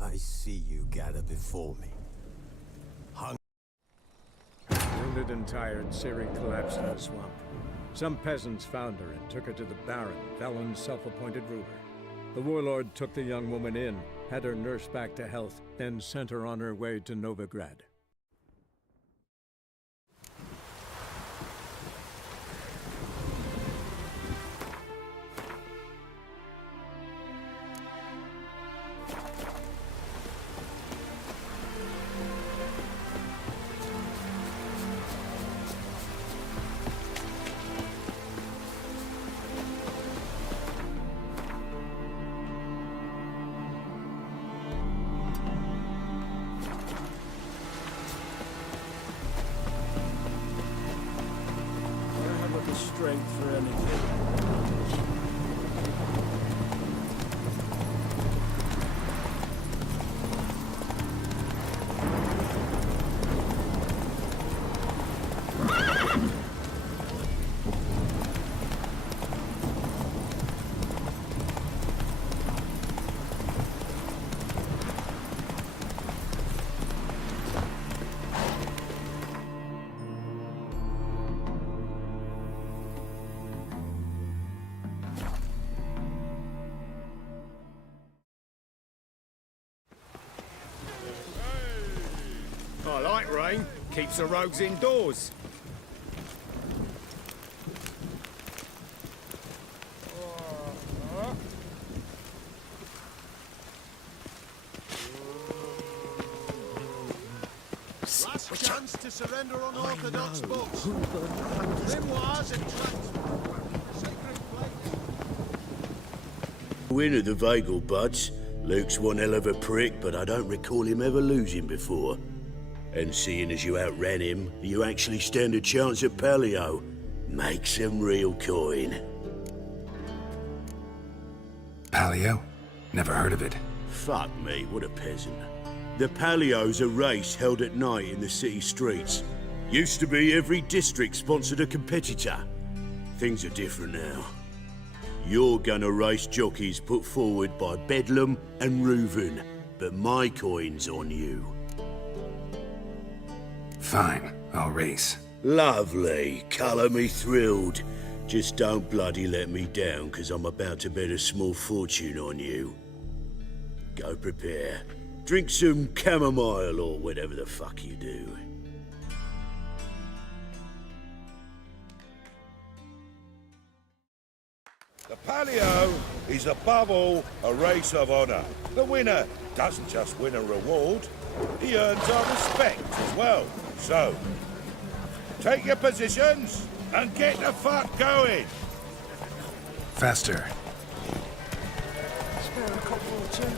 I see you gather before me. Wounded and tired, Ciri collapsed in the swamp. Some peasants found her and took her to the Baron, Valen's self-appointed ruler. The warlord took the young woman in, had her nursed back to health, then sent her on her way to Novigrad. Strength for anything. I like rain. Keeps the rogues indoors. Last chance to surrender unorthodox books. Grimoires and tracts. Winner the Vagel buds. Luke's one hell of a prick, but I don't recall him ever losing before. And seeing as you outran him, you actually stand a chance at Palio. Make some real coin. Palio? Never heard of it. Fuck me, what a peasant. The Palio's a race held at night in the city streets. Used to be every district sponsored a competitor. Things are different now. You're gonna race jockeys put forward by Bedlam and Reuven, but my coin's on you. Fine, I'll race. Lovely. Colour me thrilled. Just don't bloody let me down, 'cause I'm about to bet a small fortune on you. Go prepare. Drink some chamomile or whatever the fuck you do. The Palio is above all a race of honour. The winner doesn't just win a reward, he earns our respect as well. So, take your positions and get the fuck going. Faster. Spare a couple or two.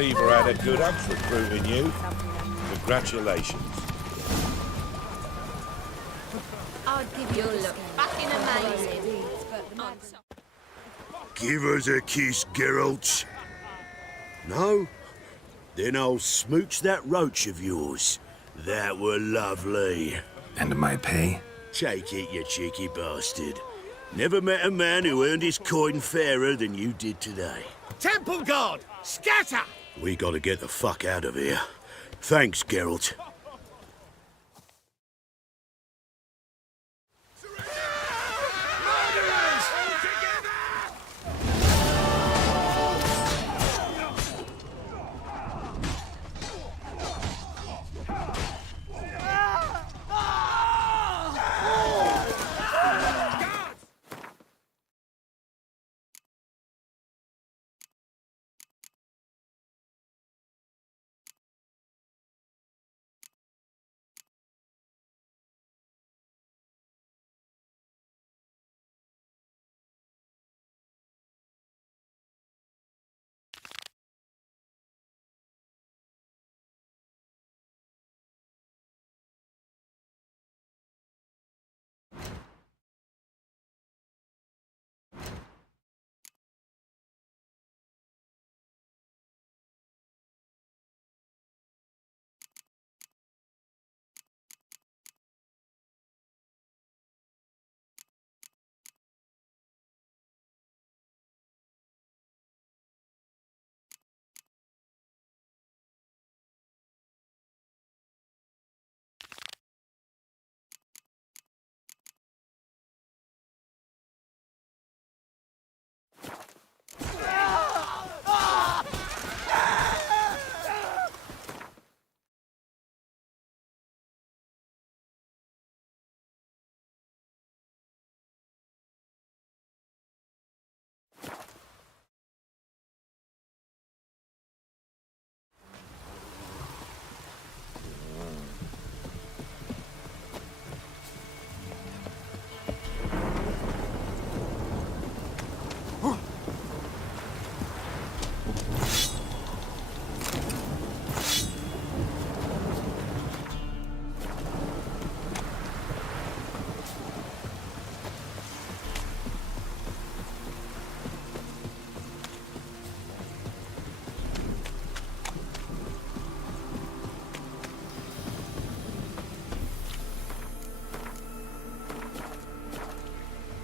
Cleaver had a good axe recruiting you. Congratulations. I'd give you a look. Fucking amazing. Give us a kiss, Geralt. No? Then I'll smooch that roach of yours. That were lovely. And my pay? Take it, you cheeky bastard. Never met a man who earned his coin fairer than you did today. Temple Guard! Scatter! We gotta get the fuck out of here. Thanks, Geralt.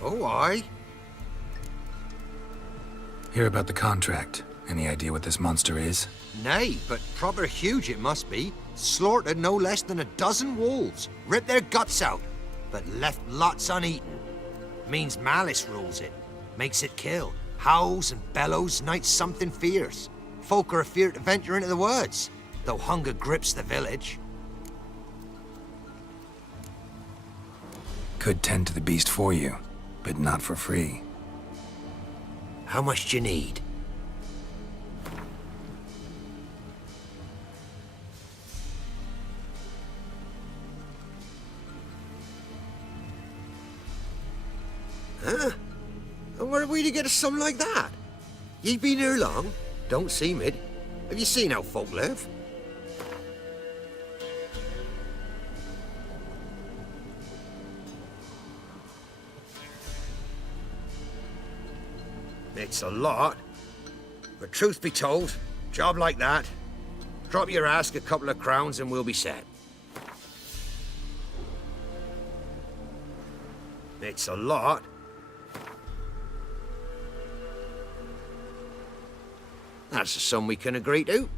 Oh, aye. Hear about the contract. Any idea what this monster is? Nay, but proper huge it must be. Slaughtered no less than a dozen wolves. Ripped their guts out, but left lots uneaten. Means malice rules it. Makes it kill. Howls and bellows nights something fierce. Folk are afeard to venture into the woods, though hunger grips the village. Could tend to the beast for you, but not for free. How much do you need? Huh? And where are we to get a sum like that? Ye been here long? Don't seem it. Have you seen how folk live? It's a lot. But truth be told, job like that, drop your ask a couple of crowns and we'll be set. It's a lot. That's a sum we can agree to.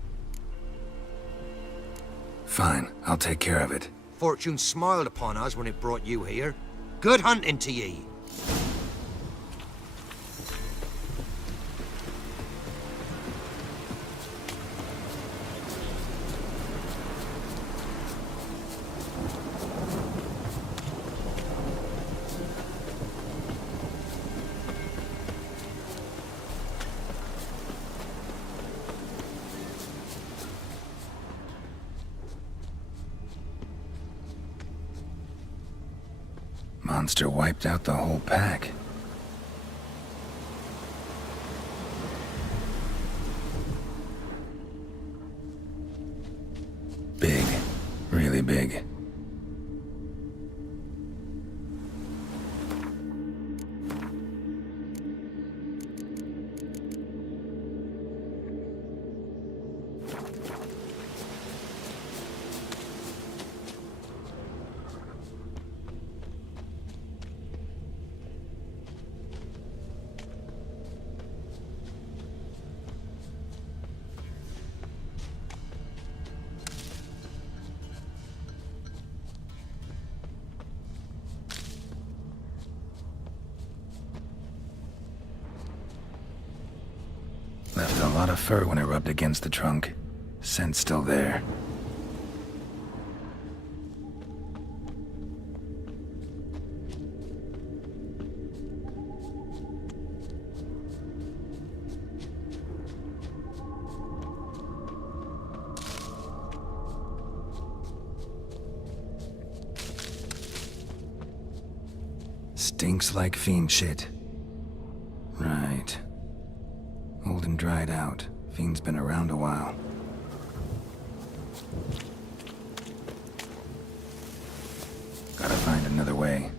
Fine, I'll take care of it. Fortune smiled upon us when it brought you here. Good hunting to ye. Monster wiped out the whole pack. lot of fur when it rubbed against the trunk. Scent's still there. Stinks like fiend shit. Right. Old and dried out. Fiend's been around a while. Gotta find another way.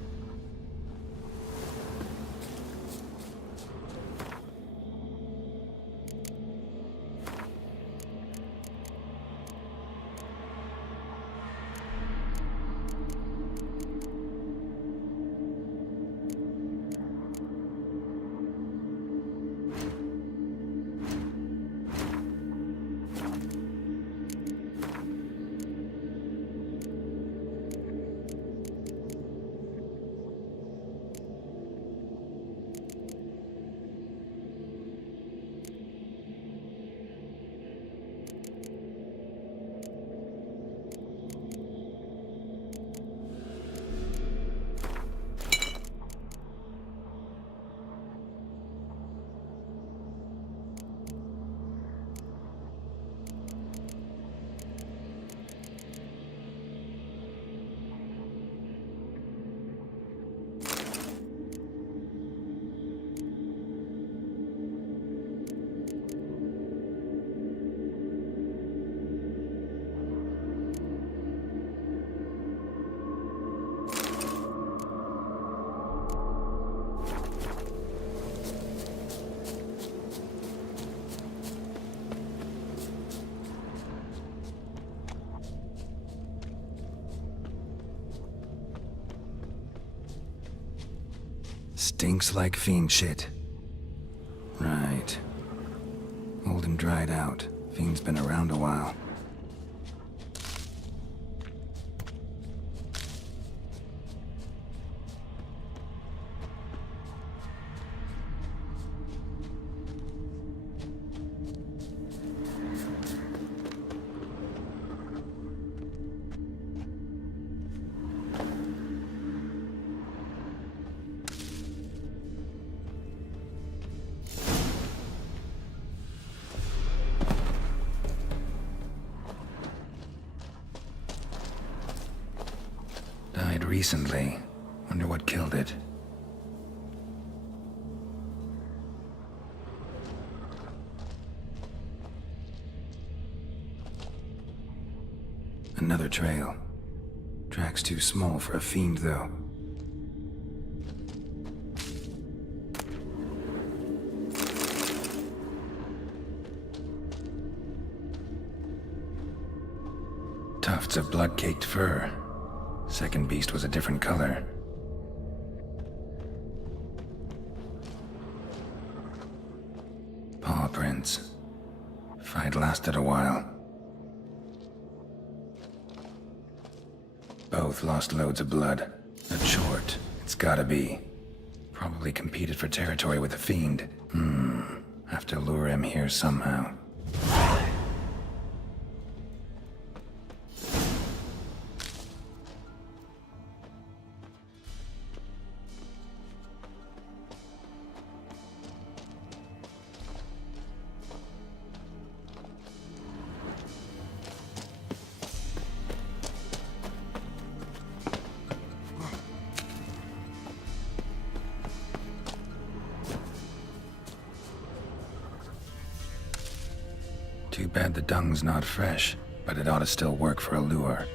Stinks like fiend shit. Right. Old and dried out. Fiend's been around a while. Died recently. Wonder what killed it. Another trail. Track's too small for a fiend, though. Tufts of blood-caked fur. Second beast was a different color. Paw prints. Fight lasted a while. Both lost loads of blood. Not short. It's gotta be. Probably competed for territory with the fiend. Have to lure him here somehow. Too bad the dung's not fresh, but it ought to still work for a lure.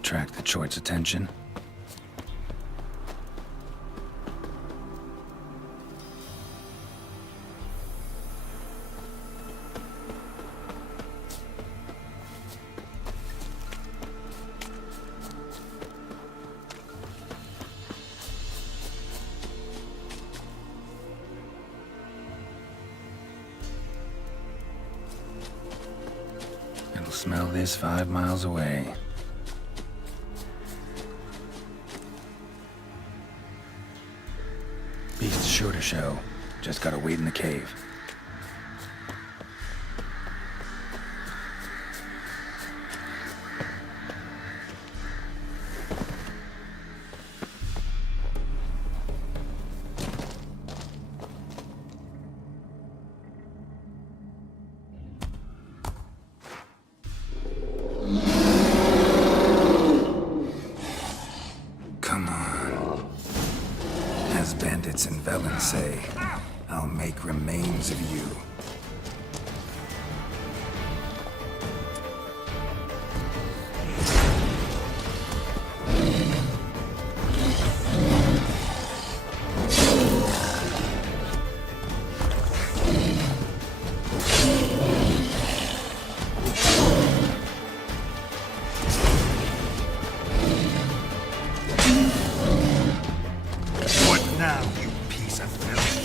attract the Chort's attention. It'll smell this 5 miles away. Beast's sure to show. Just gotta wait in the cave. Come on. As bandits in Velen say, I'll make remains of you. What now, you piece of filth?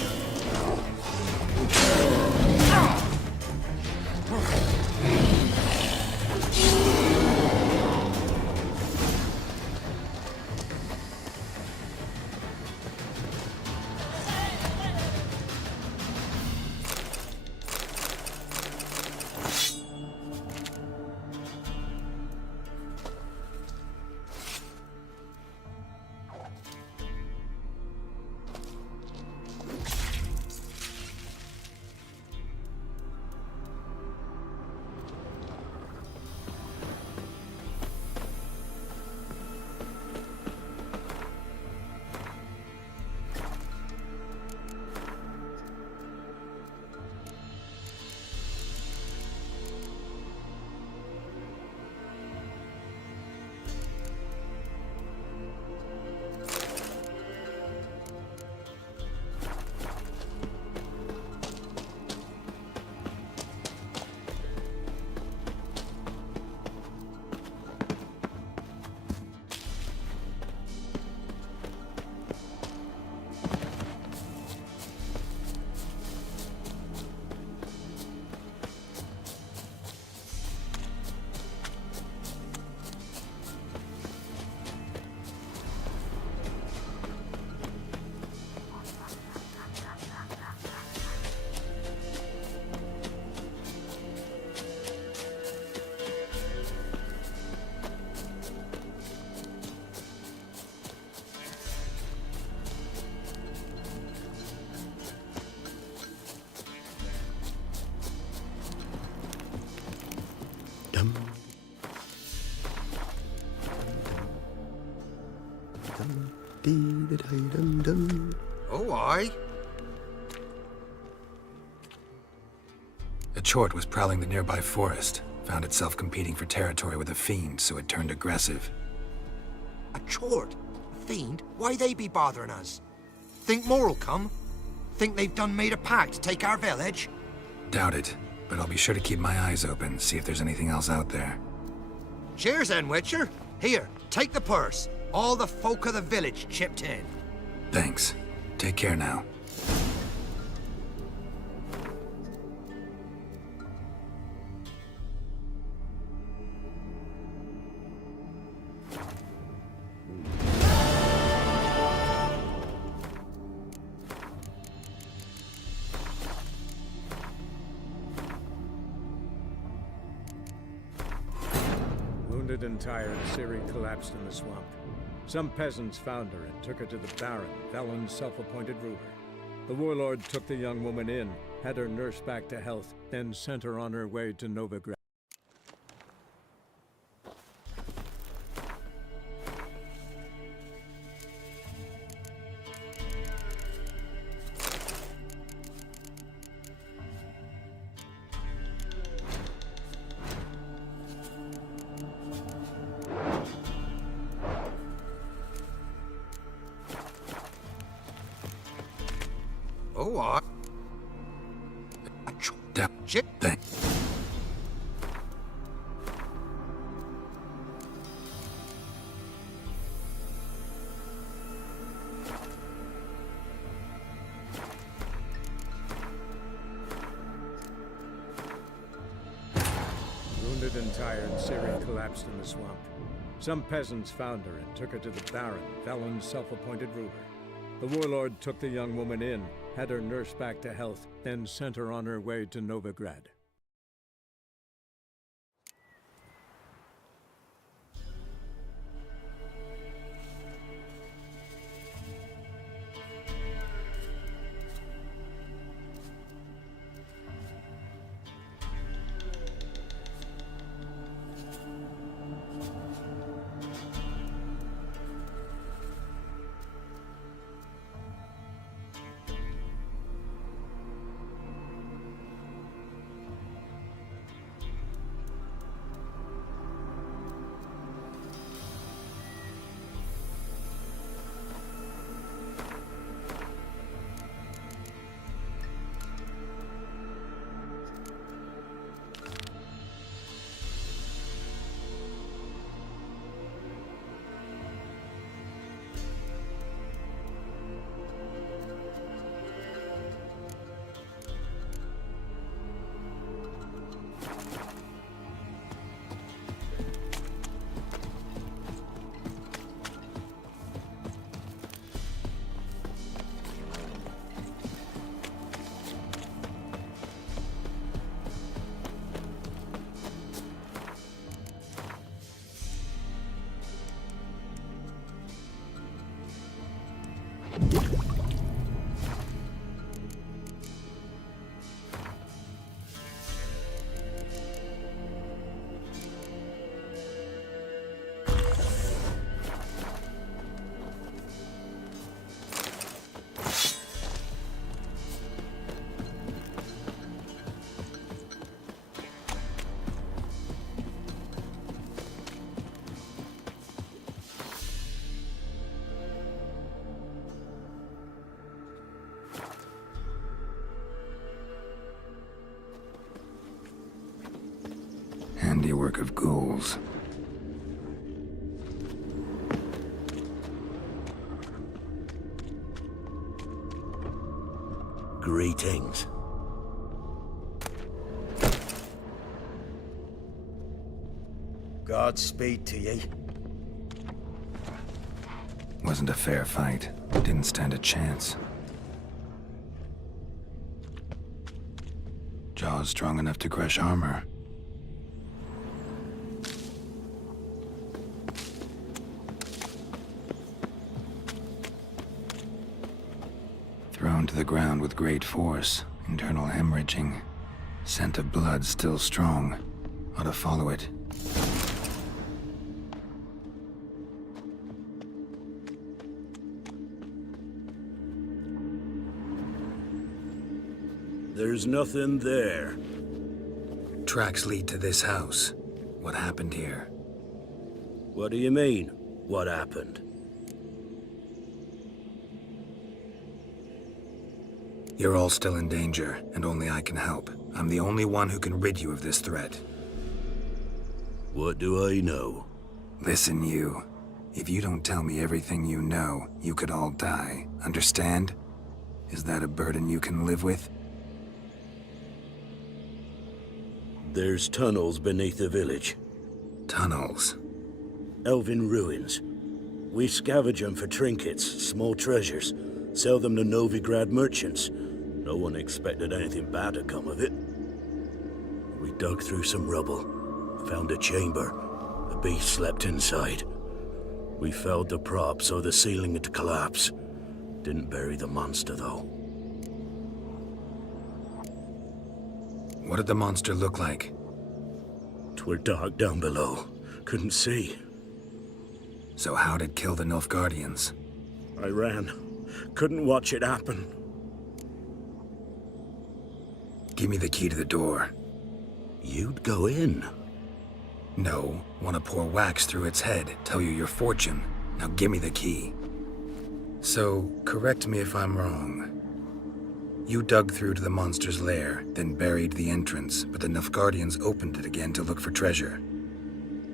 Oh, aye. A Chort was prowling the nearby forest, found itself competing for territory with a fiend, so it turned aggressive. A Chort? A fiend? Why they be bothering us? Think more'll come? Think they've done made a pact to take our village? Doubt it, but I'll be sure to keep my eyes open, see if there's anything else out there. Cheers then, Witcher. Here, take the purse. All the folk of the village chipped in. Thanks. Take care now. Wounded and tired, Ciri collapsed in the swamp. Some peasants found her and took her to the Baron, Velen's self-appointed ruler. The warlord took the young woman in, had her nursed back to health, then sent her on her way to Novigrad. Oh, I... Shit. Wounded and tired, Ciri collapsed in the swamp. Some peasants found her and took her to the Baron, Velen's self-appointed ruler. The warlord took the young woman in, had her nursed back to health, then sent her on her way to Novigrad. Handiwork of ghouls. Greetings. Godspeed to ye. Wasn't a fair fight. Didn't stand a chance. Jaws strong enough to crush armor. Thrown to the ground with great force, internal hemorrhaging. Scent of blood still strong. Ought to follow it. There's nothing there. Tracks lead to this house. What happened here? What do you mean, what happened? You're all still in danger, and only I can help. I'm the only one who can rid you of this threat. What do I know? Listen, you. If you don't tell me everything you know, you could all die. Understand? Is that a burden you can live with? There's tunnels beneath the village. Tunnels? Elven ruins. We scavenge them for trinkets, small treasures. Sell them to Novigrad merchants. No one expected anything bad to come of it. We dug through some rubble. Found a chamber. The beast slept inside. We felled the prop so the ceiling had collapsed. Didn't bury the monster, though. What did the monster look like? 'Twere dark down below. Couldn't see. So how'd it kill the Nilfgaardians? I ran. Couldn't watch it happen. Give me the key to the door. You'd go in? No. Want to pour wax through its head, tell you your fortune. Now give me the key. So, correct me if I'm wrong. You dug through to the monster's lair, then buried the entrance, but the Nilfgaardians opened it again to look for treasure.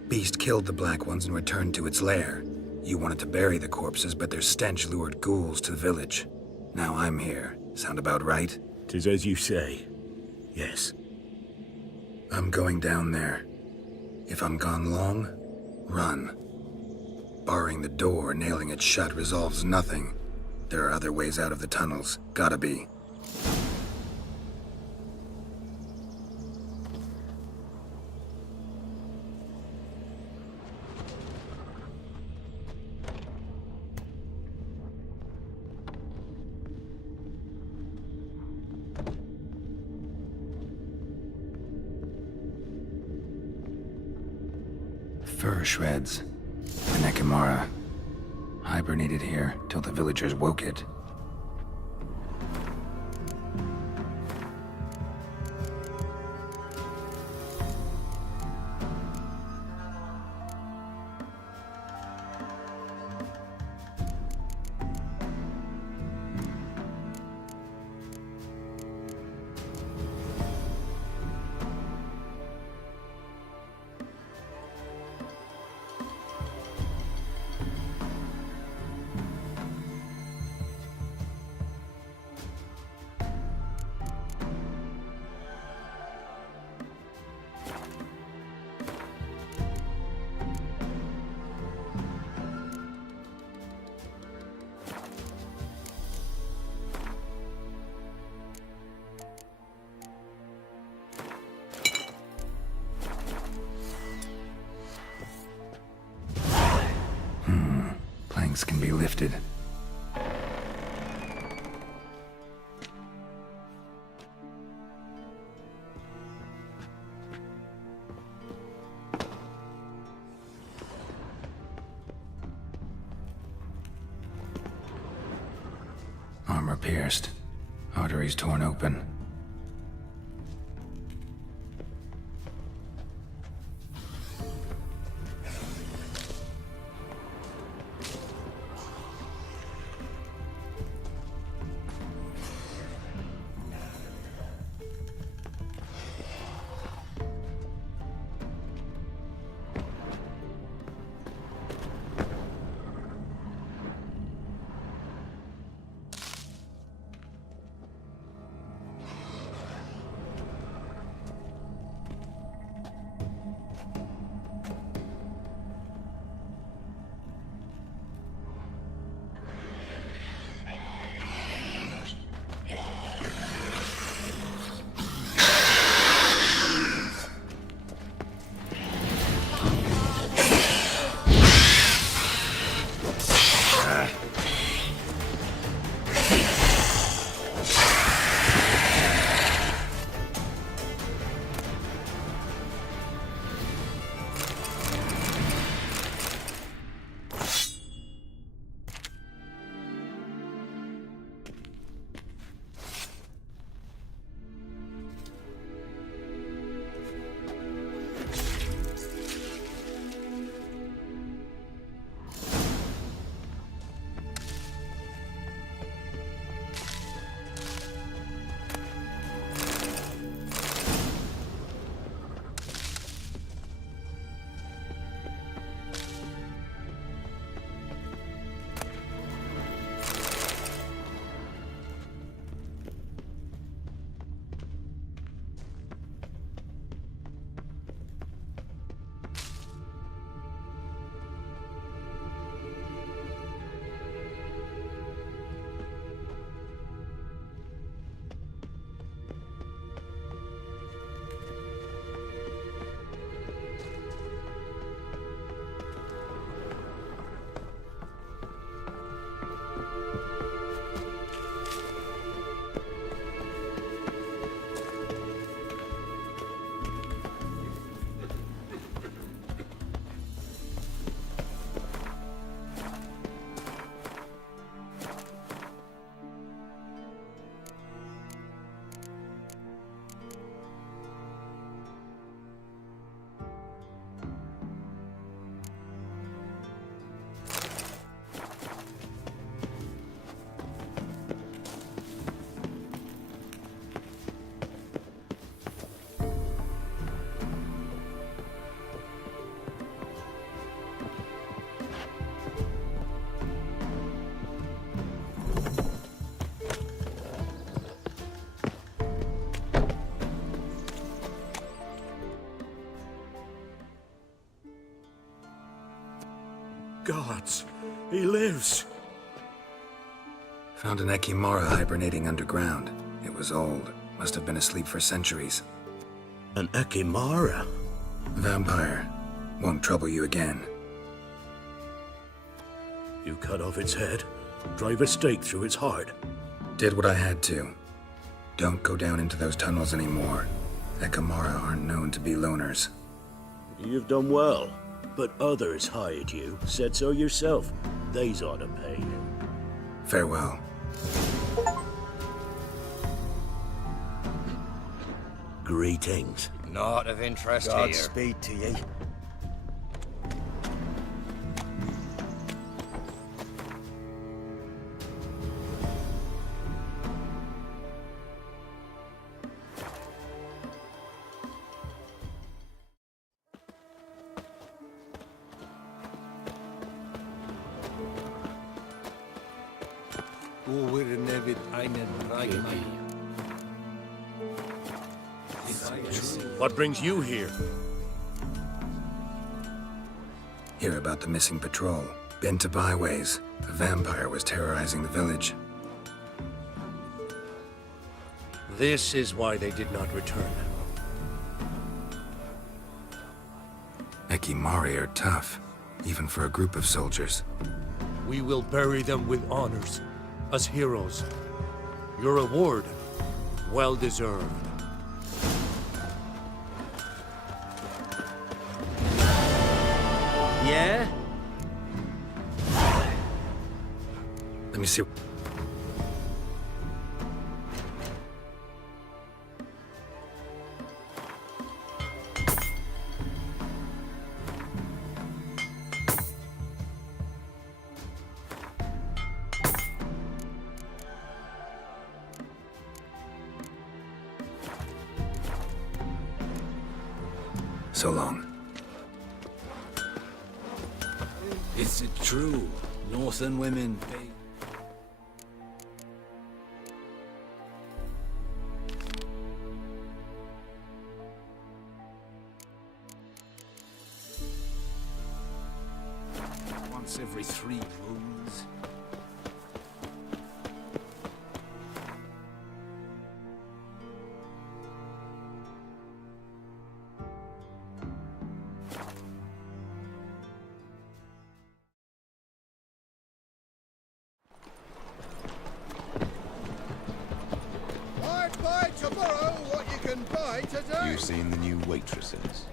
Beast killed the Black Ones and returned to its lair. You wanted to bury the corpses, but their stench lured ghouls to the village. Now I'm here. Sound about right? 'Tis as you say. Yes. I'm going down there. If I'm gone long, run. Barring the door, nailing it shut resolves nothing. There are other ways out of the tunnels. Gotta be. Fur shreds. An Ekimara. Hibernated here till the villagers woke it. Planks can be lifted. Armor pierced. Arteries torn open. gods! He lives! Found an Ekimara hibernating underground. It was old. Must have been asleep for centuries. An Ekimara? Vampire. Won't trouble you again. You cut off its head, drive a stake through its heart. Did what I had to. Don't go down into those tunnels anymore. Ekimara aren't known to be loners. You've done well, but others hired you. Said so yourself. They's ought to pay you. Farewell. Greetings. Not of interest here. Godspeed to ye. What brings you here? Hear about the missing patrol. Been to byways. A vampire was terrorizing the village. This is why they did not return. Ekimari are tough, even for a group of soldiers. We will bury them with honors, as heroes. Your reward, well deserved. Yeah? Let me see. So long. Is it true? Northern women, once every 3 moons. Buy tomorrow what you can buy today. You seen the new waitresses?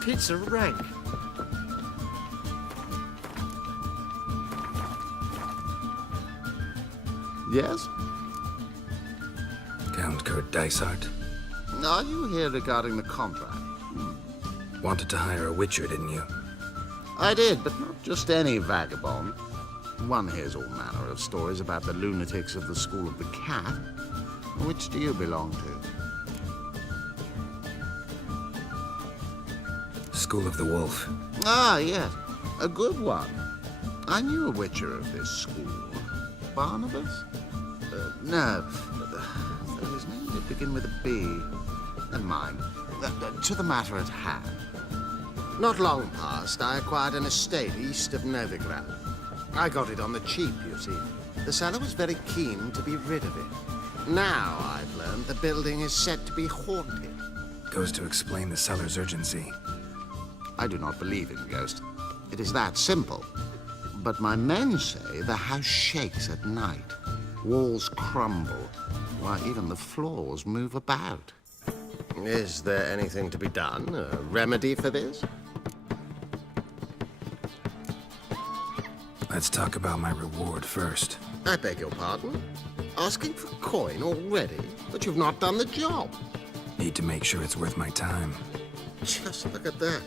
Pizza rank. Yes? Count Kurt Dysart. Are you here regarding the contract? Wanted to hire a witcher, didn't you? I did, but not just any vagabond. One hears all manner of stories about the lunatics of the School of the Cat. Which do you belong to? School of the Wolf. Ah, yes. A good one. I knew a witcher of this school. Barnabas? No. His name did begin with a B. Never mind. To the matter at hand. Not long past, I acquired an estate east of Novigrad. I got it on the cheap, you see. The seller was very keen to be rid of it. Now, I've learned the building is said to be haunted. Goes to explain the seller's urgency. I do not believe in ghosts. It is that simple. But my men say the house shakes at night. Walls crumble, while even the floors move about. Is there anything to be done? A remedy for this? Let's talk about my reward first. I beg your pardon? Asking for coin already? But you've not done the job. Need to make sure it's worth my time. Just look at that.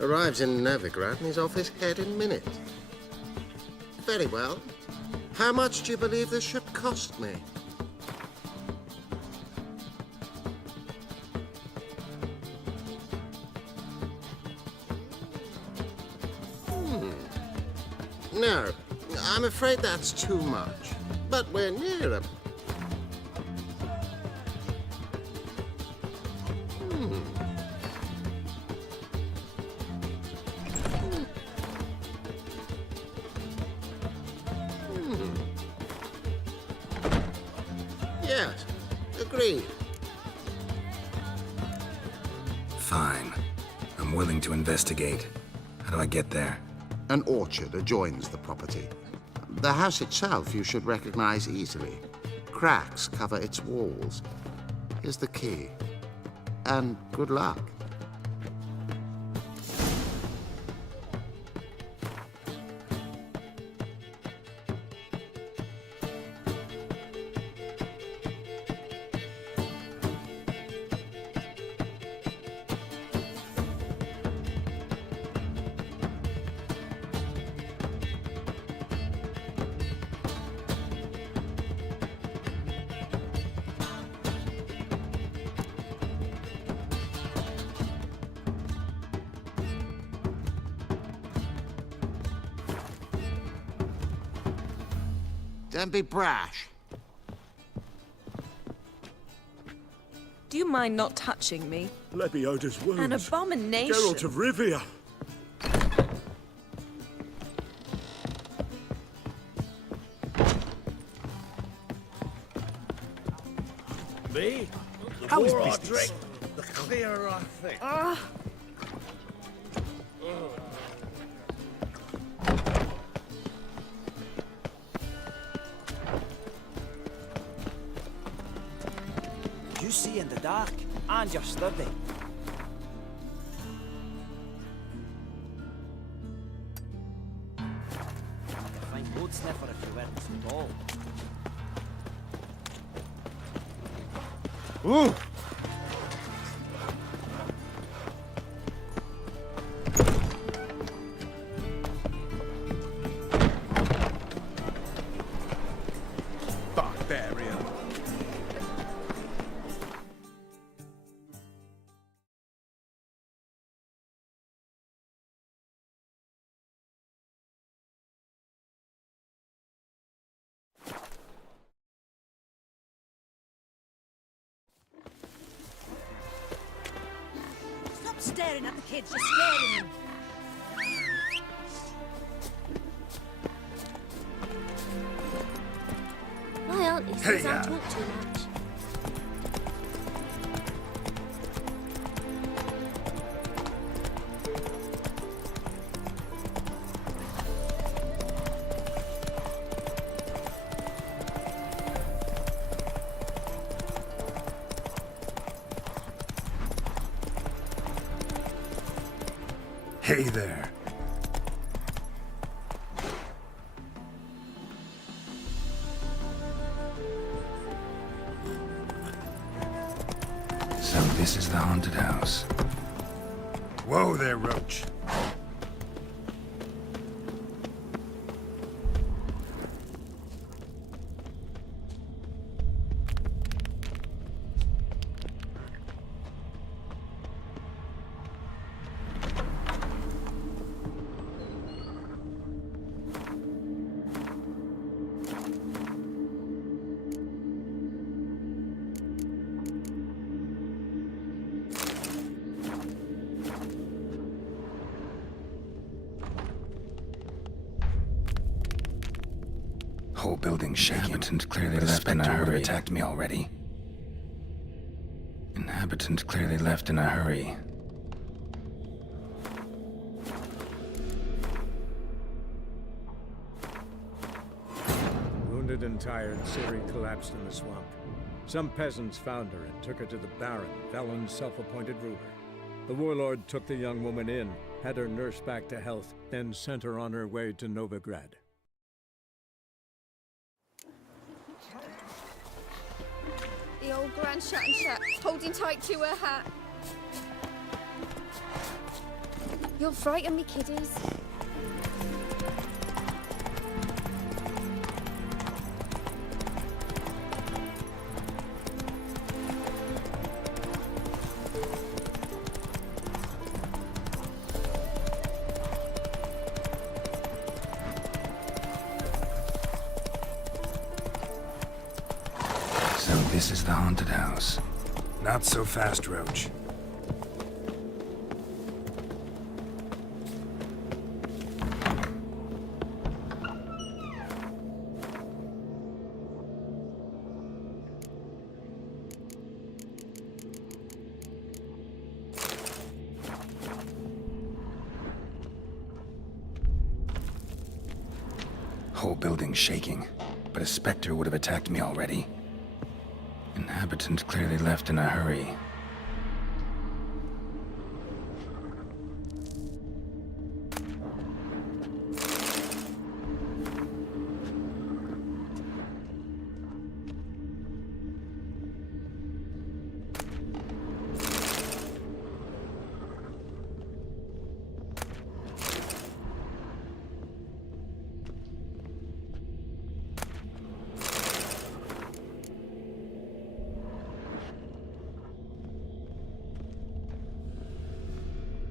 Arrives in Novigrad and he's off his head in minutes. Very well. How much do you believe this ship cost me? No, I'm afraid that's too much. But we're near a... Yes, agreed. Fine. I'm willing to investigate. How do I get there? An orchard adjoins the property. The house itself you should recognize easily. Cracks cover its walls. Here's the key. And good luck. Don't be brash. Do you mind not touching me? Lebioda's wounds. An abomination. Geralt of Rivia. Me? The How is more I business? drink, the clearer I think. You see in the dark, and you're sturdy. You'd find load sniffer if you weren't so tall. Ooh! Barbarian. Stop staring at the kids, you're scaring them. My auntie says I talk too much. Hey there. So this is the haunted house. Whoa there, Roach. Whole building shaking. Inhabitant clearly left in a hurry. Attacked me already. Inhabitant clearly left in a hurry. Wounded and tired, Ciri collapsed in the swamp. Some peasants found her and took her to the Baron, Velen's self-appointed ruler. The warlord took the young woman in, had her nursed back to health, then sent her on her way to Novigrad. The old Grand Shattered chap, holding tight to her hat. You'll frighten me, kiddies. So this is the haunted house. Not so fast, Roach. Whole building's shaking, but a specter would have attacked me already. Inhabitant clearly left in a hurry.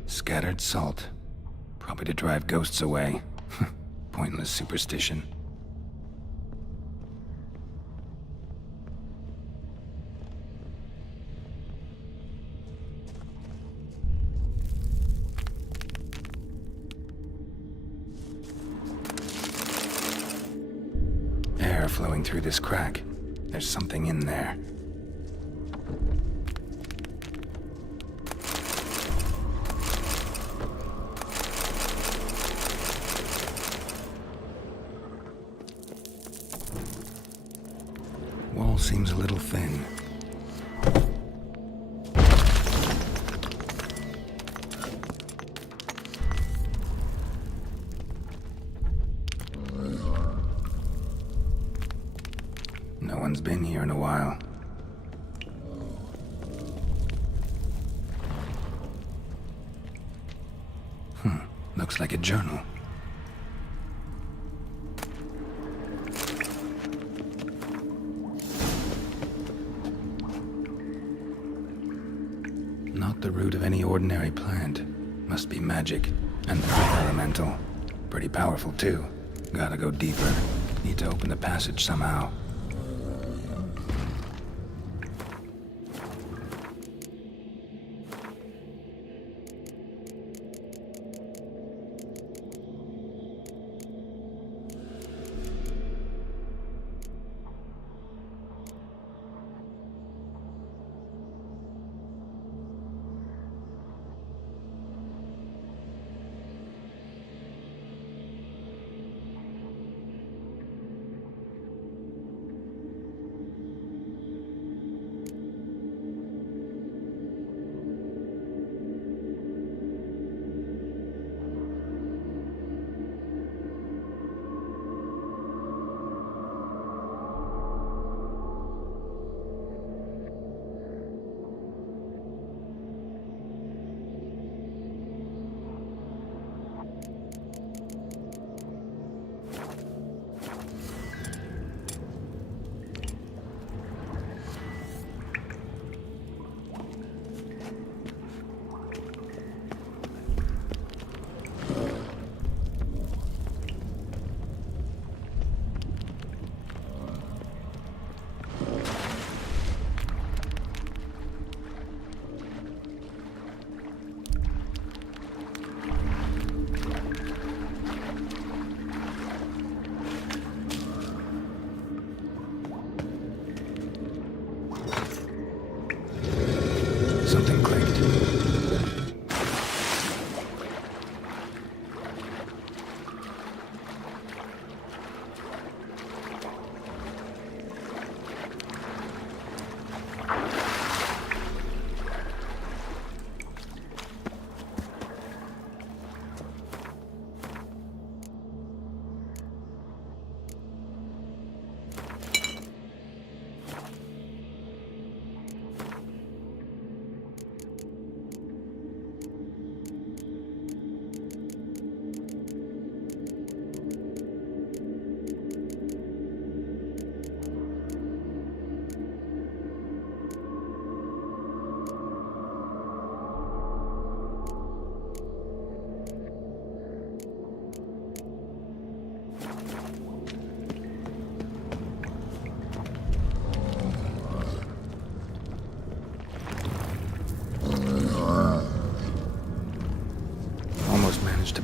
Scattered salt. Probably to drive ghosts away. Pointless superstition. Air flowing through this crack. There's something in there. Wall seems a little thin. No one's been here in a while. Looks like a journal. Not the root of any ordinary plant. Must be magic. And the elemental. Pretty powerful, too. Gotta go deeper. Need to open the passage somehow.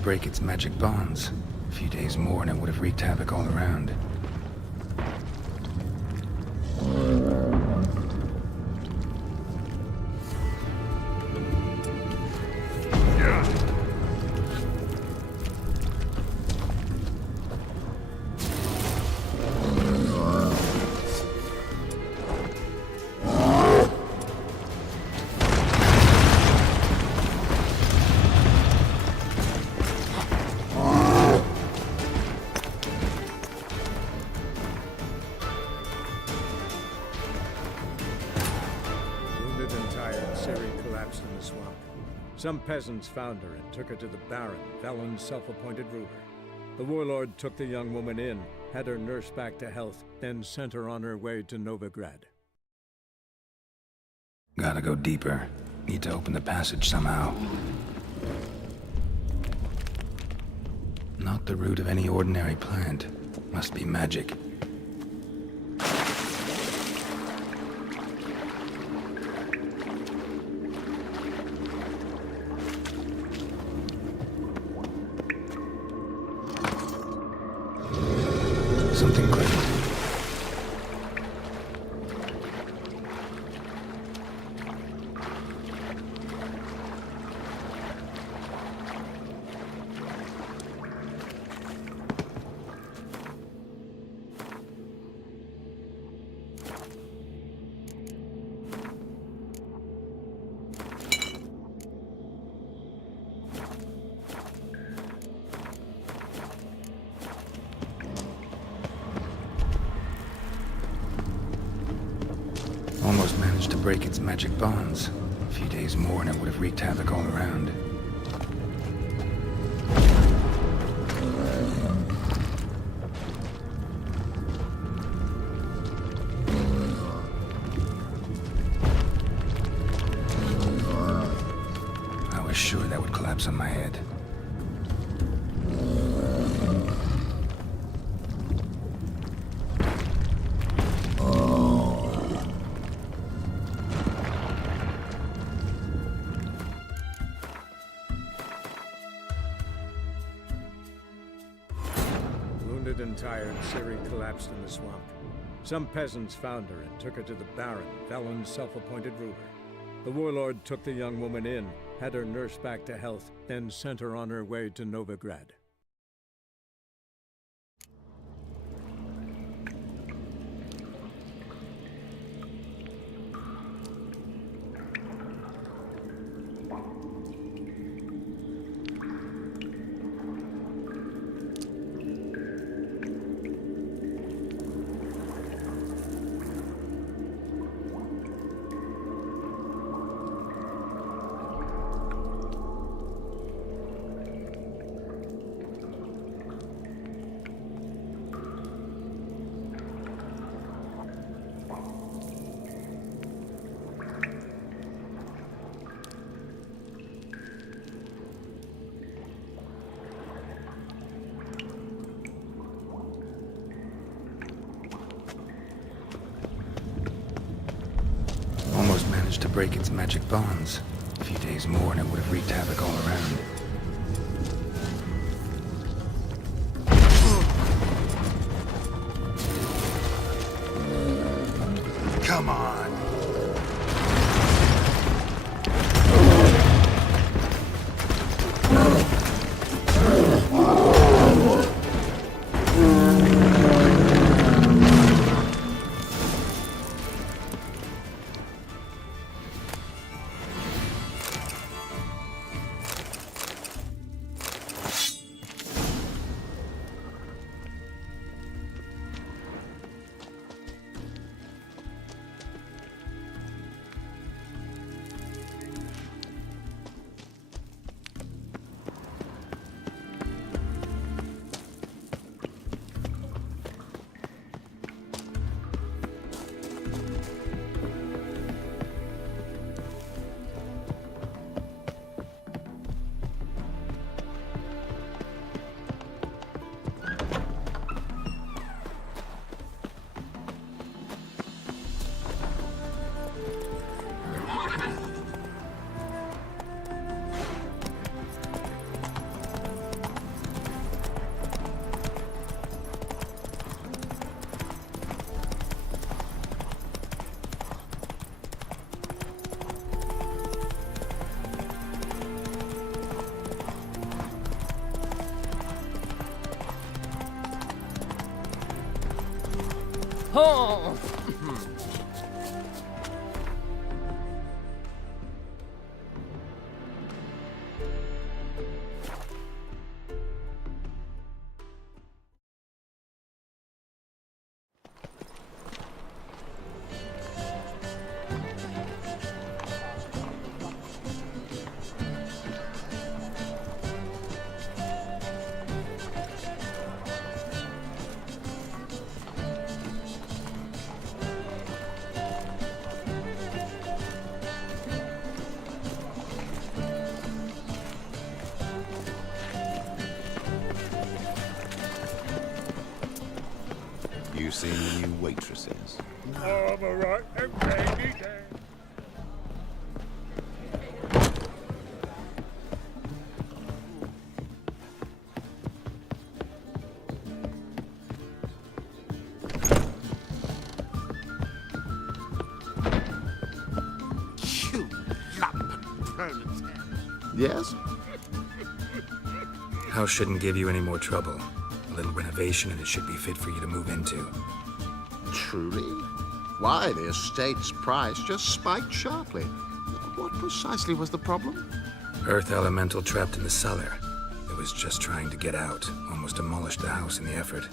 break its magic bonds. A few days more and it would have wreaked havoc all around. Some peasants found her and took her to the Baron, Velen's self-appointed ruler. The warlord took the young woman in, had her nursed back to health, then sent her on her way to Novigrad. Gotta go deeper. Need to open the passage somehow. Not the root of any ordinary plant. Must be magic. Something clicked. Almost managed to break its magic bonds. A few days more and it would have wreaked havoc all around. I was sure that would collapse on my head. Wounded and tired, Ciri collapsed in the swamp. Some peasants found her and took her to the Baron, Velen's self-appointed ruler. The warlord took the young woman in, had her nursed back to health, then sent her on her way to Novigrad. Almost managed to break its magic bonds. A few days more and it would have wreaked havoc all around. Come on. Oh! You seen the new waitresses? Oh, I'm alright. Okay, You lump proletariat. Yes? House shouldn't give you any more trouble. A little renovation and it should be fit for you to move into. Truly? Why, the estate's price just spiked sharply. What precisely was the problem? Earth elemental trapped in the cellar. It was just trying to get out. Almost demolished the house in the effort.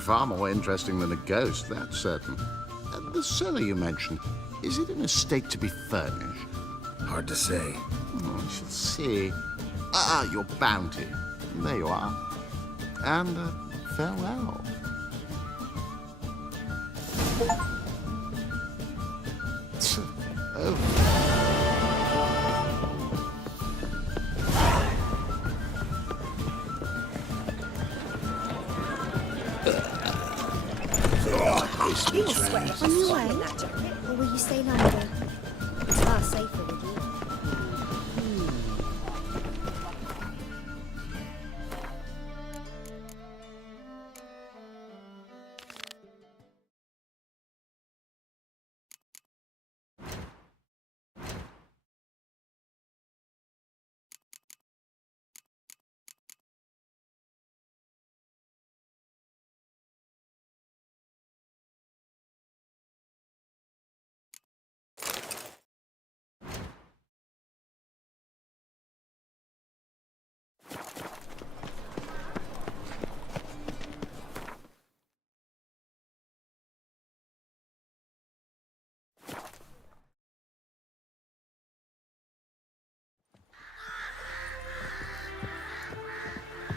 Far more interesting than a ghost, that's certain. The cellar you mentioned, is it in a state to be furnished? Hard to say. I shall see. Your bounty. There you are. And farewell. You will sweat on your way, or will you stay longer? It's far safer with you.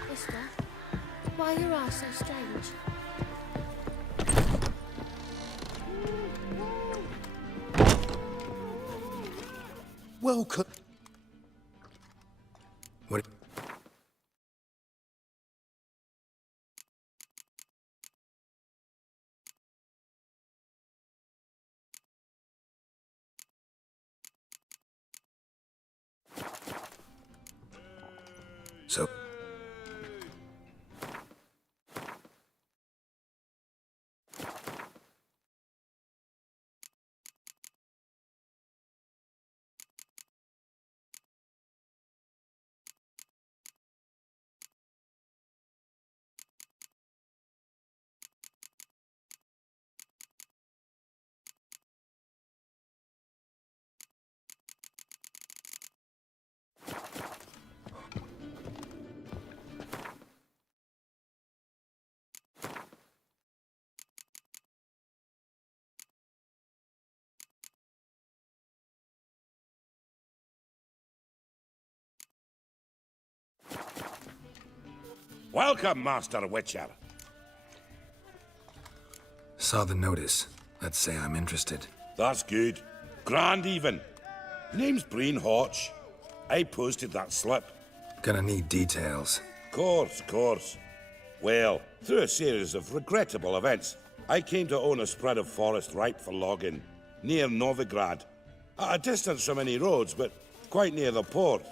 Mister, why are your eyes so strange? Welcome. What? So... Welcome, Master Witcher. Saw the notice. Let's say I'm interested. That's good. Grand even. Name's Breen Hotch. I posted that slip. Gonna need details. Course. Well, through a series of regrettable events, I came to own a spread of forest ripe for logging, near Novigrad. At a distance from any roads, but quite near the port.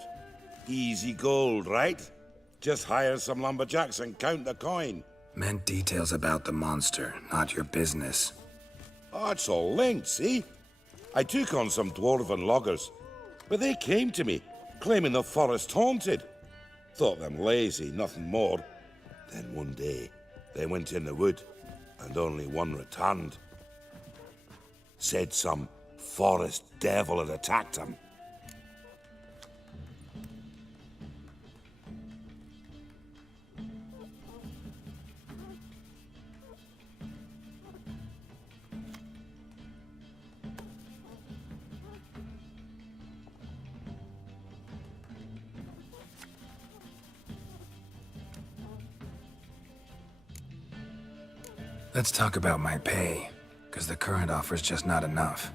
Easy gold, right? Just hire some lumberjacks and count the coin. Meant details about the monster, not your business. Oh, it's all linked, see? I took on some dwarven loggers, but they came to me, claiming the forest haunted. Thought them lazy, nothing more. Then one day, they went in the wood, and only one returned. Said some forest devil had attacked him. Let's talk about my pay, because the current offer's just not enough.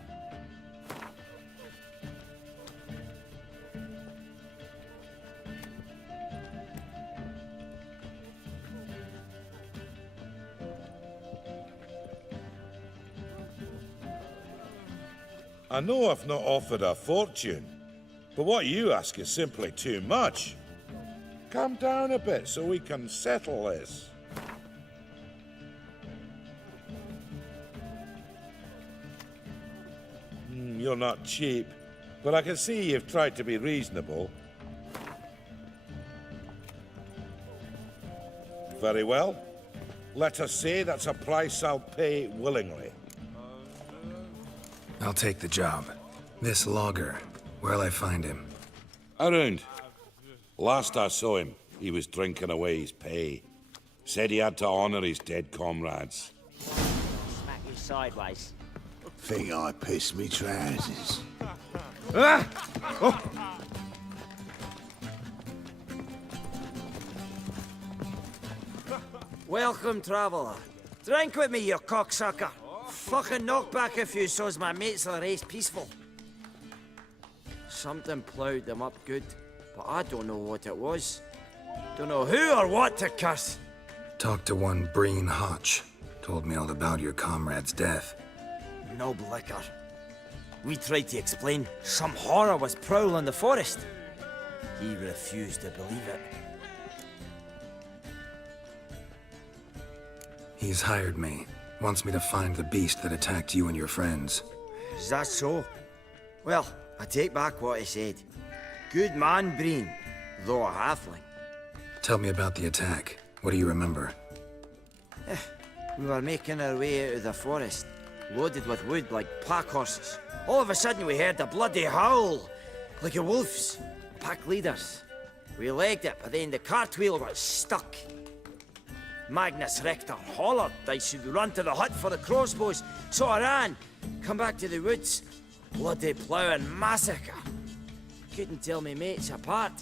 I know I've not offered a fortune, but what you ask is simply too much. Calm down a bit so we can settle this. You're not cheap, but I can see you've tried to be reasonable. Very well. Let us say that's a price I'll pay willingly. I'll take the job. This logger, where'll I find him? Around. Last I saw him, he was drinking away his pay. Said he had to honor his dead comrades. Smack you sideways. Think I pissed me trousers. Ah! Oh! Welcome, traveller. Drink with me, you cocksucker. Fucking knock back a few so's my mates will race peaceful. Something ploughed them up good, but I don't know what it was. Don't know who or what to curse. Talked to one Breen Hotch. Told me all about your comrade's death. No blicker. We tried to explain some horror was prowling the forest. He refused to believe it. He's hired me. Wants me to find the beast that attacked you and your friends. Is that so? Well, I take back what I said. Good man, Breen, though a halfling. Tell me about the attack. What do you remember? We were making our way out of the forest, loaded with wood like pack horses. All of a sudden we heard a bloody howl, like a wolf's. Pack leaders. We legged it, but then the cartwheel got stuck. Magnus Rector hollered I should run to the hut for the crossbows, so I ran. Come back to the woods. Bloody plough and massacre. Couldn't tell me mates apart.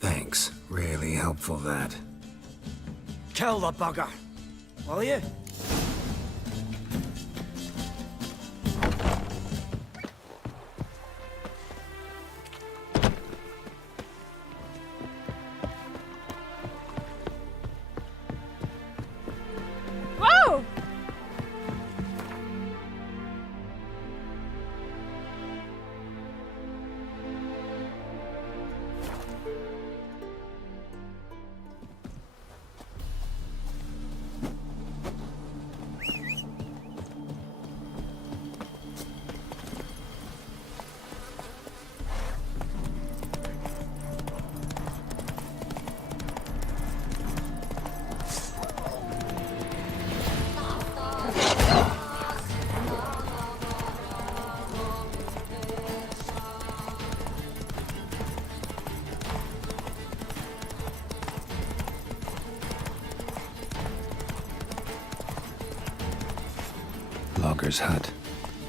Thanks. Really helpful, that. Kill the bugger, will you? Whoa! Logger's hut.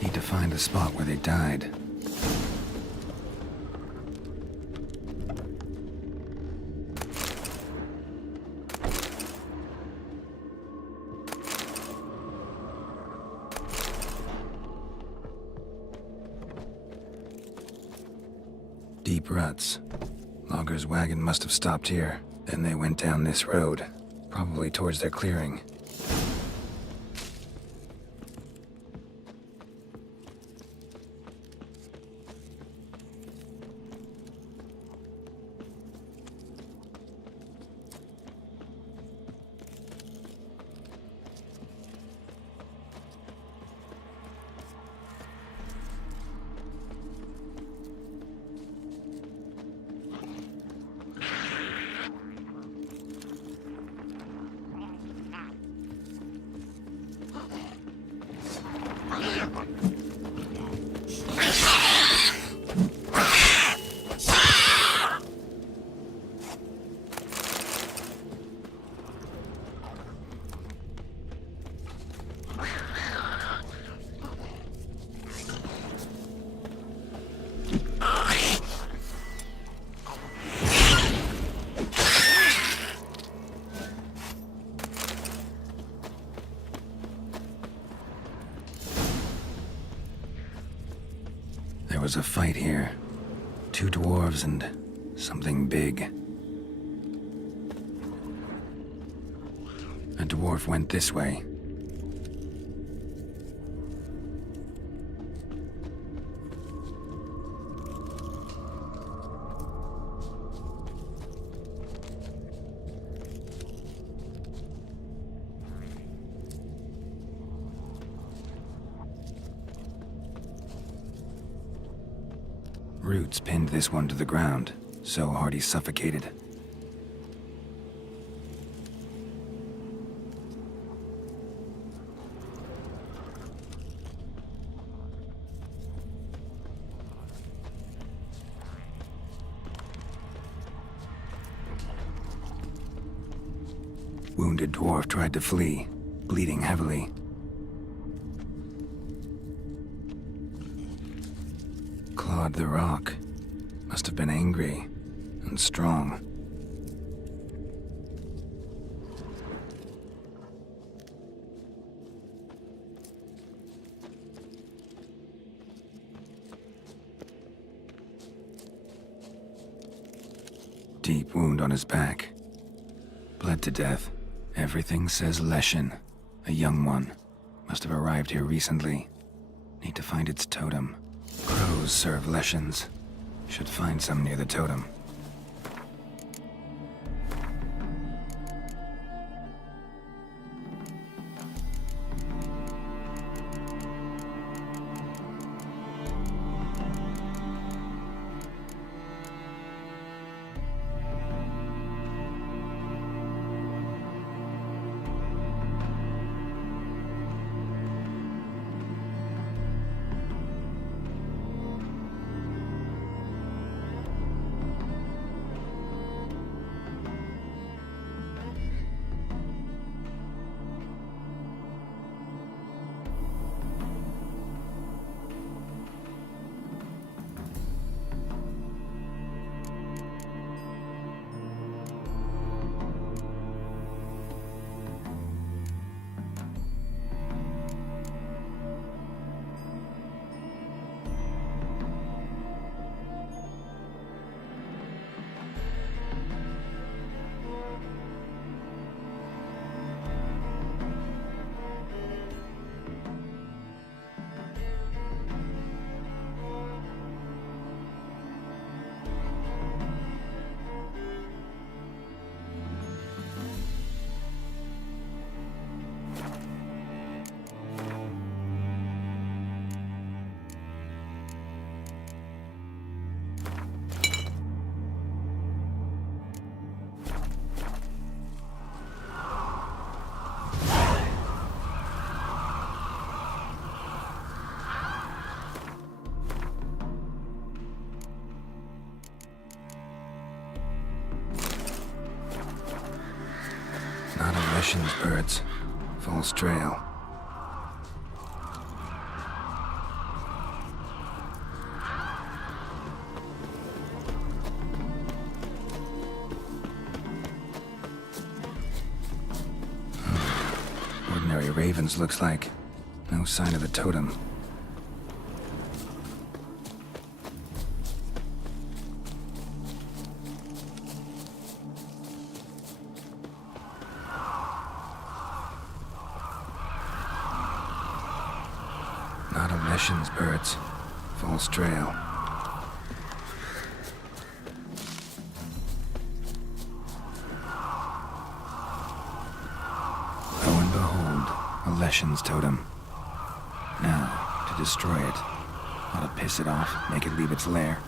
Need to find the spot where they died. Deep ruts. Logger's wagon must have stopped here. Then they went down this road, probably towards their clearing. There was a fight here. 2 dwarves and something big. A dwarf went this way. Roots pinned this one to the ground, so hard he suffocated. Wounded dwarf tried to flee, bleeding heavily. Clawed the rock. Must have been angry and strong. Deep wound on his back. Bled to death. Everything says Leshen, a young one. Must have arrived here recently. Need to find its totem. Crows serve Leshens. Should find some near the totem. Not a Leshen's birds. False trail. Ordinary ravens, looks like. No sign of the totem. Not a Leshen's birds. False trail. Lo and behold, a Leshen's totem. Now, to destroy it. Ought to piss it off, make it leave its lair.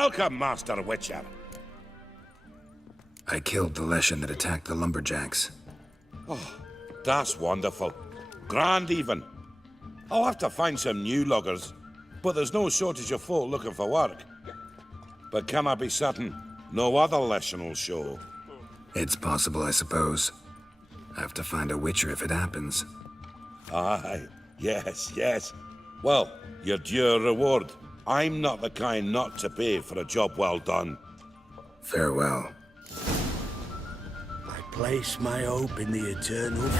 Welcome, Master Witcher. I killed the Leshen that attacked the lumberjacks. That's wonderful. Grand, even. I'll have to find some new loggers, but there's no shortage of folk looking for work. But can I be certain no other Leshen will show? It's possible, I suppose. I have to find a Witcher if it happens. Aye, yes. Well, your due reward. I'm not the kind not to pay for a job well done. Farewell. I place my hope in the eternal.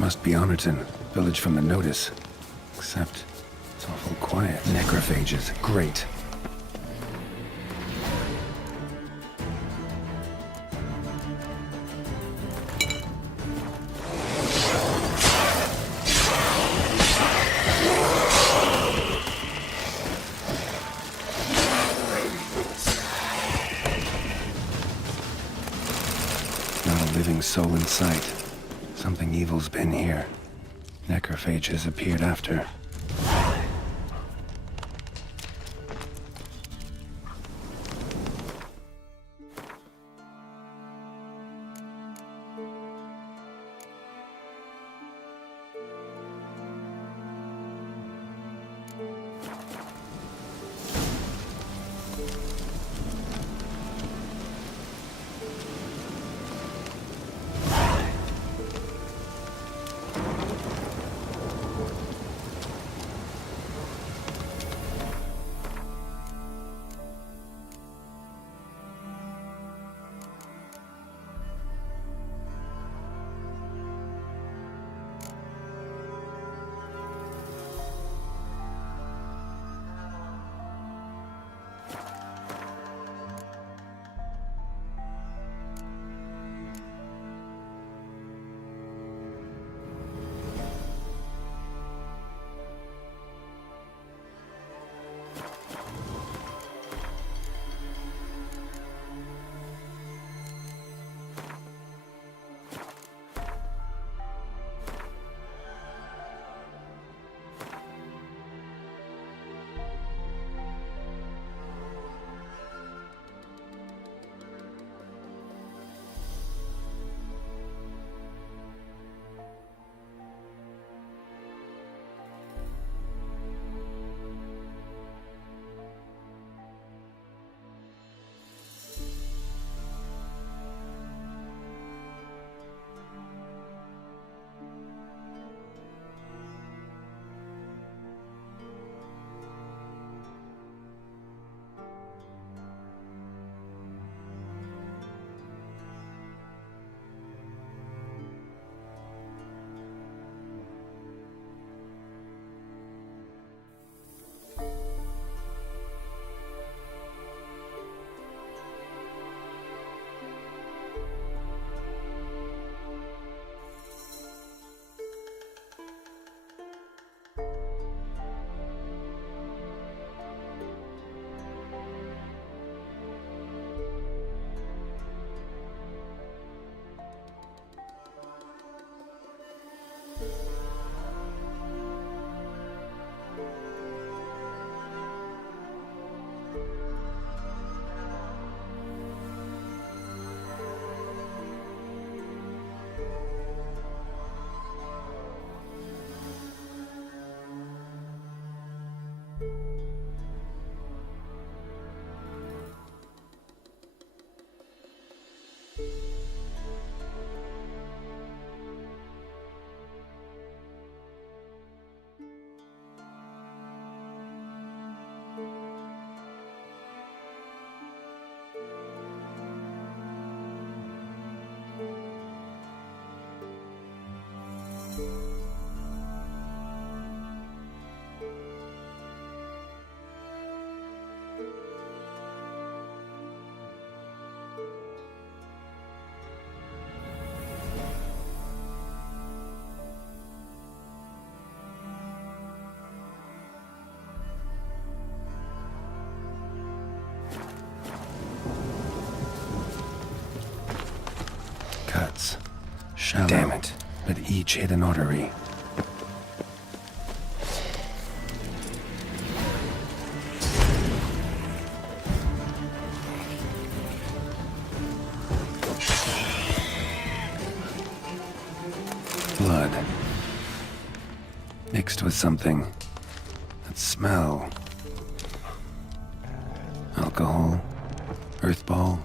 Must be Honorton, village from the notice. Except, it's awful quiet. Necrophages, great. Not a living soul in sight. Something evil's been here. Necrophages appeared after. Shallow. Damn it. But each hit an artery. Blood. Mixed with something. That smell. Alcohol, earthball,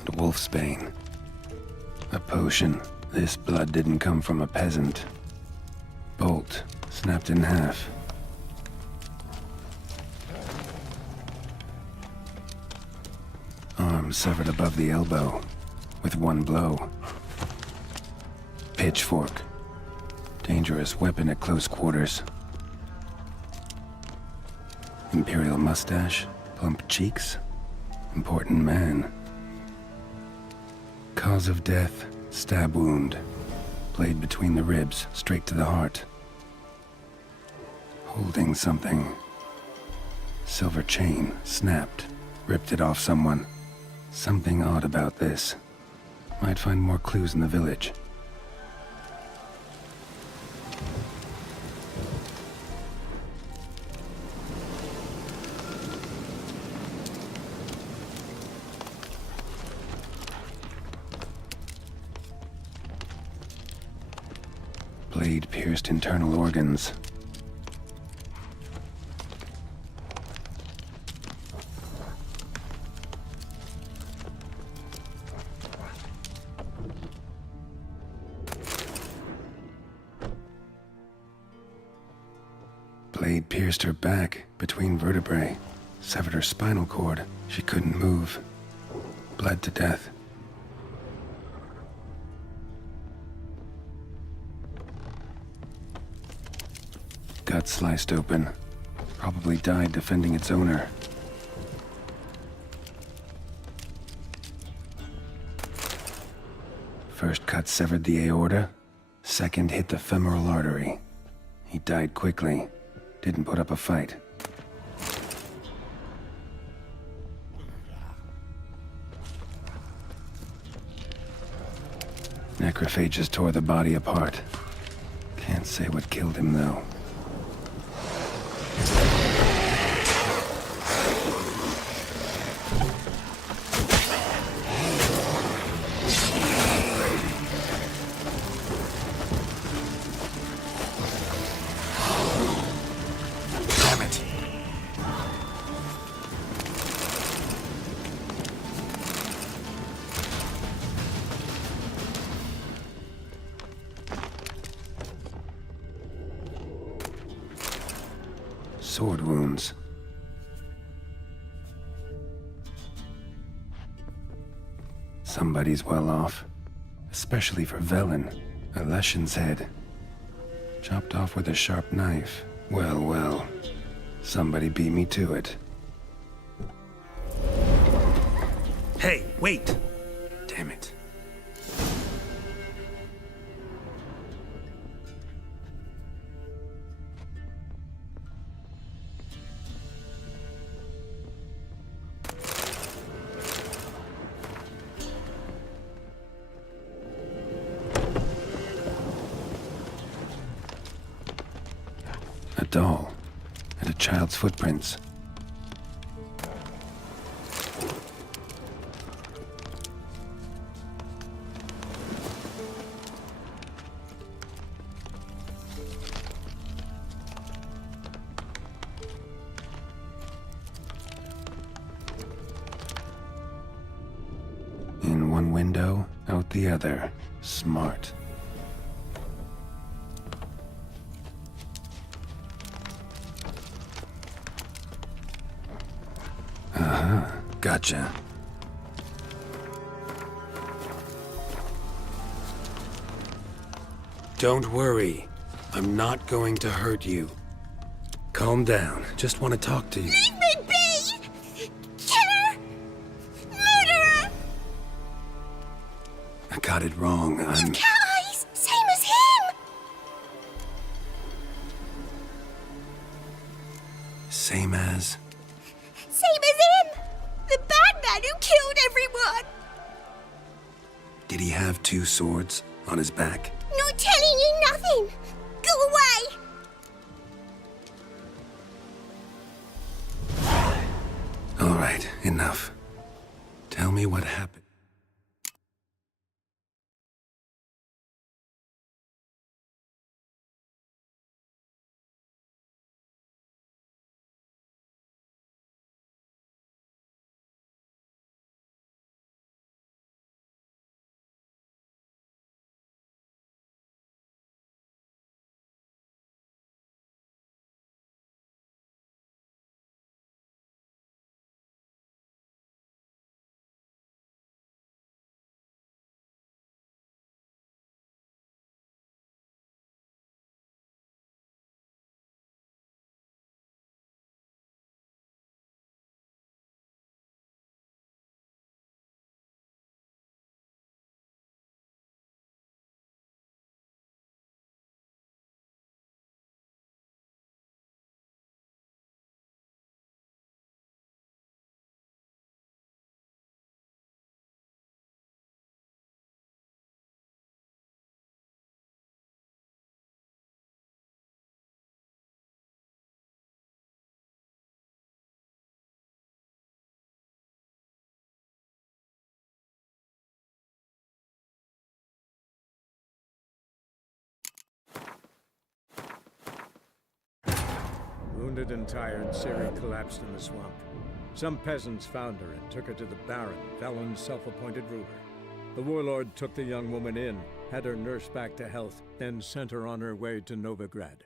and wolfsbane. A potion. This blood didn't come from a peasant. Bolt, snapped in half. Arm severed above the elbow, with one blow. Pitchfork. Dangerous weapon at close quarters. Imperial mustache, plump cheeks. Important man. Cause of death, stab wound. Blade between the ribs, straight to the heart. Holding something. Silver chain, snapped. Ripped it off someone. Something odd about this. Might find more clues in the village. Blade pierced internal organs. Blade pierced her back, between vertebrae. Severed her spinal cord. She couldn't move. Bled to death. Gut sliced open. Probably died defending its owner. First cut severed the aorta. Second hit the femoral artery. He died quickly. Didn't put up a fight. Necrophages tore the body apart. Can't say what killed him, though. Damn it. Sword wounds. Somebody's well off. Especially for Velen, a Leshen's head. Chopped off with a sharp knife. Well, well. Somebody beat me to it. Hey, wait! Damn it. A doll, and a child's footprints. In one window, out the other. Smart. Gotcha. Don't worry. I'm not going to hurt you. Calm down. Just want to talk to you. Leave me be! Killer! Murderer! I got it wrong. You've cat eyes! Same as him! Same as... Same as him! The bad man who killed everyone! Did he have two swords? On his back? Not telling you nothing! Go away! All right, enough. Tell me what happened. Wounded and tired, Ciri collapsed in the swamp. Some peasants found her and took her to the Baron, Velen's self-appointed ruler. The warlord took the young woman in, had her nursed back to health, then sent her on her way to Novigrad.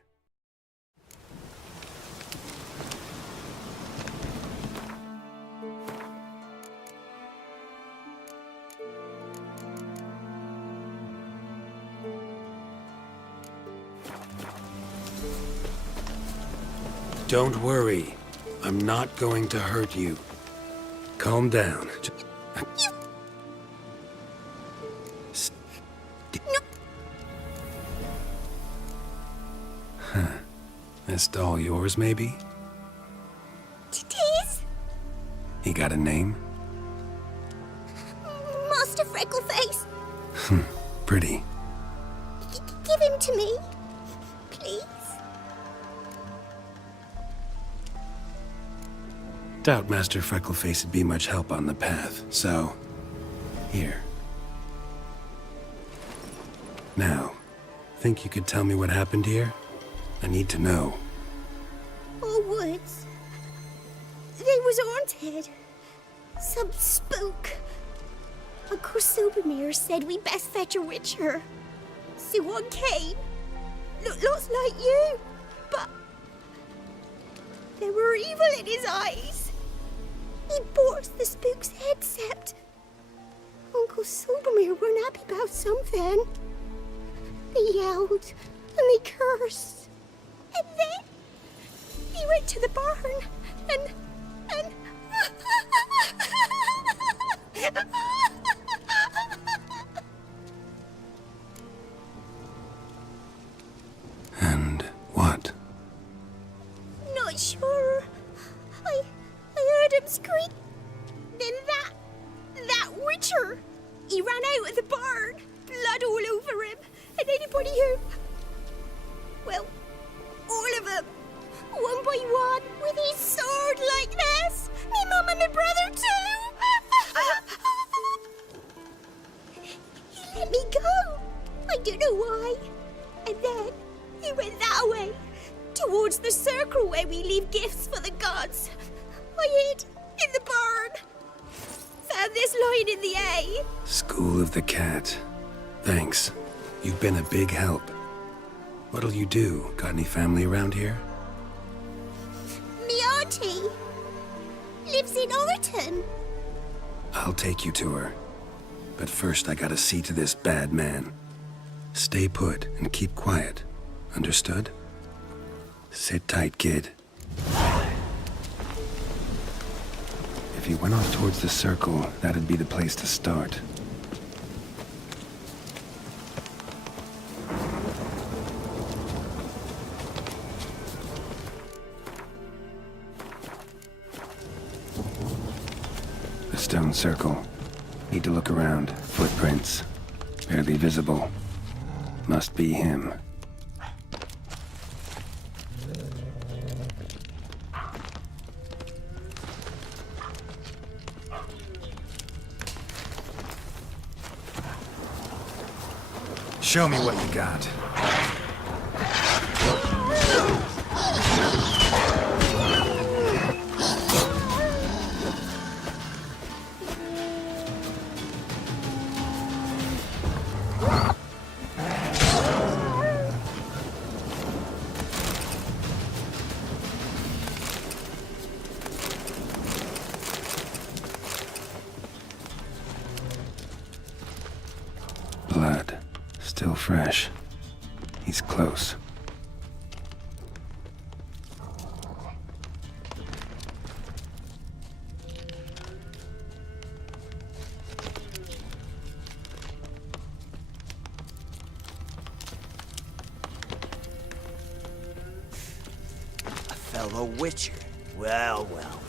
Don't worry. I'm not going to hurt you. Calm down. Huh. This doll yours, maybe? It is? He got a name? Master Freckleface. Pretty. Give him to me. Please. Doubt Master Freckleface would be much help on the path, so... here. Now, think you could tell me what happened here? I need to know. Our woods. They was haunted. Some spook. Uncle Silvermere said we best fetch a witcher. So one came. Looks like you, but... there were evil in his eyes. He bore the spook's head, except Uncle Silvermere weren't happy about something. They yelled and they cursed. And then he went to the barn and And what? Not sure. I heard him scream. Then that witcher, he ran out of the barn, blood all over him, and anybody who, well, all of them, one by one, with his sword like this. Me mum and my brother too. He let me go. I don't know why. And then he went that way, towards the circle where we leave gifts for the gods. I hid in the barn. Found this lying in the hay. School of the Cat. Thanks. You've been a big help. What'll you do? Got any family around here? Me auntie lives in Overton. I'll take you to her. But first I gotta see to this bad man. Stay put and keep quiet. Understood? Sit tight, kid. If you went off towards the circle, that'd be the place to start. A stone circle. Need to look around. Footprints. Barely visible. Must be him. Show me what you got. Blood. Still fresh. He's close. A fellow Witcher. Well, well.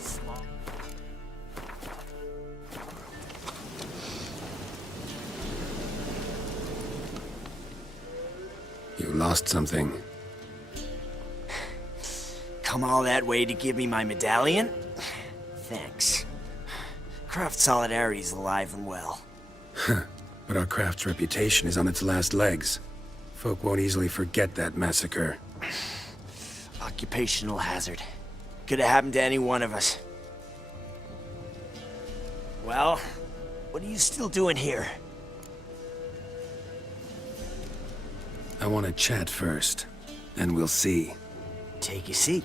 You lost something. Come all that way to give me my medallion? Thanks. Craft Solidarity's alive and well. But our craft's reputation is on its last legs. Folk won't easily forget that massacre. Occupational hazard. Could have happened to any one of us. Well, what are you still doing here? I want to chat first, and we'll see. Take your seat.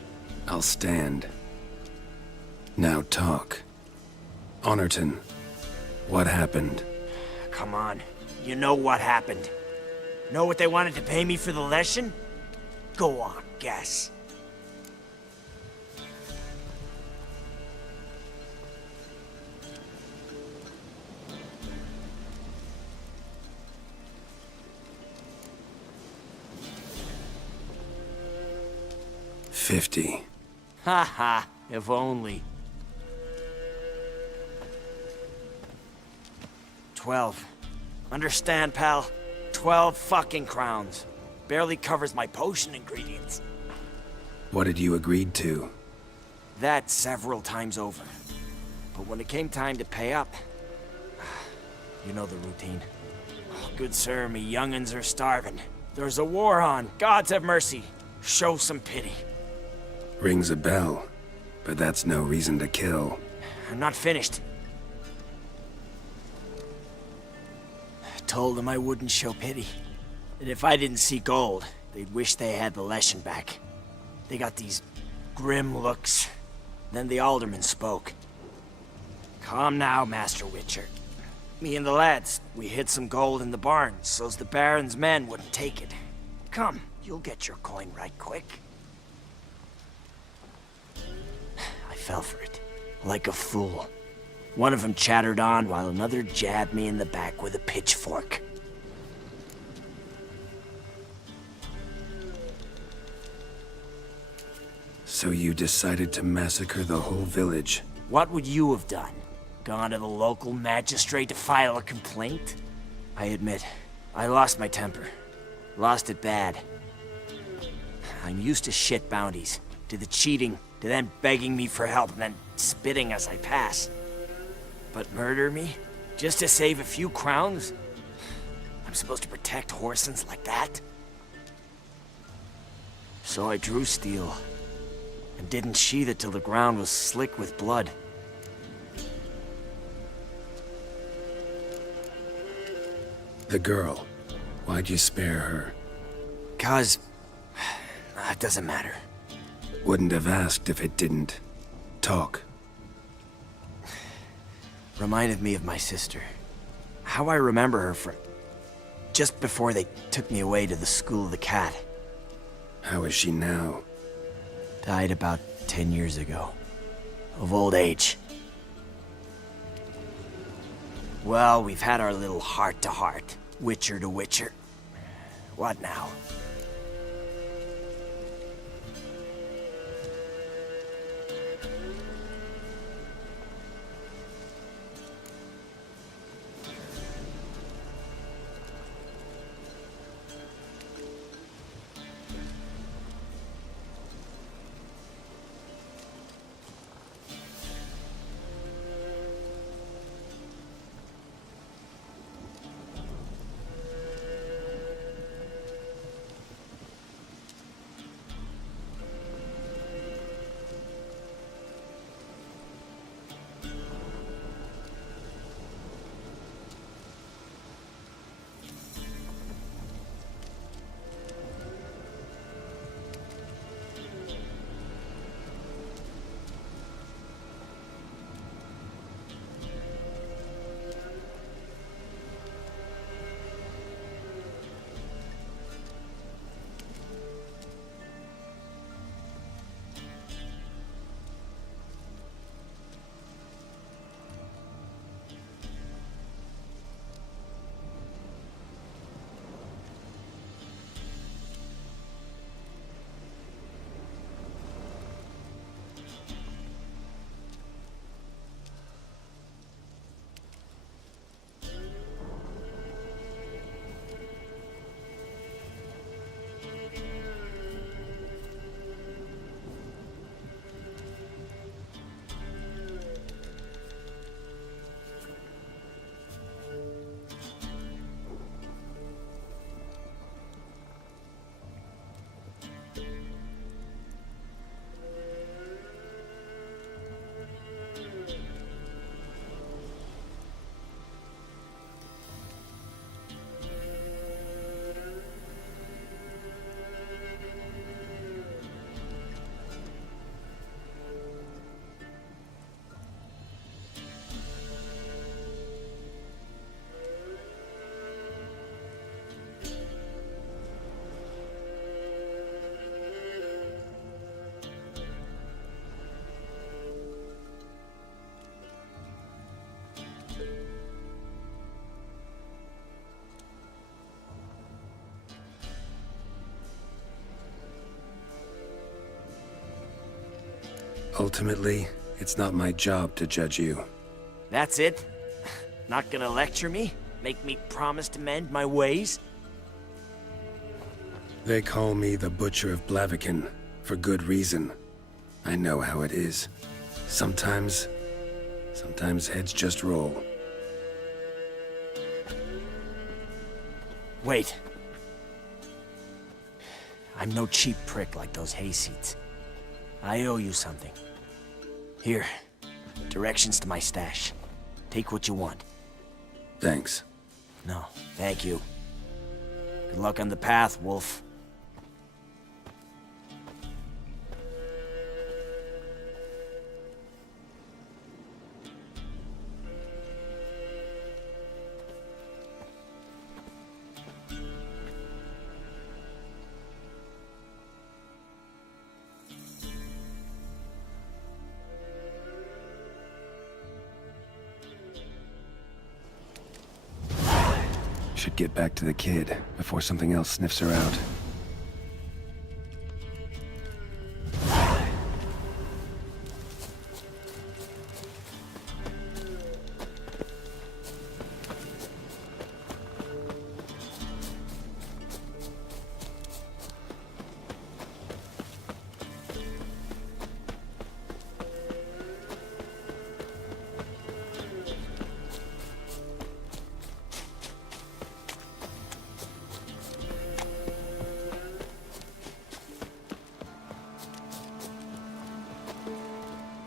I'll stand. Now talk. Honorton, what happened? Come on. You know what happened. Know what they wanted to pay me for the lesson? Go on, guess. $50. Ha ha, if only. 12. Understand, pal? 12 fucking crowns. Barely covers my potion ingredients. What had you agreed to? That several times over. But when it came time to pay up, you know the routine. Oh, good sir, me young'uns are starving. There's a war on. Gods have mercy. Show some pity. Rings a bell, but that's no reason to kill. I'm not finished. I told them I wouldn't show pity. That if I didn't see gold, they'd wish they had the lesson back. They got these grim looks. Then the alderman spoke. Calm now, Master Witcher. Me and the lads, we hid some gold in the barn, so's the Baron's men wouldn't take it. Come, you'll get your coin right quick. I fell for it, like a fool. One of them chattered on while another jabbed me in the back with a pitchfork. So you decided to massacre the whole village? What would you have done? Gone to the local magistrate to file a complaint? I admit, I lost my temper. Lost it bad. I'm used to shit bounties, to the cheating, to them begging me for help and then spitting as I pass. But murder me? Just to save a few crowns? I'm supposed to protect Horsens like that? So I drew steel, and didn't sheathe it till the ground was slick with blood. The girl, why'd you spare her? 'Cause... it doesn't matter. Wouldn't have asked if it didn't. Talk. Reminded me of my sister. How I remember her from... just before they took me away to the School of the Cat. How is she now? Died about 10 years ago. Of old age. Well, we've had our little heart-to-heart. Witcher to Witcher. What now? Ultimately, it's not my job to judge you. That's it? Not gonna lecture me? Make me promise to mend my ways? They call me the Butcher of Blaviken, for good reason. I know how it is. Sometimes heads just roll. Wait. I'm no cheap prick like those hayseeds. I owe you something. Here, directions to my stash. Take what you want. Thanks. No, thank you. Good luck on the path, Wolf. Should get back to the kid before something else sniffs her out.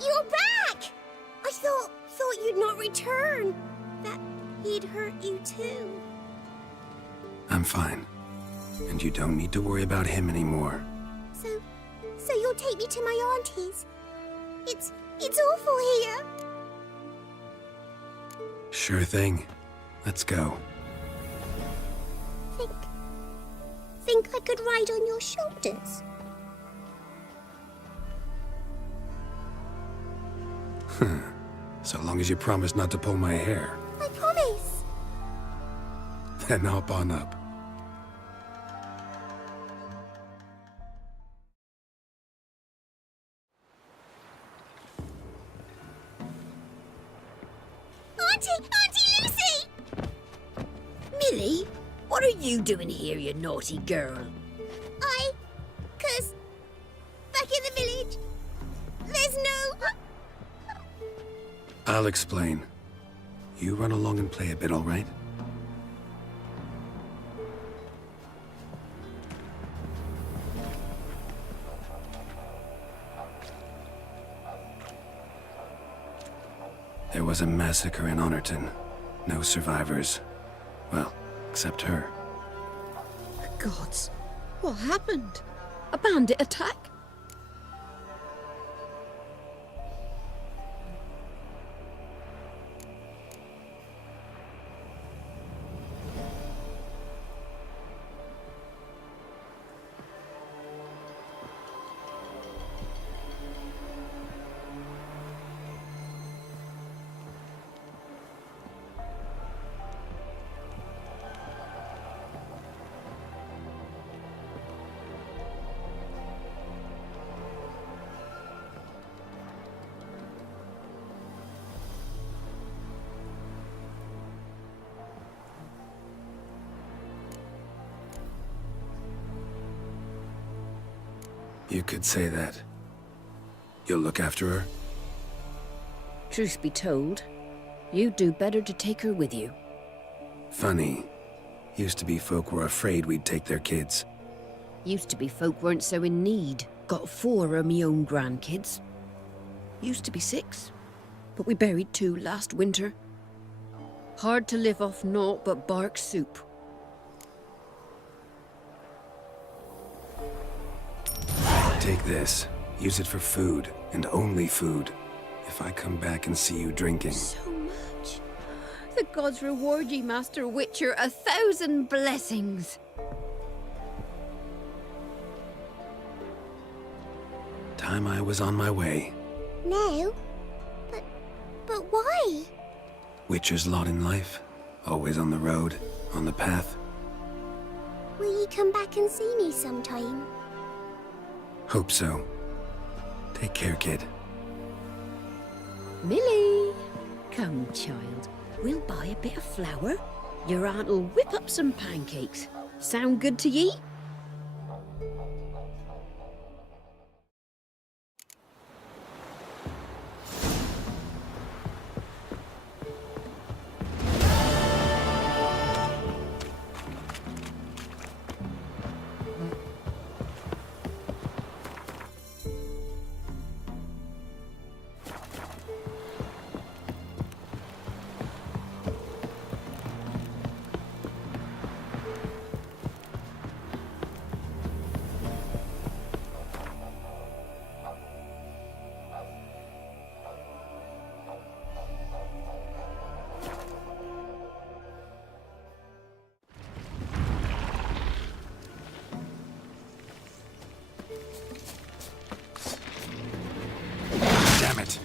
You're back! I thought you'd not return. That he'd hurt you too. I'm fine. And you don't need to worry about him anymore. So you'll take me to my auntie's? It's awful here. Sure thing. Let's go. Think I could ride on your shoulders? So long as you promise not to pull my hair. I promise. Then hop on up. Auntie Lucy! Millie, what are you doing here, you naughty girl? 'Cause back in the village, there's no... I'll explain. You run along and play a bit, all right? There was a massacre in Honorton. No survivors. Well, except her. The gods, what happened? A bandit attack? You could say that. You'll look after her? Truth be told, you'd do better to take her with you. Funny. Used to be folk were afraid we'd take their kids. Used to be folk weren't so in need. Got 4 of me own grandkids. Used to be 6, but we buried 2 last winter. Hard to live off naught but bark soup. Take this. Use it for food, and only food. If I come back and see you drinking. So much. The gods reward ye, Master Witcher, 1,000 blessings. Time I was on my way. No. But why? Witcher's lot in life. Always on the road, on the path. Will you come back and see me sometime? Hope so. Take care, kid. Millie! Come, child. We'll buy a bit of flour. Your aunt'll whip up some pancakes. Sound good to ye? Damn it.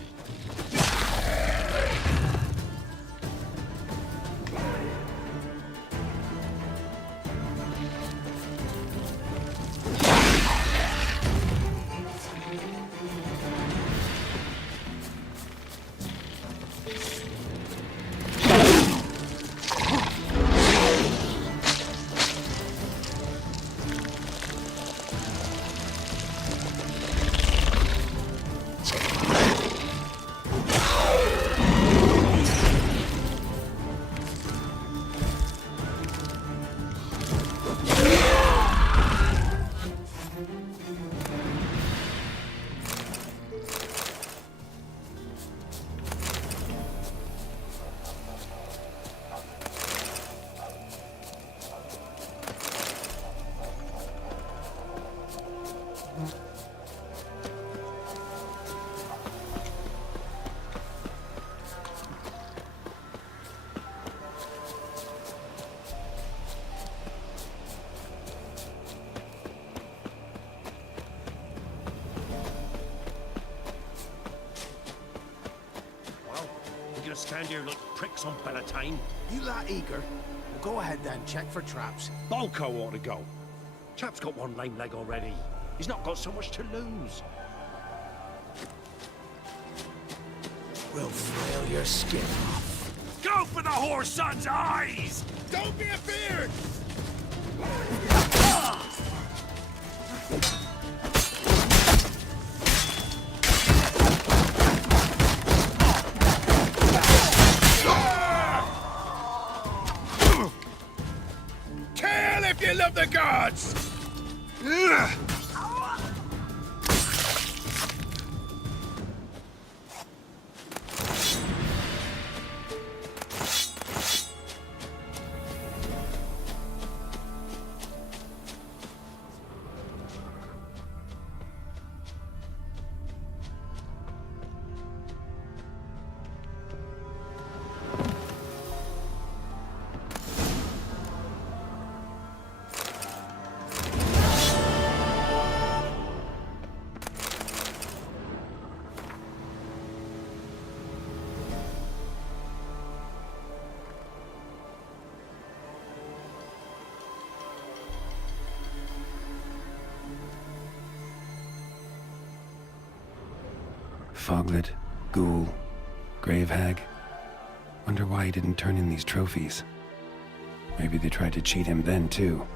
Stand here like pricks on Bellatane. You that eager? Well, go ahead then, check for traps. Balco ought to go. Chap's got one lame leg already. He's not got so much to lose. We'll frail your skin off. Go for the whore son's eyes! Don't be afeard! Kill if you love the gods! Foglet, Ghoul, Grave Hag. Wonder why he didn't turn in these trophies. Maybe they tried to cheat him then, too.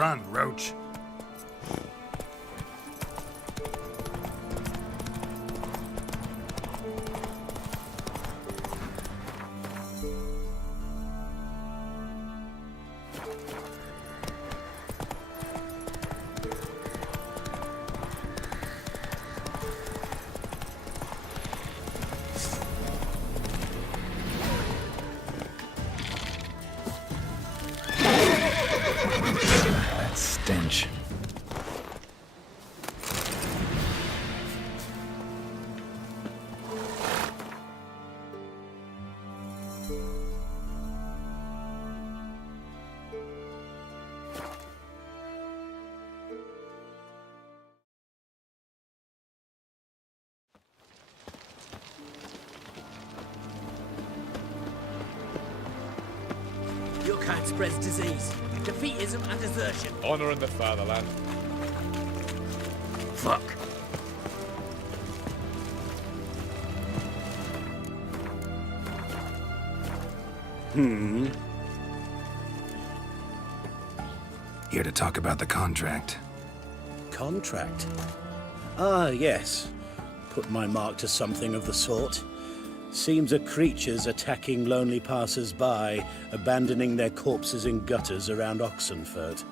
Run, Roach. That stench. Your kind spreads disease, defeatism and desertion. Honor in the fatherland. Fuck. Here to talk about the contract. Contract? Ah, yes. Put my mark to something of the sort. Seems a creature's attacking lonely passers-by, abandoning their corpses in gutters around Oxenfurt.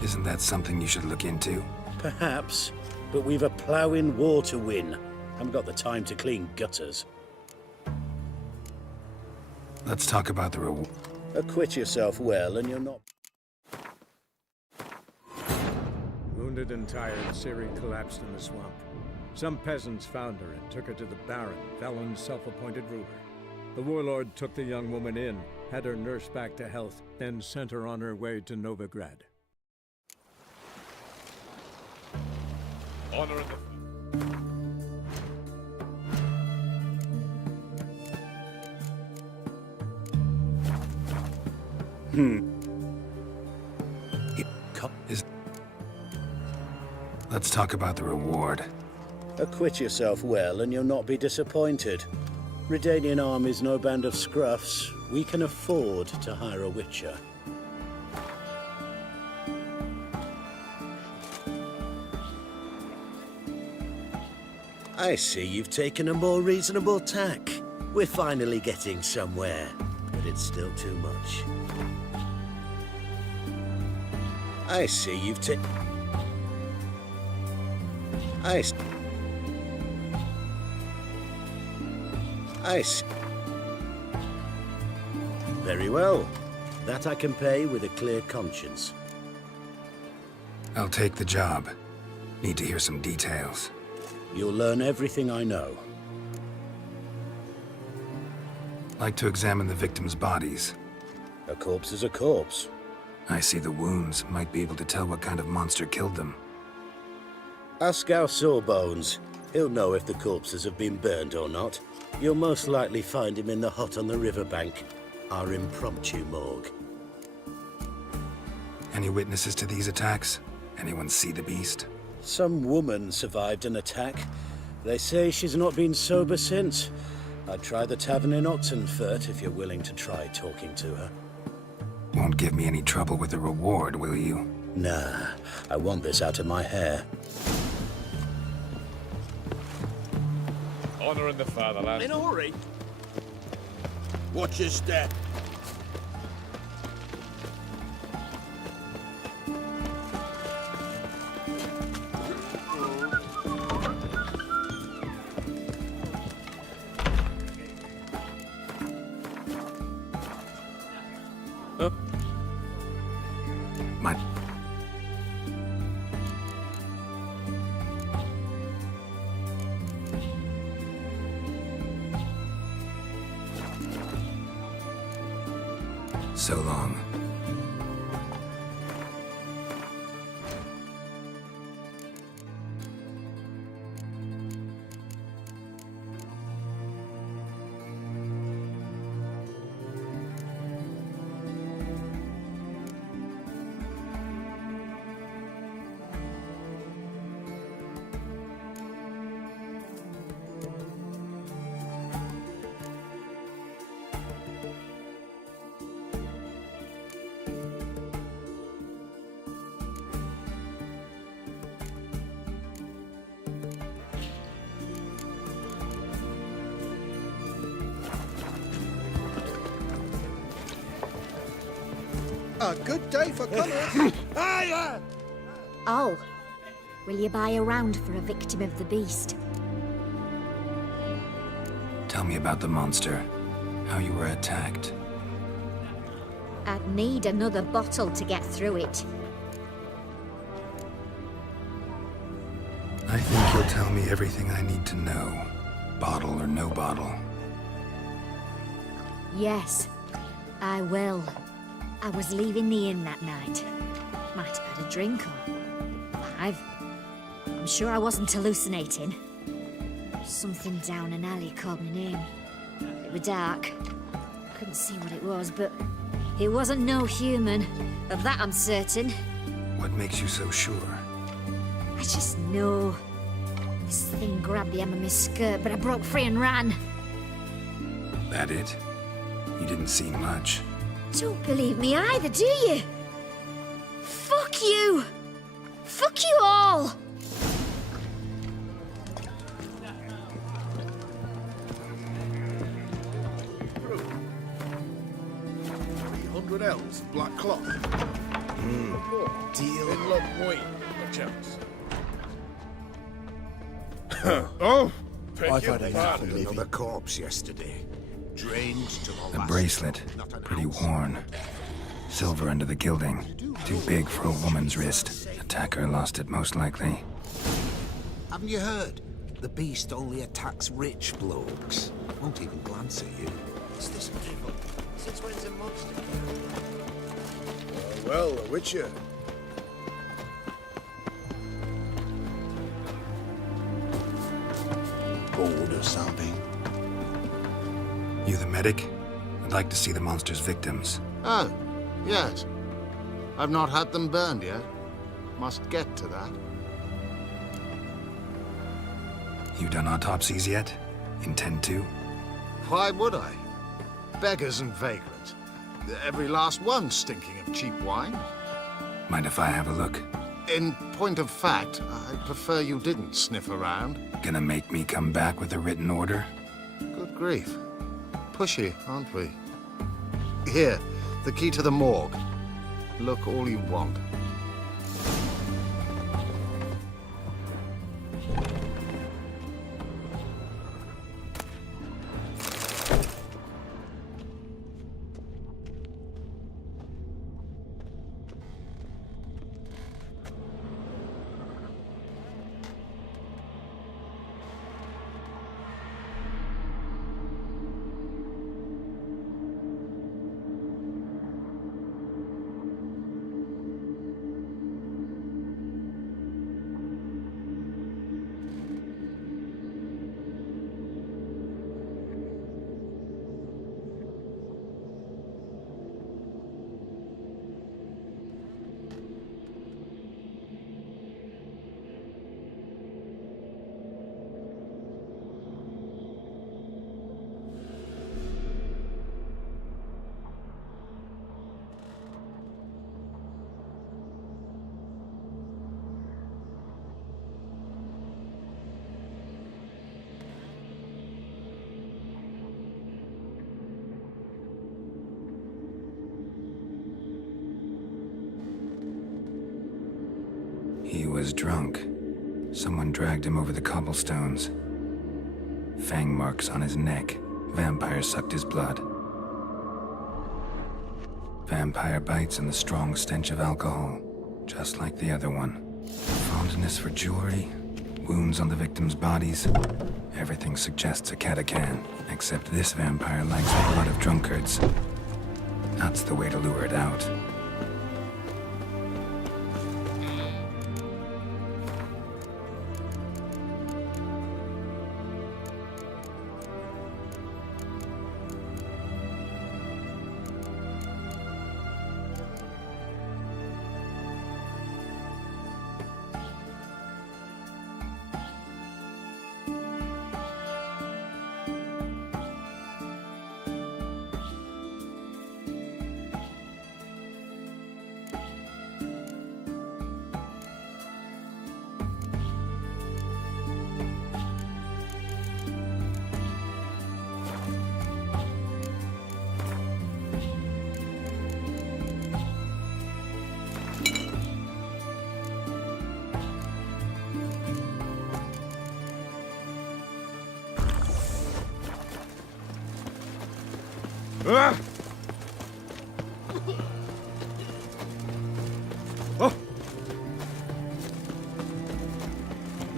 Isn't that something you should look into? Perhaps, but we've a ploughing war to win. Haven't got the time to clean gutters. Let's talk about the reward. Acquit yourself well, and you're not... Wounded and tired, Ciri collapsed in the swamp. Some peasants found her and took her to the Baron, Velen's self-appointed ruler. The warlord took the young woman in, had her nursed back to health, then sent her on her way to Novigrad. Honor in the... Let's talk about the reward. Acquit yourself well, and you'll not be disappointed. Redanian army's no band of scruffs. We can afford to hire a witcher. I see you've taken a more reasonable tack. We're finally getting somewhere, but it's still too much. I see you've taken... I see. Very well. That I can pay with a clear conscience. I'll take the job. Need to hear some details. You'll learn everything I know. Like to examine the victims' bodies. A corpse is a corpse. I see the wounds. Might be able to tell what kind of monster killed them. Ask our Sawbones. He'll know if the corpses have been burned or not. You'll most likely find him in the hut on the riverbank. Our impromptu morgue. Any witnesses to these attacks? Anyone see the beast? Some woman survived an attack. They say she's not been sober since. I'd try the tavern in Oxenfurt if you're willing to try talking to her. Won't give me any trouble with the reward, will you? Nah, I want this out of my hair. Honor in the fatherland. In a hurry. Watch your step. So long. A good day for comers. Oh, will you buy a round for a victim of the beast? Tell me about the monster. How you were attacked. I'd need another bottle to get through it. I think you'll tell me everything I need to know. Bottle or no bottle. Yes, I will. I was leaving the inn that night. Might have had a drink or 5. I'm sure I wasn't hallucinating. Something down an alley called my name. It was dark. Couldn't see what it was, but it wasn't no human. Of that I'm certain. What makes you so sure? I just know. This thing grabbed the hem of my skirt, but I broke free and ran. That it? You didn't see much. Don't believe me either, do you? Fuck you! Fuck you all! £300 black cloth. Deal. In love wine, perchance. Oh! I've had enough of Another living. corpse yesterday. Drained to the A last. bracelet. Not an Pretty ounce. worn. Silver under the gilding. Too big for a woman's wrist. Attacker lost it most likely. Haven't you heard? The beast only attacks rich blokes. Won't even glance at you. What's this evil? Since when's a monster? Well, a witcher. Bored or something? You the medic? I'd like to see the monster's victims. Oh, yes. I've not had them burned yet. Must get to that. You done autopsies yet? Intend to? Why would I? Beggars and vagrants. Every last one stinking of cheap wine. Mind if I have a look? In point of fact, I prefer you didn't sniff around. Gonna make me come back with a written order? Good grief. Pushy, aren't we? Here, the key to the morgue. Look all you want. He was drunk. Someone dragged him over the cobblestones. Fang marks on his neck. Vampire sucked his blood. Vampire bites and the strong stench of alcohol, just like the other one. Fondness for jewelry, wounds on the victims' bodies. Everything suggests a Catacan, except this vampire likes the blood of drunkards. That's the way to lure it out. Oh.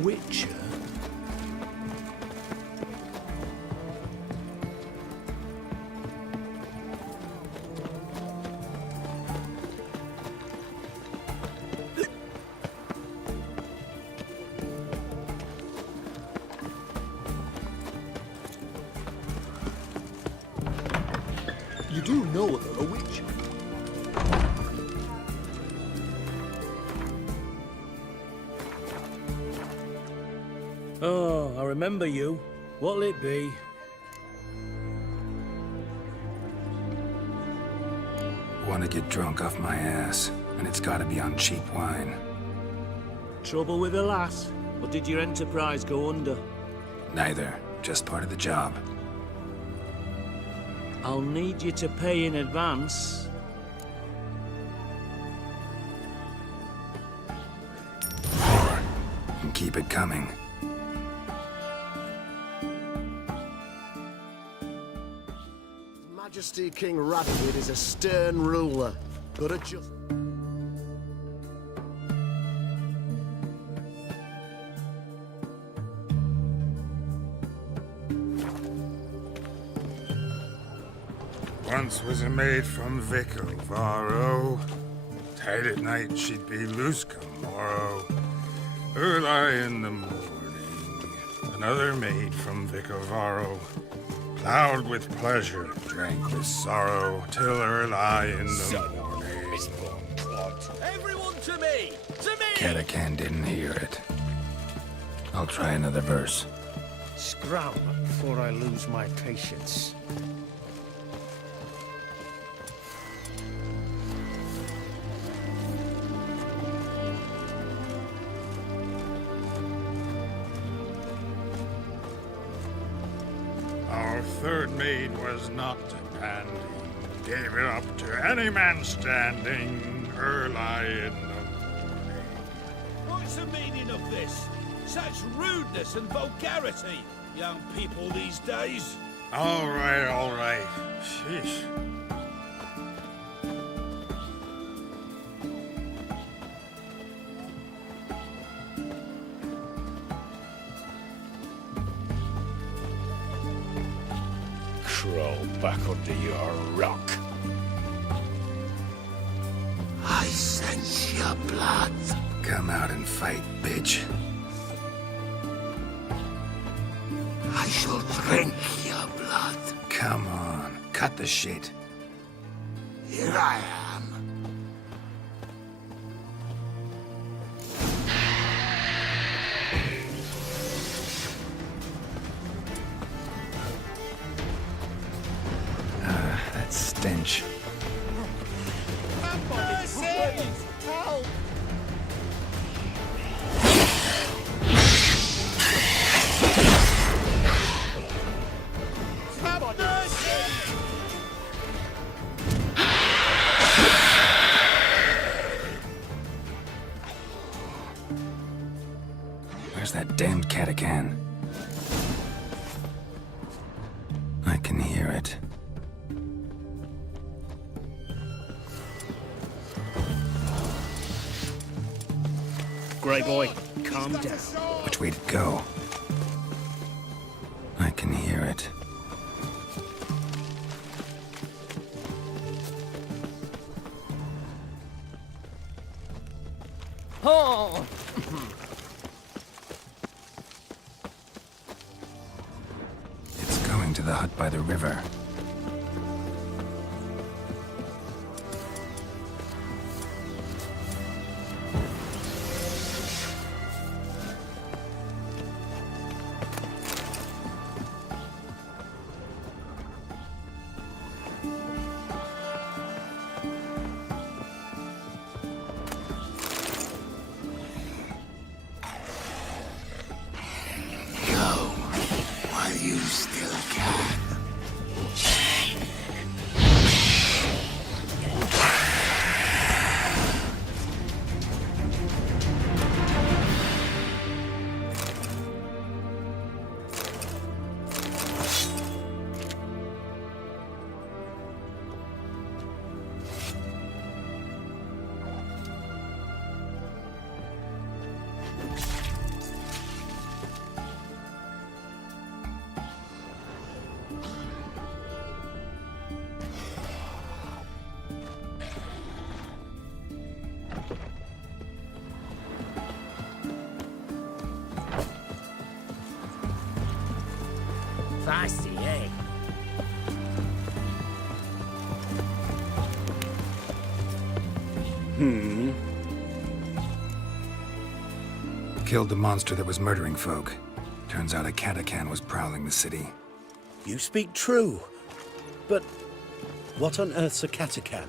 Witcher? You do know they're a witch. Oh, I remember you. What'll it be? Want to get drunk off my ass, and it's gotta be on cheap wine. Trouble with the lass? Or did your enterprise go under? Neither. Just part of the job. I'll need you to pay in advance. And keep it coming. His Majesty King Radowid is a stern ruler, but a just... Once was a maid from Vico, Varro. Tight at night she'd be loose come morrow. Early in the morning, another maid from Vico, Varro. Plowed with pleasure, drank with sorrow, till early in the morning. Everyone to me! To me! Catacan didn't hear it. I'll try another verse. Scram before I lose my patience. Our third maid was not demanding, gave it up to any man standing, early in the morning. What's the meaning of this? Such rudeness and vulgarity, young people these days. All right. Sheesh. Crawl back under your rock. I sense your blood. Come out and fight, bitch. I shall drink your blood. Come on, cut the shit. Here I am. That stench. Help! Where's that damned Catacan? I can hear it. Grey boy, calm down. Which way to go? I can hear it. Oh! It's going to the hut by the river. You still can. Fasty, eh? Killed the monster that was murdering folk. Turns out a Katakan was prowling the city. You speak true. But what on earth's a Katakan?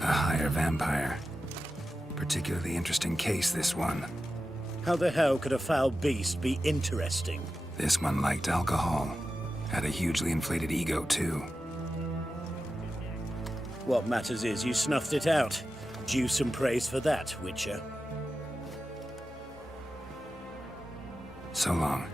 A higher vampire. Particularly interesting case, this one. How the hell could a foul beast be interesting? This one liked alcohol. Had a hugely inflated ego, too. What matters is you snuffed it out. Due some praise for that, Witcher. So long.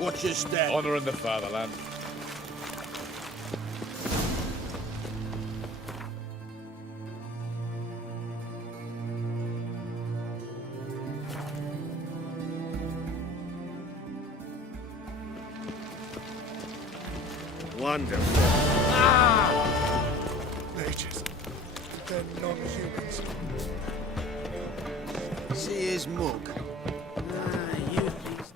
Watch your step. Honouring the fatherland. Wonderful. Mages. They're non-humans. See his mug. You beast.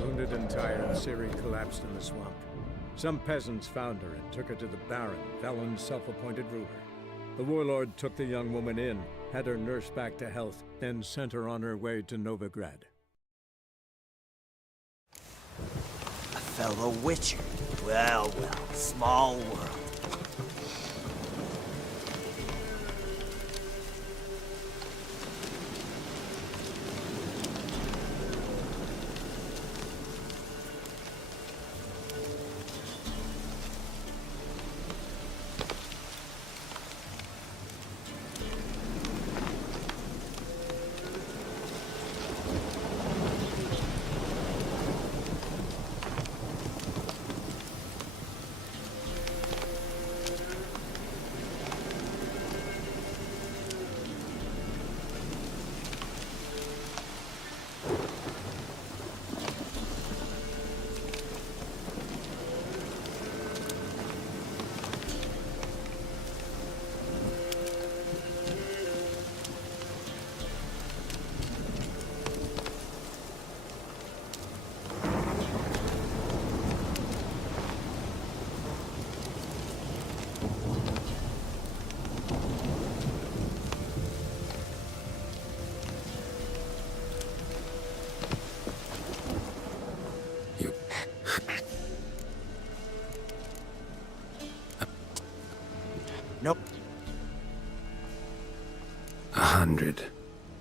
Wounded and tired, Ciri collapsed in the swamp. Some peasants found her and took her to the Baron, Velen's self-appointed ruler. The warlord took the young woman in, had her nursed back to health, then sent her on her way to Novigrad. A fellow witcher. Well, small world.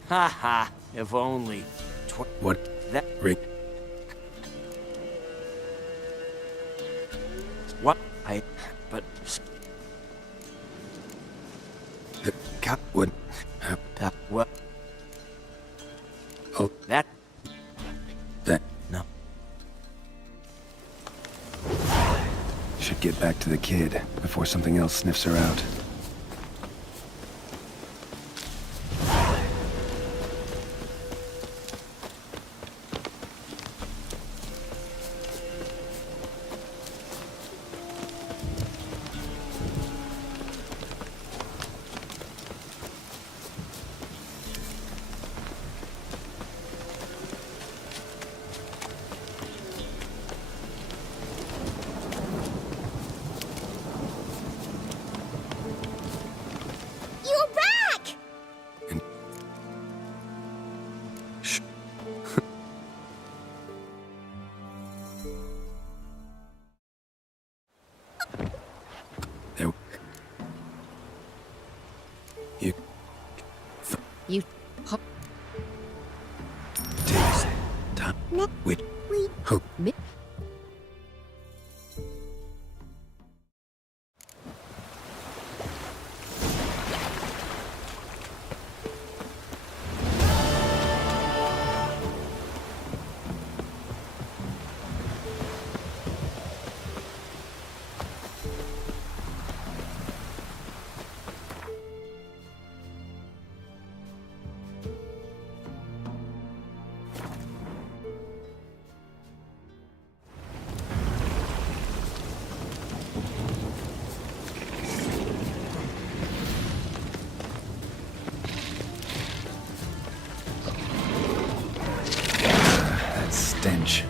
Ha ha, if only. What? That... Rick? What? But... The cap would have... What? Oh. That... No. Should get back to the kid before something else sniffs her out. You're back! Shh. There. You. You... Takes time. Wait. Hope. Me? That stench.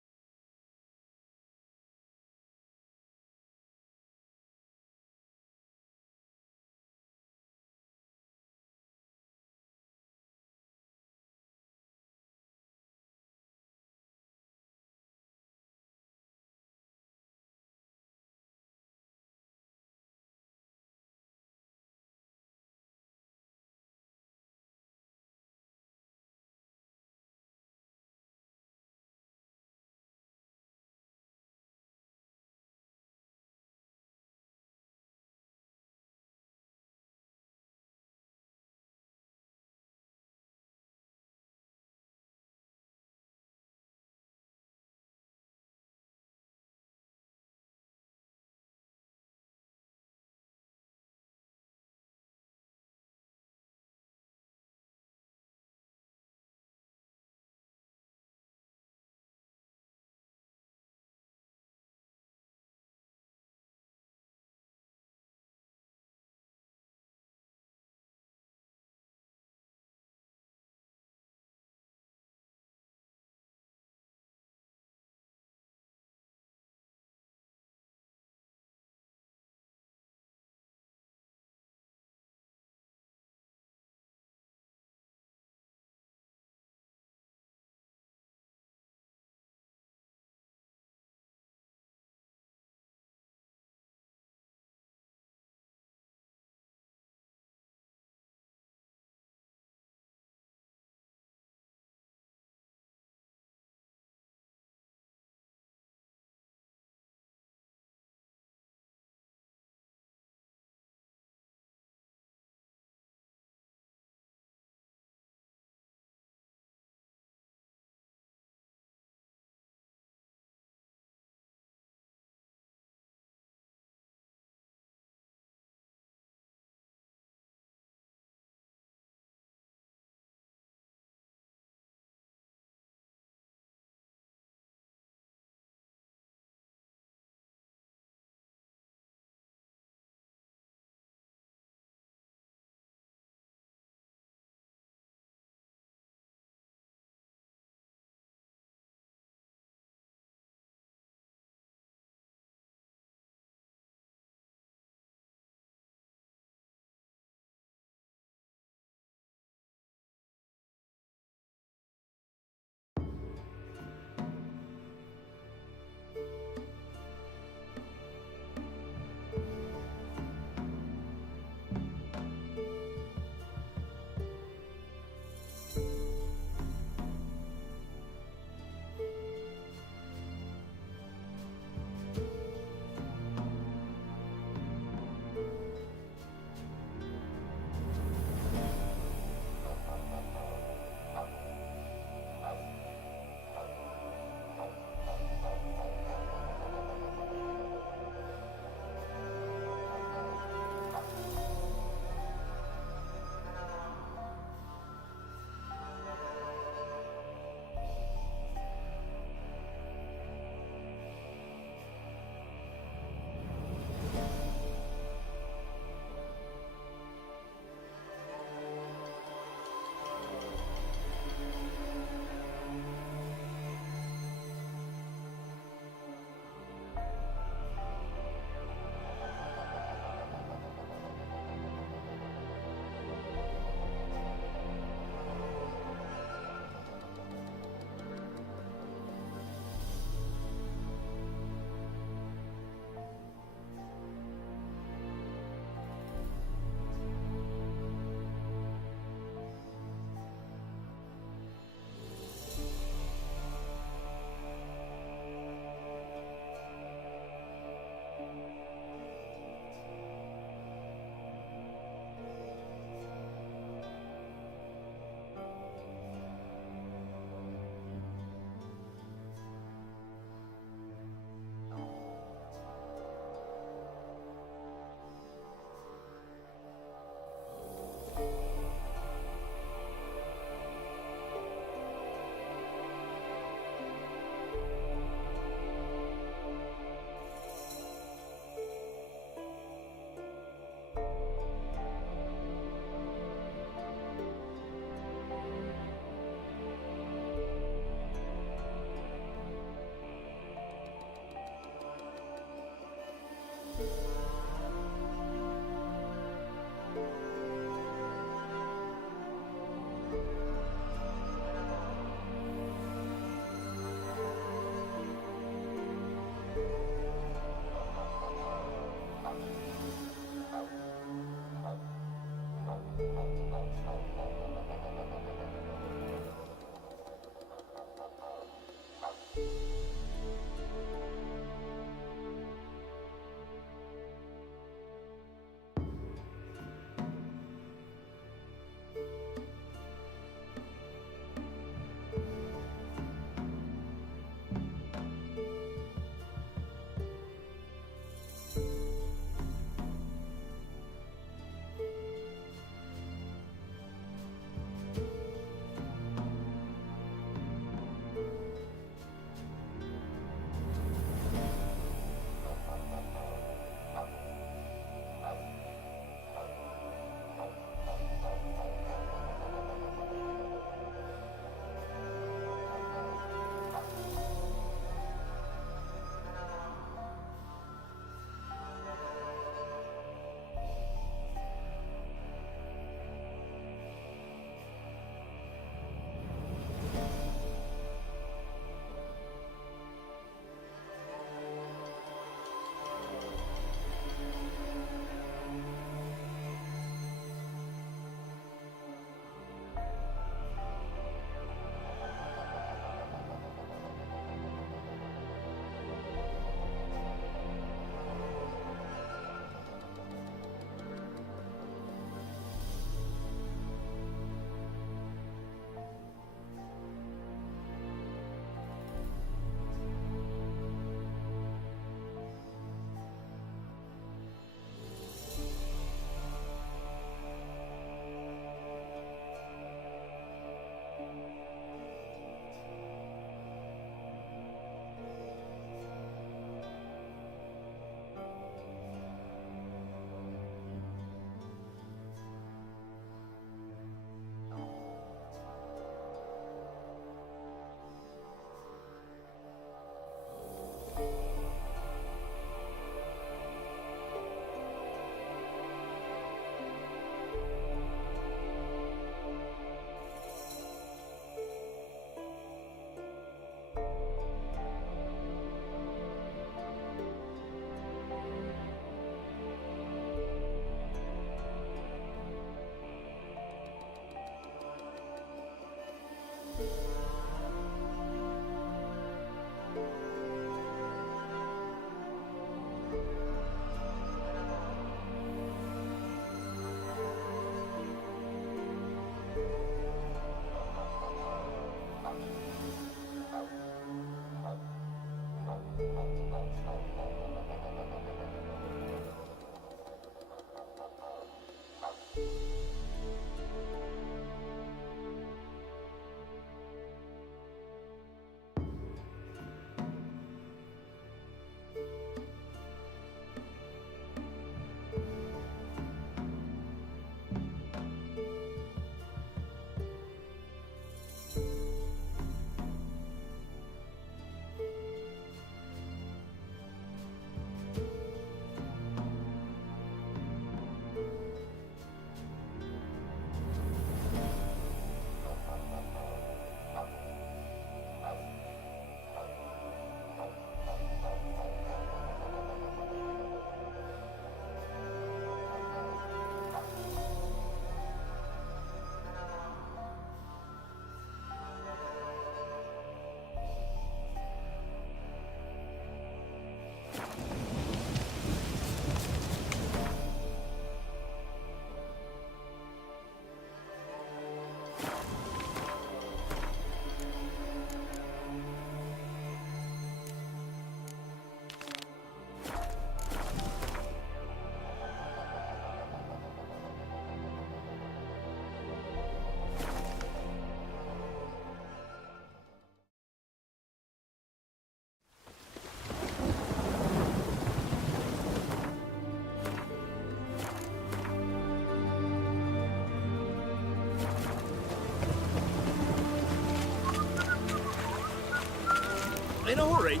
In a hurry?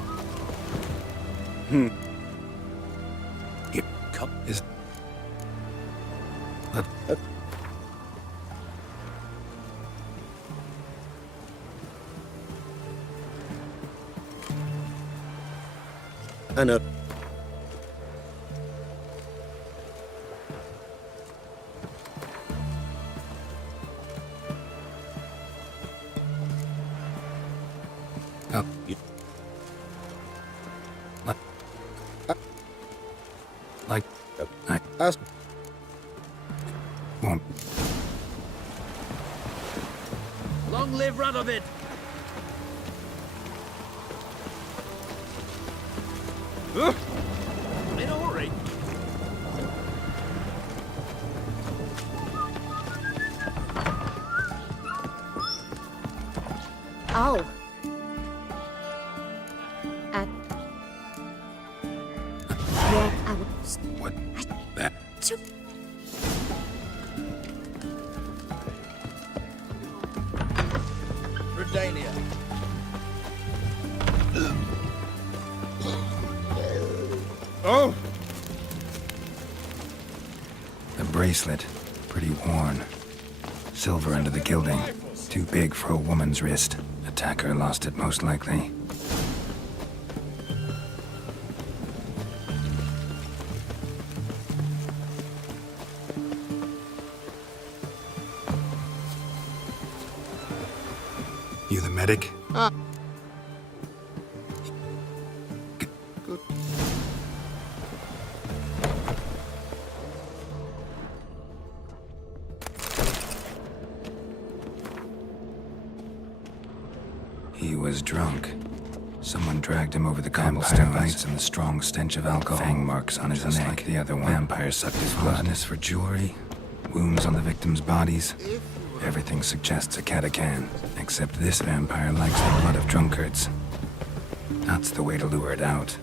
Cup is. And a. Oh. Like. I Ask. won't. Long live Radovid! In a hurry? Oh. Yeah, I was. What? That. Redania. Oh! The bracelet. Pretty worn. Silver under the gilding. Too big for a woman's wrist. Attacker lost it most likely. You the medic? Good. He was drunk. Someone dragged him over the cobblestones and the strong stench of alcohol. Fang marks on his neck. Like the other one. Vampire sucked his blood. For jewelry, wounds on the victims' bodies. Everything suggests a Catacan, except this vampire likes the blood of drunkards. That's the way to lure it out.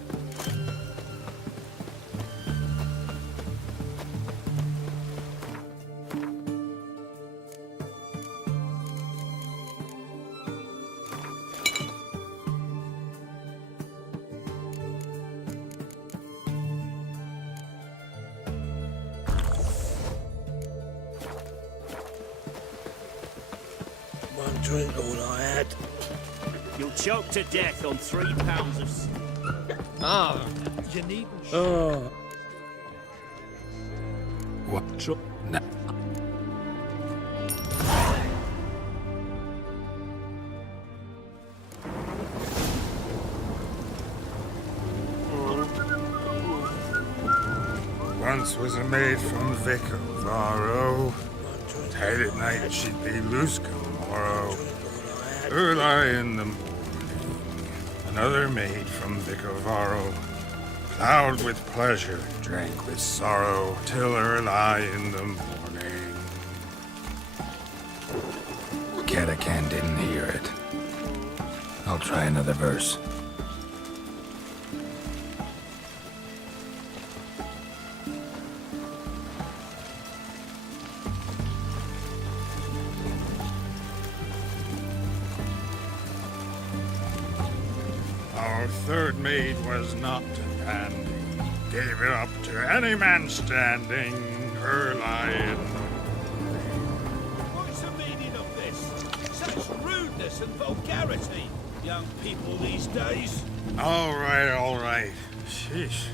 One drink all I had. You'll choke to death on 3 pounds of... Ah, you needn't... Oh. What? No. Once was a maid from Vic of Varro. Tight at night she'd be loose tomorrow. Early in the morning. Another maid from Vic of Varro. Plowed with pleasure, drank with sorrow, till early in the morning. Catacan didn't hear it. I'll try another verse. Our third maid was not a dandy. Gave it up to any man standing, early in the What's the meaning of this? Such rudeness and vulgarity, young people these days. All right. Sheesh.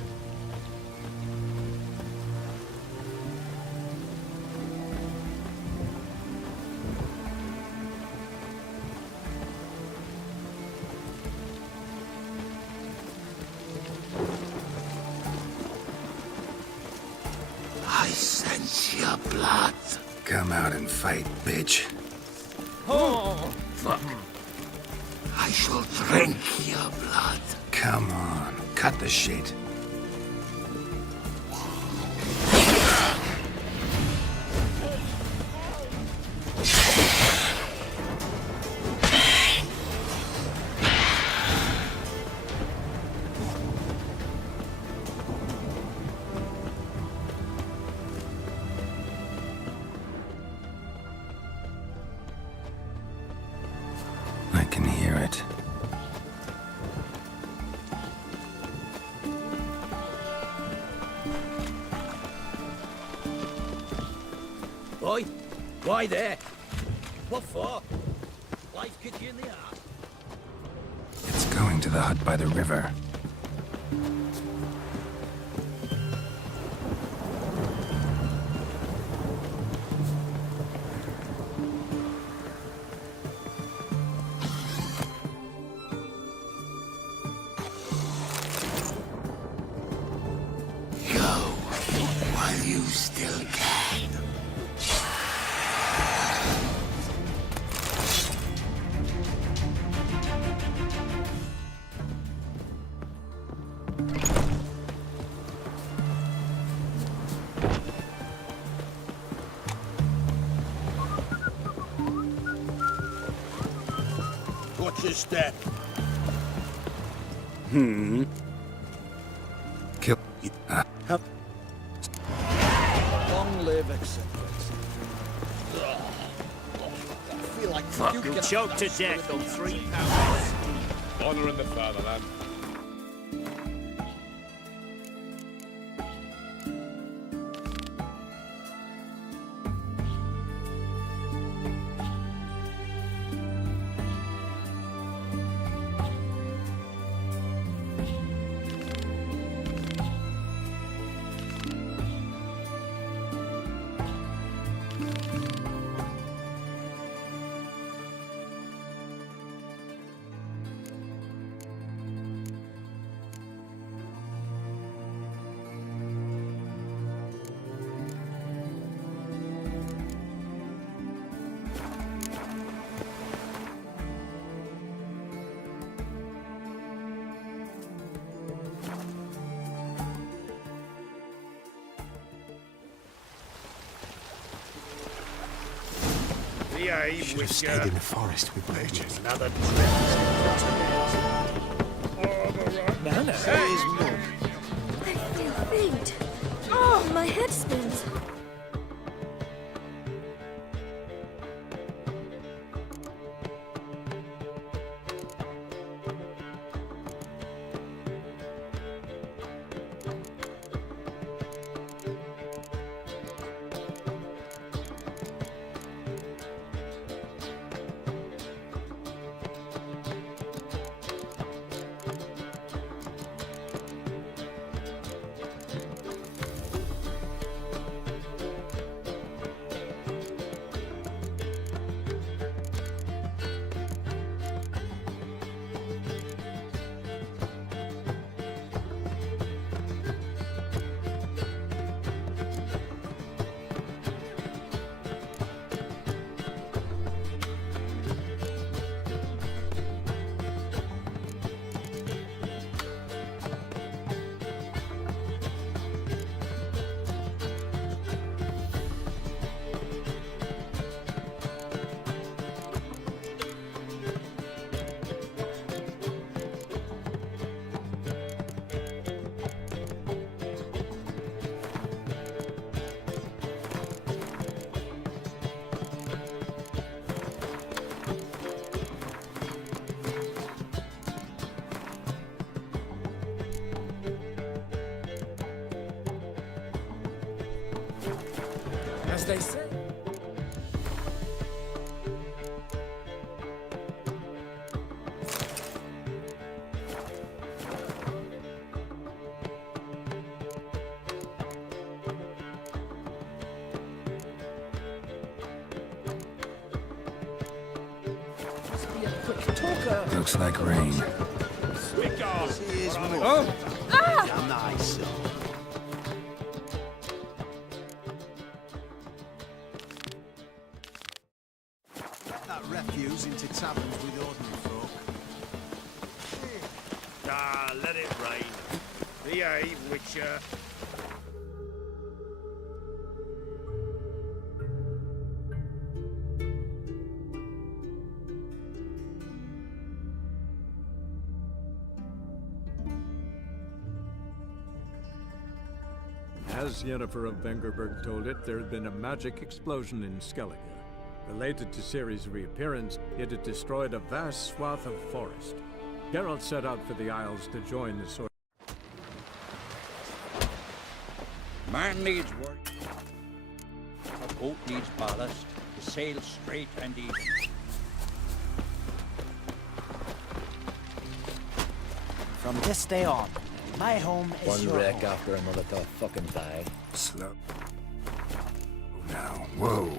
I sense your blood. Come out and fight, bitch. Oh, fuck. I shall drink your blood. Come on, cut the shit. I can hear it. Why there? What for? Life kick you in the arse. It's going to the hut by the river. While you still can. Watch your step. Kill. Long live eccentrics. I feel like You'll choke to death on 3 pounds. Honor in the fatherland. Behave, Should have Witcher. stayed in the forest with Bridget. Another Nana. Here's Mum. I feel faint. Oh, my head spins. As they say. Must be a quick talker. Looks like rain. Speak on. Here's Mum. Oh! Damn nice son. That refuse into taverns with ordinary folk. Ah, let it rain. Behave, Witcher. As Yennefer of Vengerberg told it, there had been a magic explosion in Skellige. Related to Ciri's reappearance, it had destroyed a vast swath of forest. Geralt set out for the Isles to join the Sword. Man needs work. A boat needs ballast. to sail straight and even. From this day on, my home is One your wreck home. after another till I fucking die. Slow. Now, whoa.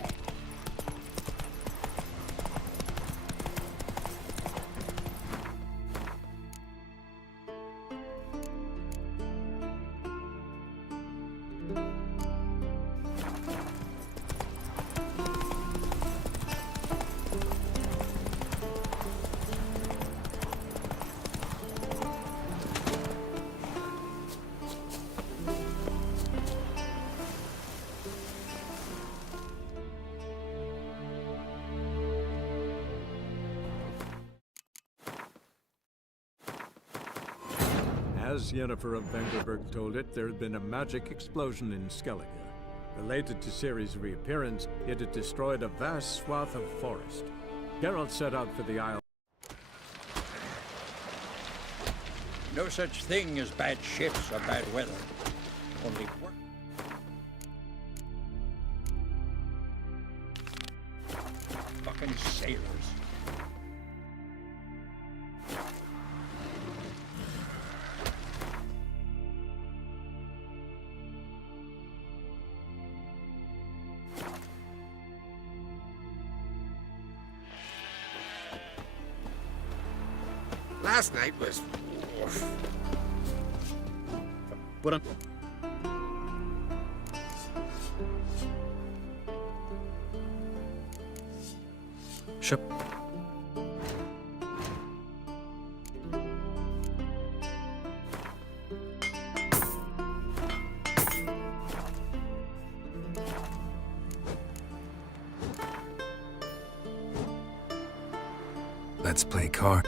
As Yennefer of Vengerberg told it, there had been a magic explosion in Skellige. Related to Ciri's reappearance, it had destroyed a vast swath of forest. Geralt set out for the Isle. No such thing as bad ships or bad weather. Only work. Fucking sailors. Last night was... Put on. Sure. Let's play card.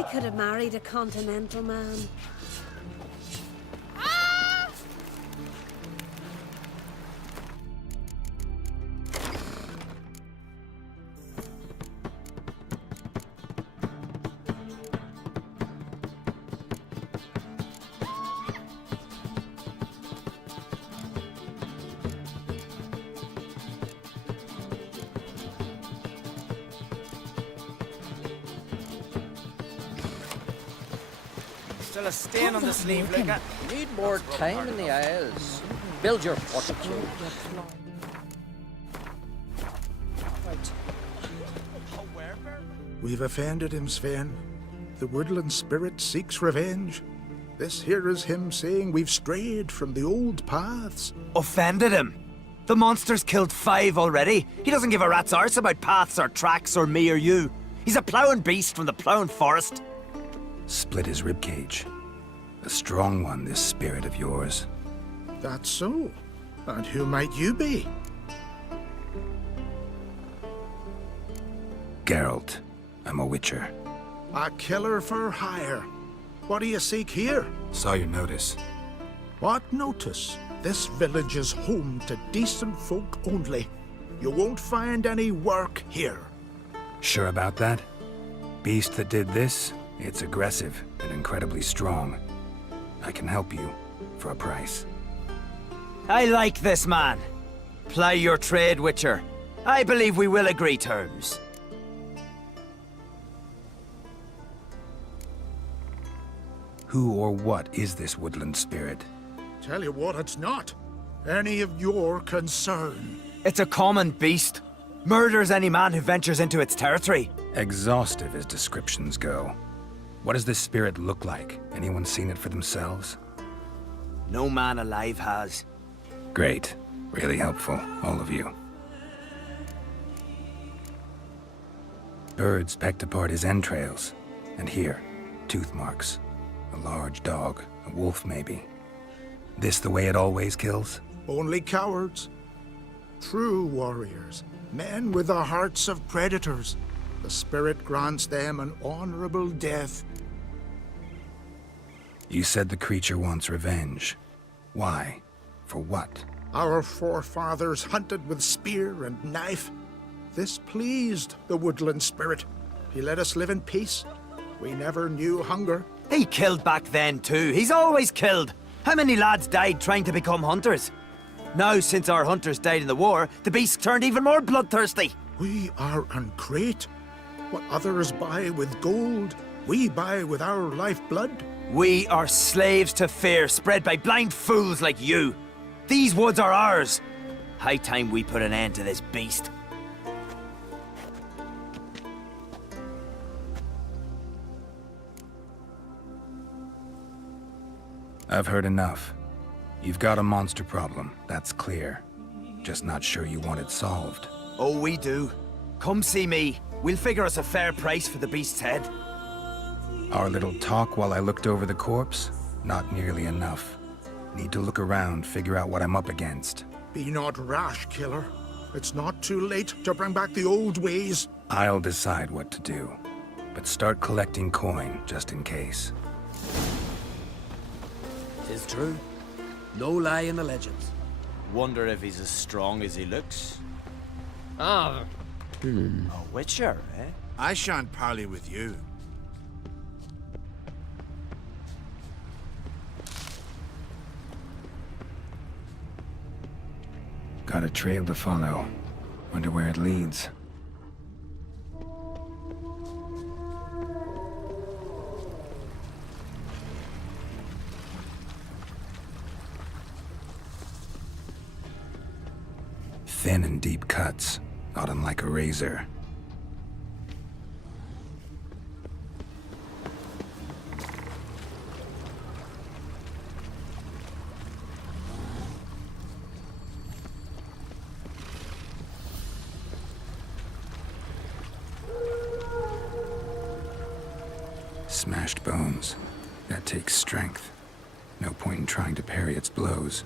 I could have married a continental man. Still a stain on the sleeve, like that. Need more time in the Isles. Build your fortitude. We've offended him, Sven. The woodland spirit seeks revenge. This here is him saying we've strayed from the old paths. Offended him? The monster's killed 5 already. He doesn't give a rat's arse about paths or tracks or me or you. He's a ploughing beast from the ploughing forest. Split his ribcage. A strong one, this spirit of yours. That's so. And who might you be? Geralt. I'm a witcher. A killer for hire. What do you seek here? Saw your notice. What notice? This village is home to decent folk only. You won't find any work here. Sure about that? Beast that did this, it's aggressive and incredibly strong. I can help you for a price. I like this man. Ply your trade, Witcher. I believe we will agree terms. Who or what is this woodland spirit? Tell you what, it's not any of your concern. It's a common beast. Murders any man who ventures into its territory. Exhaustive as descriptions go. What does this spirit look like? Anyone seen it for themselves? No man alive has. Great. Really helpful, all of you. Birds pecked apart his entrails. And here, tooth marks. A large dog, a wolf maybe. This the way it always kills? Only cowards. True warriors. Men with the hearts of predators. The spirit grants them an honorable death. You said the creature wants revenge. Why? For what? Our forefathers hunted with spear and knife. This pleased the woodland spirit. He let us live in peace. We never knew hunger. He killed back then too. He's always killed. How many lads died trying to become hunters? Now, since our hunters died in the war, the beast turned even more bloodthirsty. We are uncreate. What others buy with gold, we buy with our lifeblood. We are slaves to fear spread by blind fools like you. These woods are ours. High time we put an end to this beast. I've heard enough. You've got a monster problem, that's clear. Just not sure you want it solved. Oh, we do. Come see me. We'll figure us a fair price for the beast's head. Our little talk while I looked over the corpse? Not nearly enough. Need to look around, figure out what I'm up against. Be not rash, killer. It's not too late to bring back the old ways. I'll decide what to do. But start collecting coin, just in case. 'Tis true. No lie in the legends. Wonder if he's as strong as he looks. Ah. A witcher, eh? I shan't parley with you. Got a trail to follow. Wonder where it leads. Thin and deep cuts, not unlike a razor. Smashed bones. That takes strength. No point in trying to parry its blows.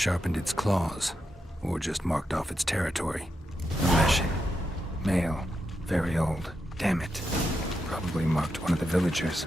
Sharpened its claws, or just marked off its territory. A Leshen. Male. Very old. Damn it. Probably marked one of the villagers.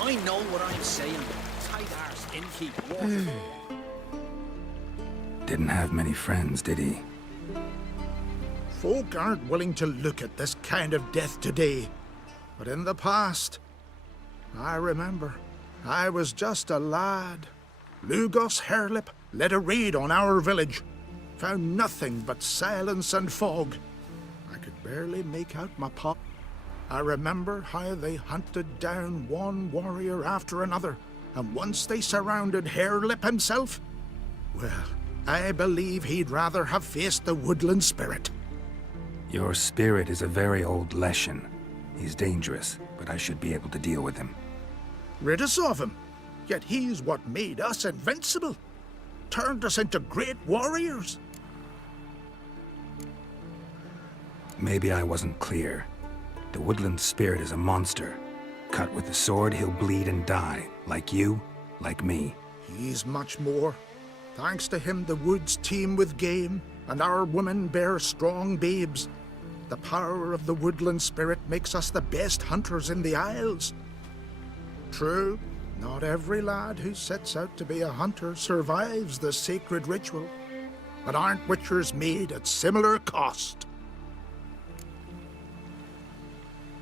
I know what I'm saying. Tight-arse innkeep water. Didn't have many friends, did he? Folk aren't willing to look at this kind of death today. But in the past, I remember, I was just a lad. Lugos Harelip led a raid on our village. Found nothing but silence and fog. I could barely make out my pop. I remember how they hunted down one warrior after another, and once they surrounded Harelip himself, well, I believe he'd rather have faced the woodland spirit. Your spirit is a very old Leshen. He's dangerous, but I should be able to deal with him. Rid us of him, yet he's what made us invincible. Turned us into great warriors. Maybe I wasn't clear. The woodland spirit is a monster. Cut with the sword, he'll bleed and die. Like you, like me. He's much more. Thanks to him, the woods teem with game, and our women bear strong babes. The power of the woodland spirit makes us the best hunters in the Isles. True, not every lad who sets out to be a hunter survives the sacred ritual. But aren't witchers made at similar cost?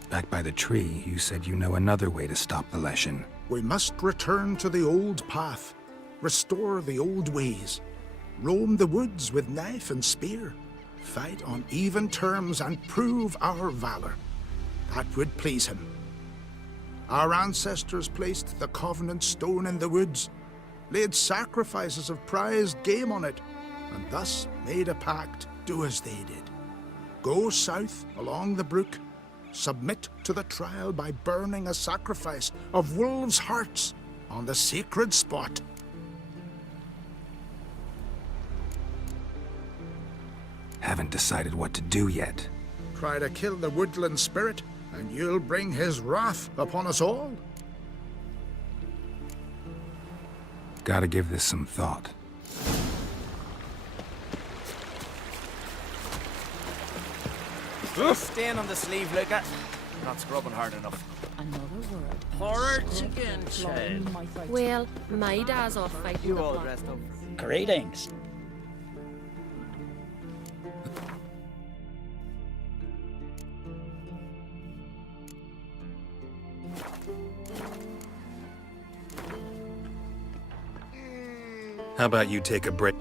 Back by the tree, you said you know another way to stop the Leshen. We must return to the old path, restore the old ways, roam the woods with knife and spear, fight on even terms and prove our valor. That would please him. Our ancestors placed the Covenant Stone in the woods, laid sacrifices of prized game on it, and thus made a pact, do as they did. Go south along the brook, submit to the trial by burning a sacrifice of wolves' hearts on the sacred spot. Haven't decided what to do yet. Try to kill the woodland spirit, and you'll bring his wrath upon us all. Gotta give this some thought. Stain on the sleeve, Luca. Not scrubbing hard enough. Another word. Porridge again, child. Well, my dad's off fighting You the all black. dressed up. Greetings. How about you take a break?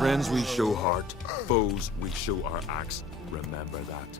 Friends, we show heart. Foes, we show our axe. Remember that.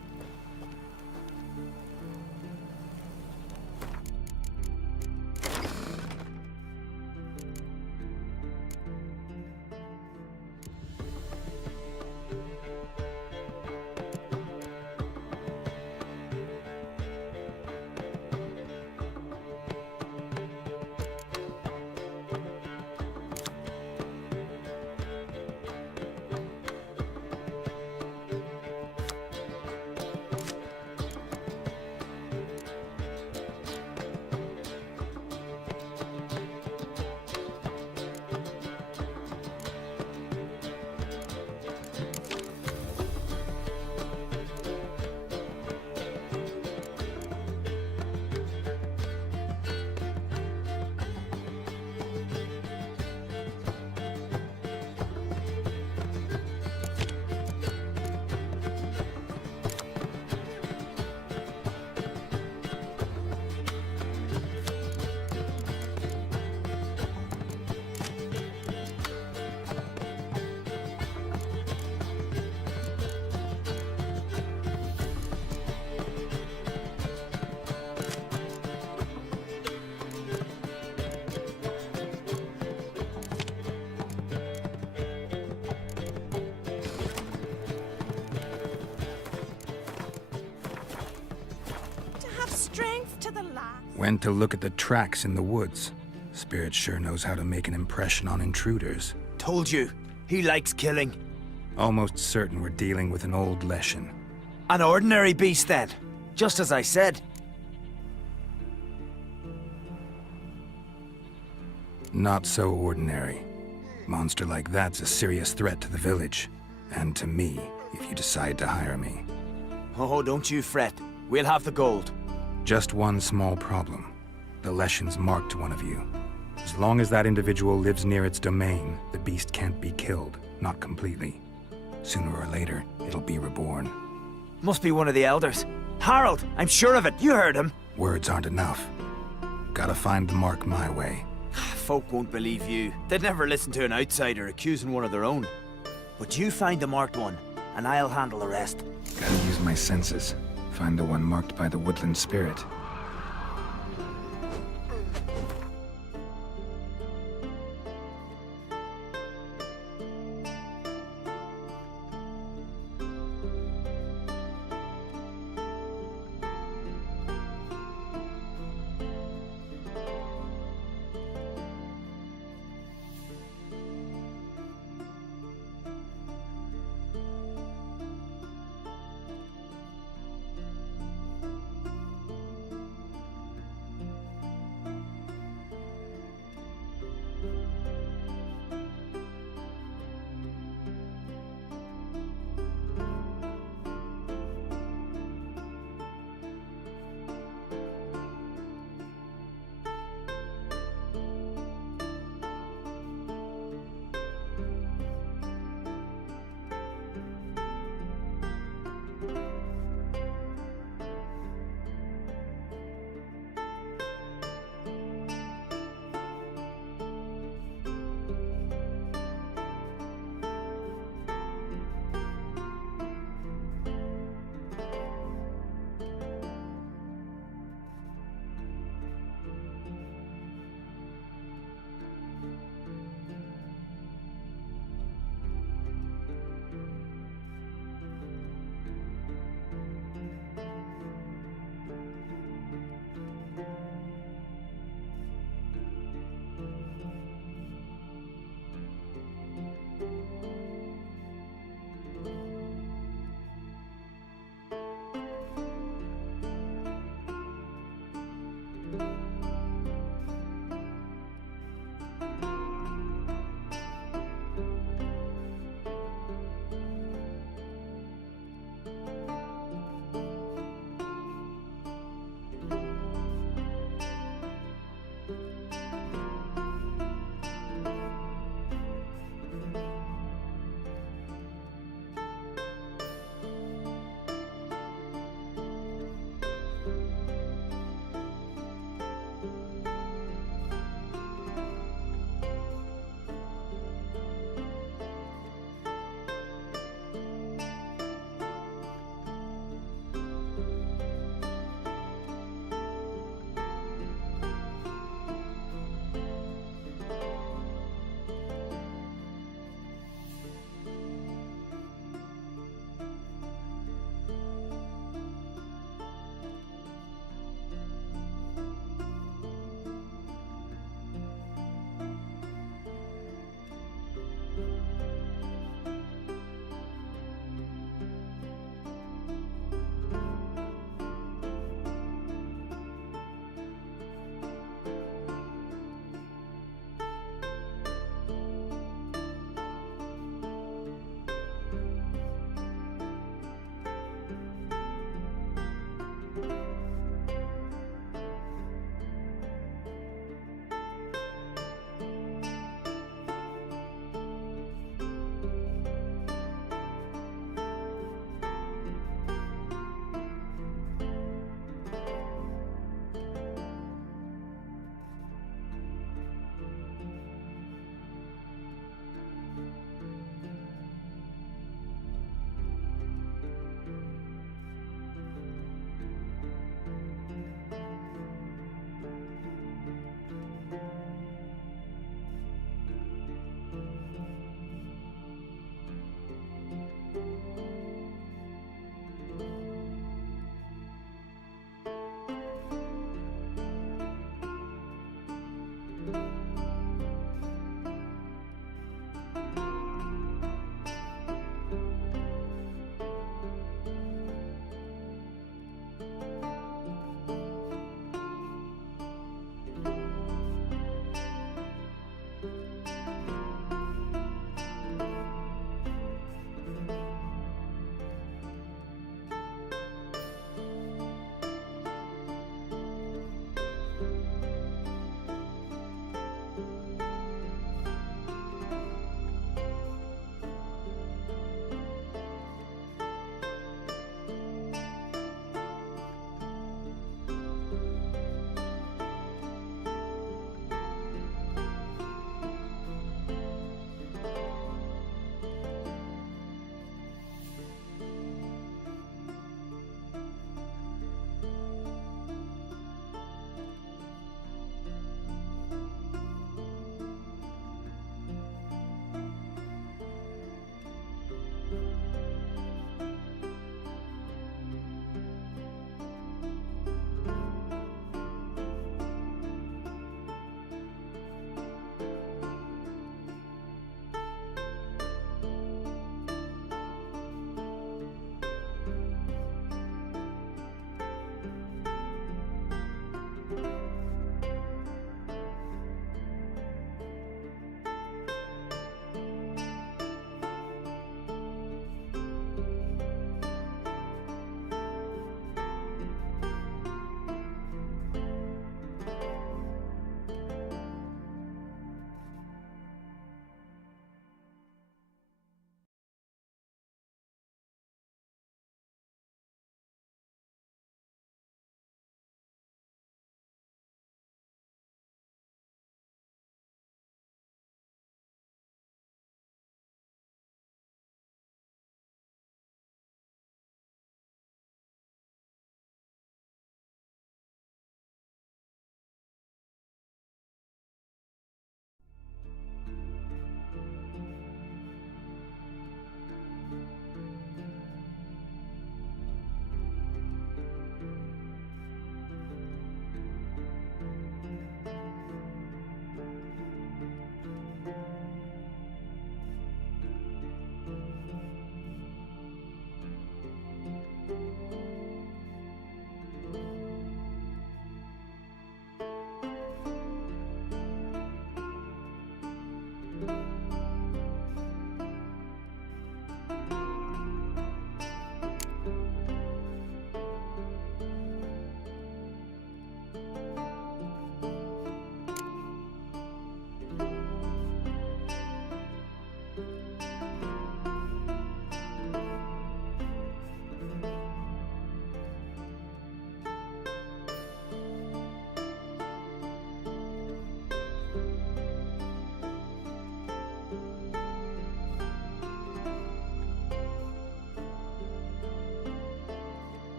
Went to look at the tracks in the woods. Spirit sure knows how to make an impression on intruders. Told you, he likes killing. Almost certain we're dealing with an old Leshen. An ordinary beast then, just as I said. Not so ordinary. Monster like that's a serious threat to the village. And to me, if you decide to hire me. Oh, don't you fret. We'll have the gold. Just one small problem. The Leshen's marked one of you. As long as that individual lives near its domain, the beast can't be killed. Not completely. Sooner or later, it'll be reborn. Must be one of the elders. Harold, I'm sure of it. You heard him. Words aren't enough. Gotta find the mark my way. Folk won't believe you. They'd never listen to an outsider accusing one of their own. But you find the marked one, and I'll handle the rest. Gotta use my senses. Find the one marked by the woodland spirit.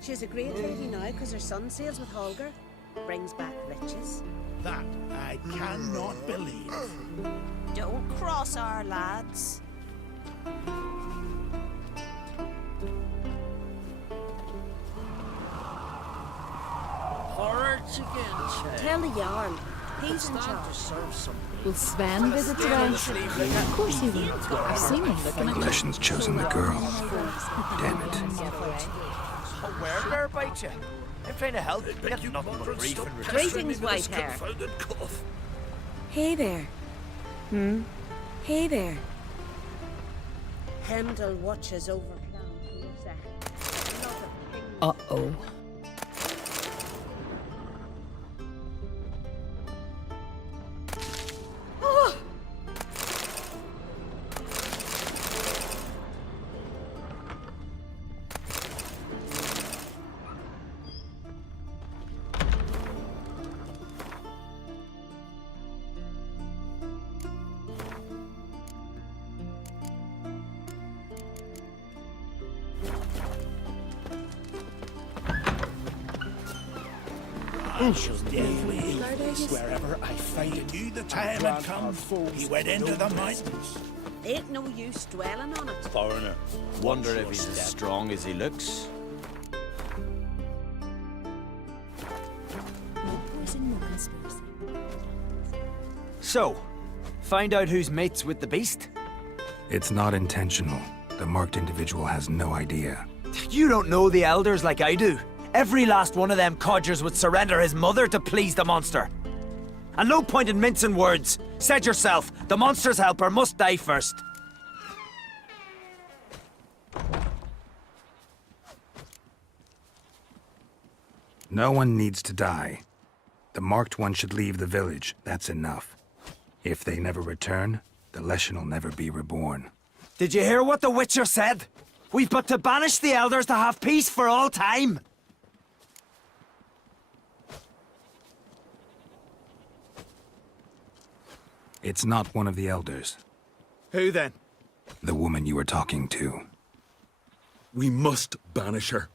She's a great lady now because her son sails with Holger. Brings back riches. That I cannot believe. Don't cross our lads. Porridge again, Tell the yarn. He's in charge. to serve some. Will Sven visit today? Of course he will. I've seen him looking at Leshen's chosen the girl. Damn it. Where there bite you? I'm trying to help. Get nothing but grief and Greetings, white hair. Hey there. Hey there. Heimdall watches over Clan Kurzak. Uh-oh. I shall deathly wherever I find it. Knew the time had come. He went into the mountains. Ain't no use dwelling on it. Foreigner. Wonder if he's as strong as he looks. So, find out who's mates with the beast? It's not intentional. The marked individual has no idea. You don't know the elders like I do. Every last one of them codgers would surrender his mother to please the monster. And no point in mincing words. Said yourself, the monster's helper must die first. No one needs to die. The marked one should leave the village. That's enough. If they never return, the Leshen will never be reborn. Did you hear what the Witcher said? We've but to banish the elders to have peace for all time. It's not one of the elders. Who then? The woman you were talking to. We must banish her.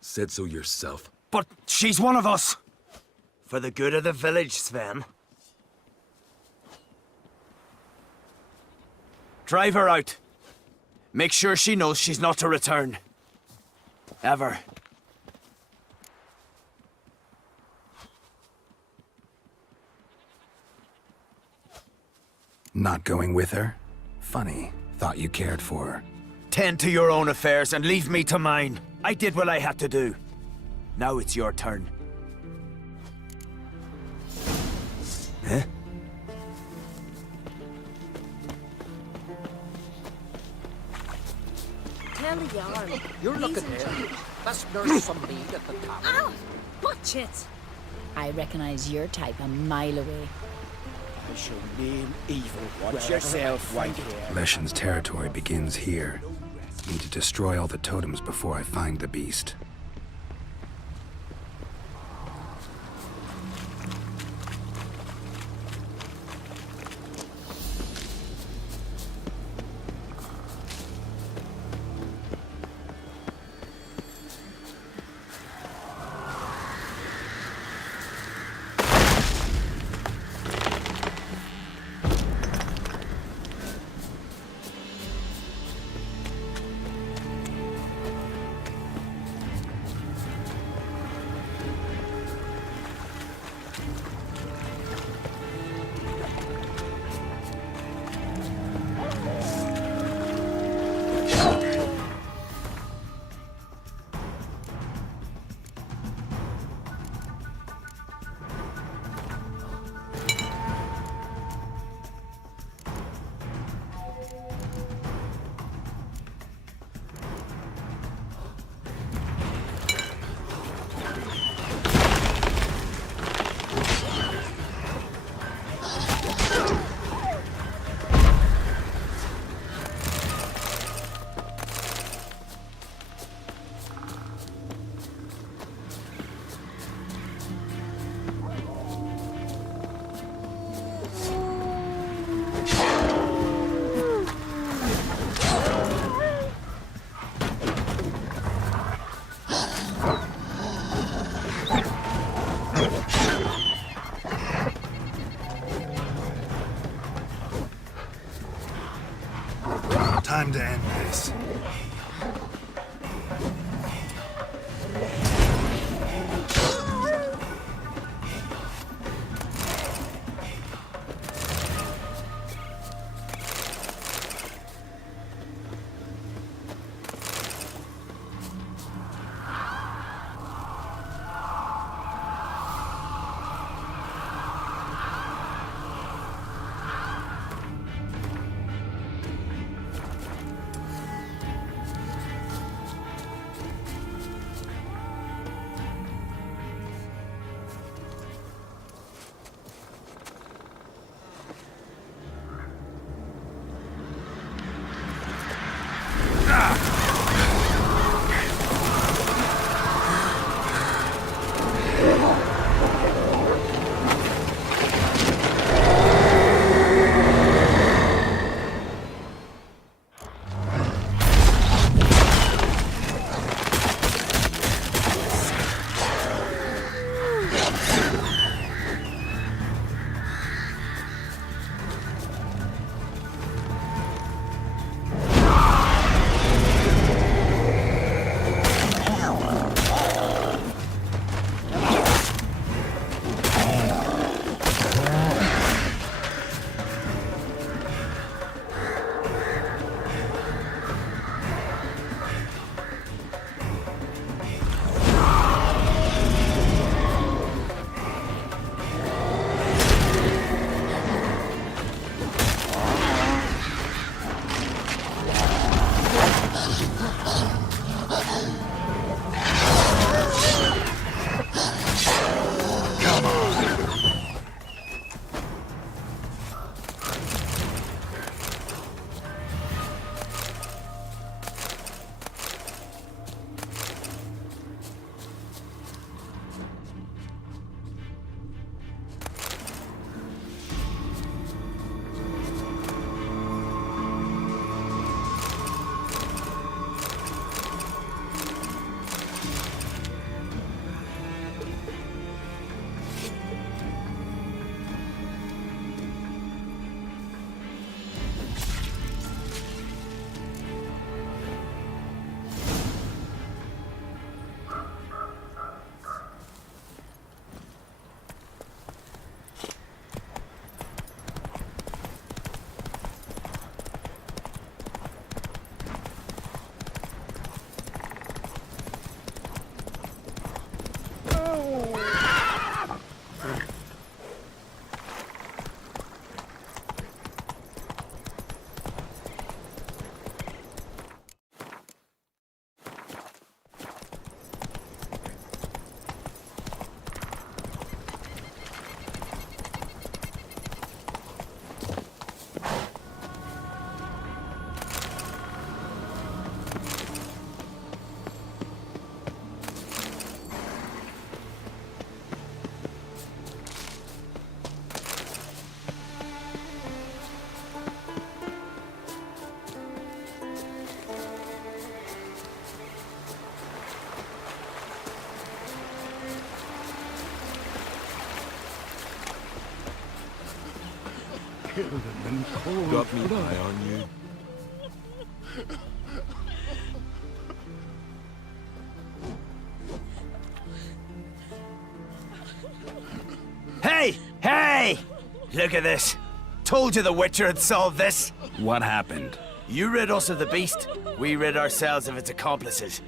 Said so yourself. But she's one of us. For the good of the village, Sven. Drive her out. Make sure she knows she's not to return. Ever. Not going with her? Funny. Thought you cared for her. Tend to your own affairs and leave me to mine. I did what I had to do. Now it's your turn. Huh? Tell the yarn. You're looking here. Let's nurse some meat at the top. Ow! Watch it! I recognize your type a mile away. I shall name evil. Watch yourself, white hair. Leshen's territory begins here. Need to destroy all the totems before I find the beast. to end this. Killed him in cold Got me blood. eye on you. Hey! Hey! Look at this. Told you the Witcher had solved this. What happened? You rid us of the beast, we rid ourselves of its accomplices.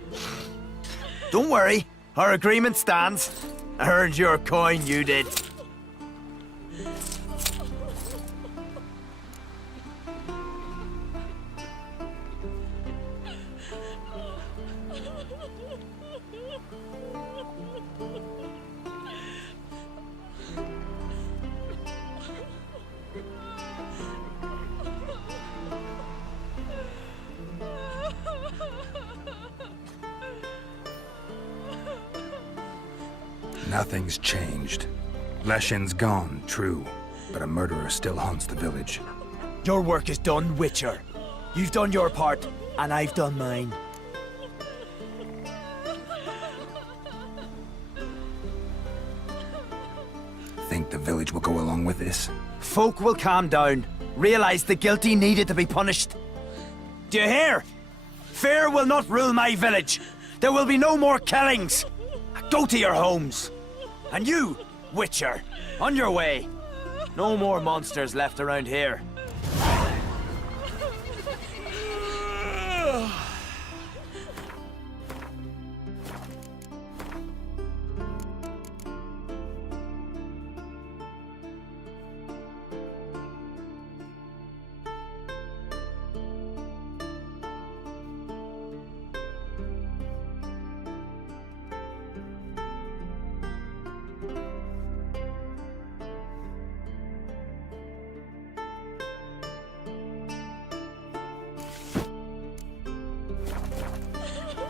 Don't worry, our agreement stands. I earned your coin, you did. Nothing's changed. Leshin's gone, true, but a murderer still haunts the village. Your work is done, Witcher. You've done your part, and I've done mine. Think the village will go along with this? Folk will calm down, realize the guilty needed to be punished. Do you hear? Fear will not rule my village. There will be no more killings. Go to your homes. And you, Witcher, on your way. No more monsters left around here.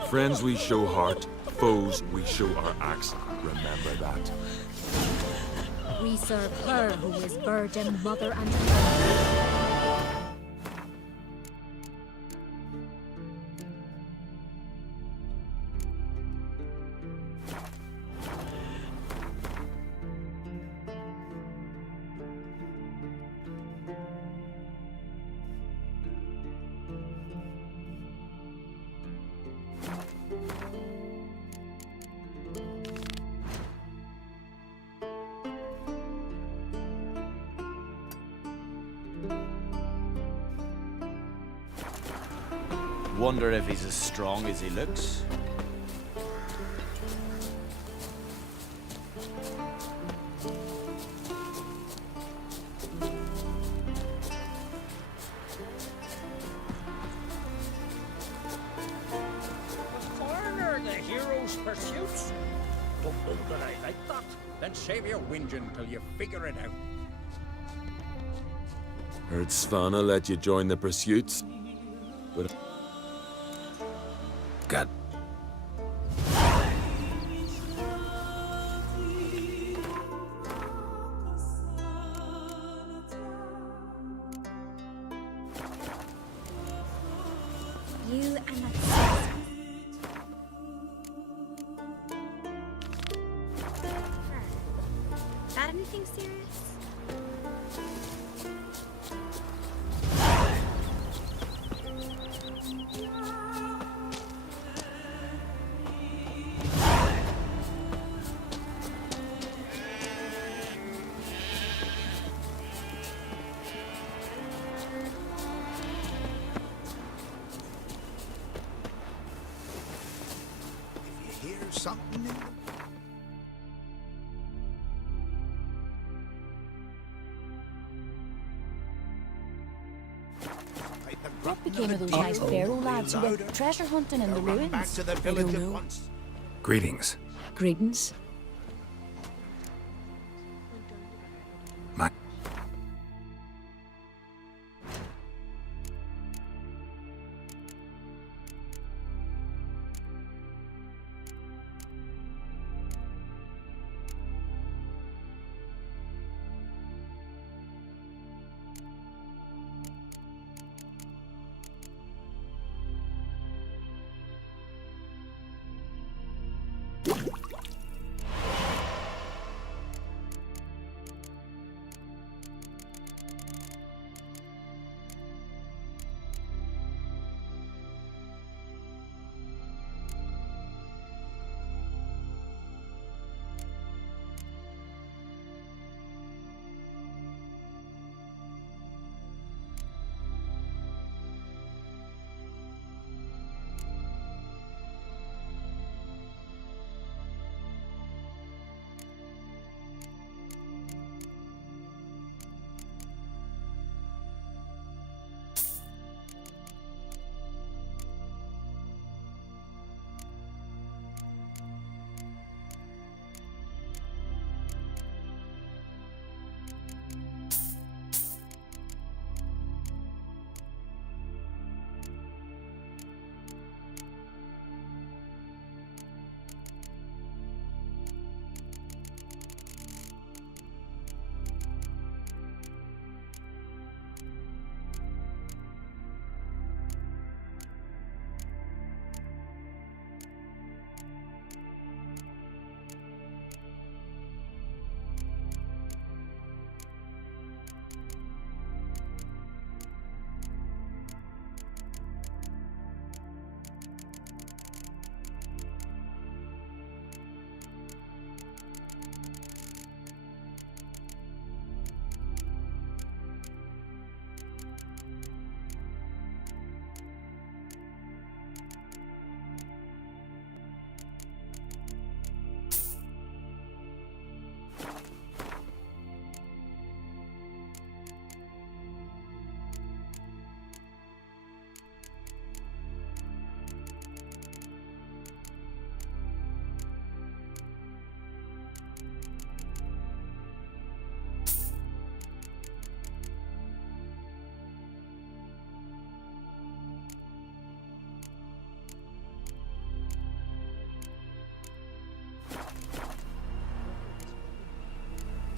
Friends we show heart, foes we show our axe. Remember that. We serve her who is virgin, mother, and father. Wonder if he's as strong as he looks. Corner the hero's pursuits? Don't know that I like that. Then save your whinging till you figure it out. Heard Svanna let you join the pursuits, but... Got... You and that Got anything serious? If you hear something in the... What became of those nice Pharaoh lads who went treasure hunting in the ruins? Back to the I village don't at know. once. Greetings. Greetings. My...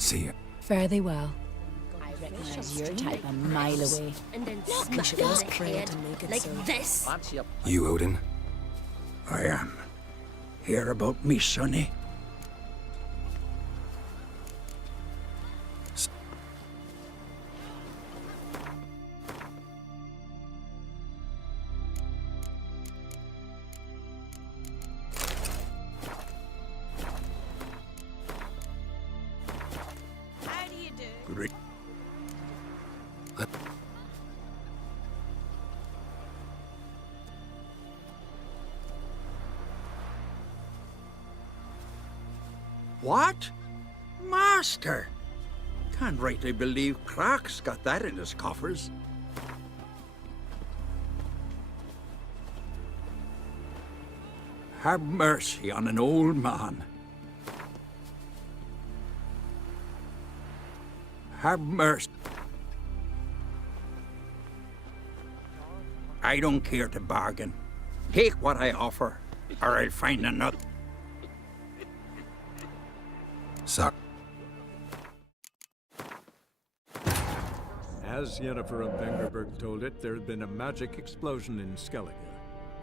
See ya. Fare thee well. I recognize your type a mile away. And then You smash should it on ask the Freya head to make it like so. this. You, Odin? I am. Hear about me, sonny? How do you do? Great. What? Master! Can't rightly believe Crach's got that in his coffers. Have mercy on an old man. Have mercy. I don't care to bargain. Take what I offer, or I'll find another. Sorry. As Yennefer of Vengerberg told it, there had been a magic explosion in Skellige.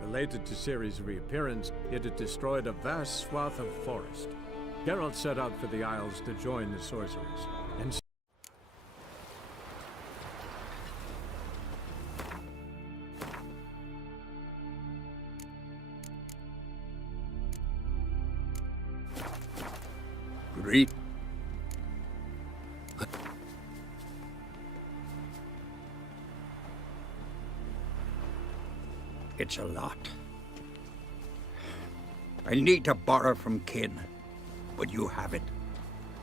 Related to Ciri's reappearance, it had destroyed a vast swath of forest. Geralt set out for the Isles to join the sorcerers, and Great. It's a lot. I need to borrow from kin, but you have it.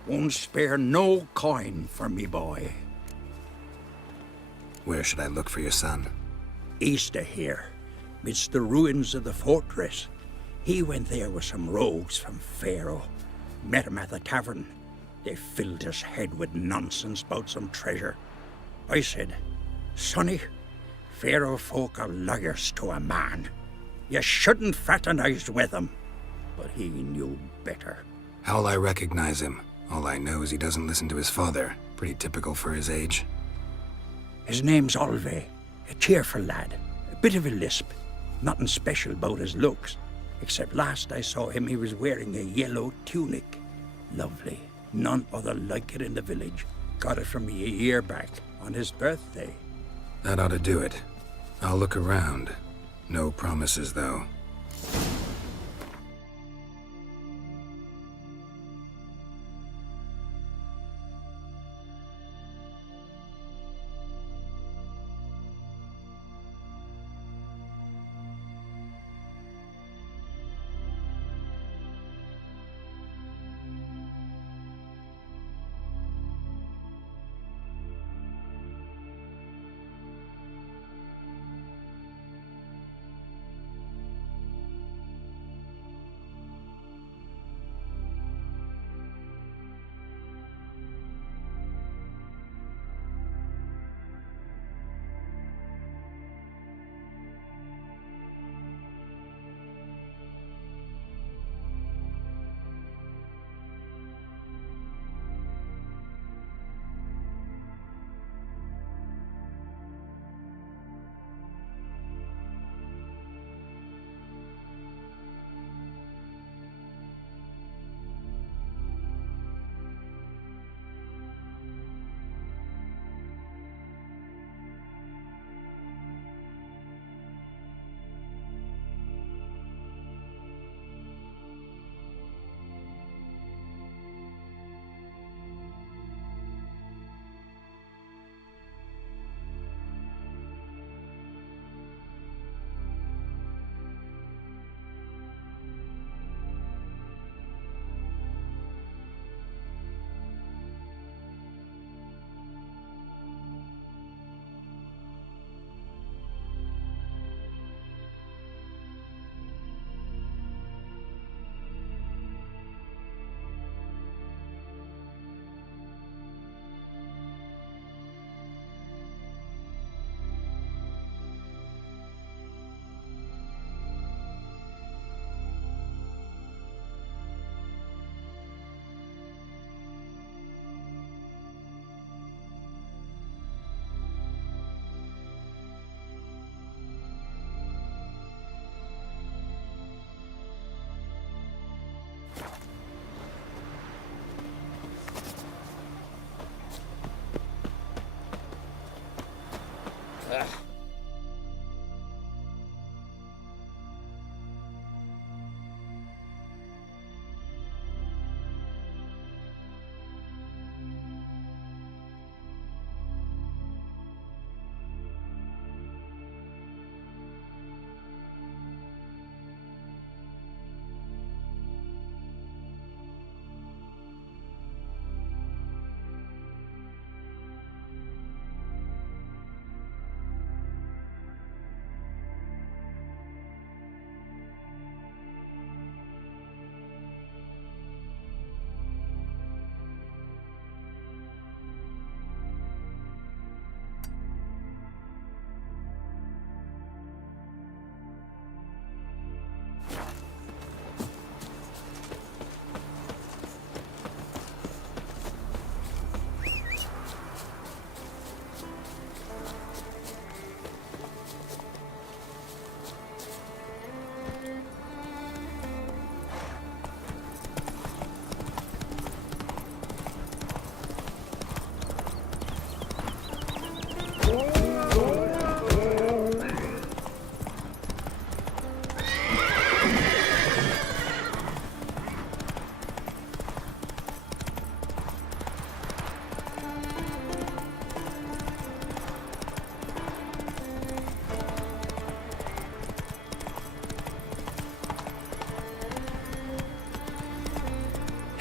Won't spare no coin for me boy. Where should I look for your son? East of here, midst the ruins of the fortress. He went there with some rogues from Faroe. Met him at the tavern. They filled his head with nonsense about some treasure. I said, Sonny, Faroe folk are liars to a man. You shouldn't fraternize with them. But he knew better. How'll I recognize him? All I know is he doesn't listen to his father. Pretty typical for his age. His name's Olve, a cheerful lad. A bit of a lisp. Nothing special about his looks. Except last I saw him, he was wearing a yellow tunic. Lovely. None other like it in the village. Got it from me a year back, on his birthday. That ought to do it. I'll look around. No promises, though.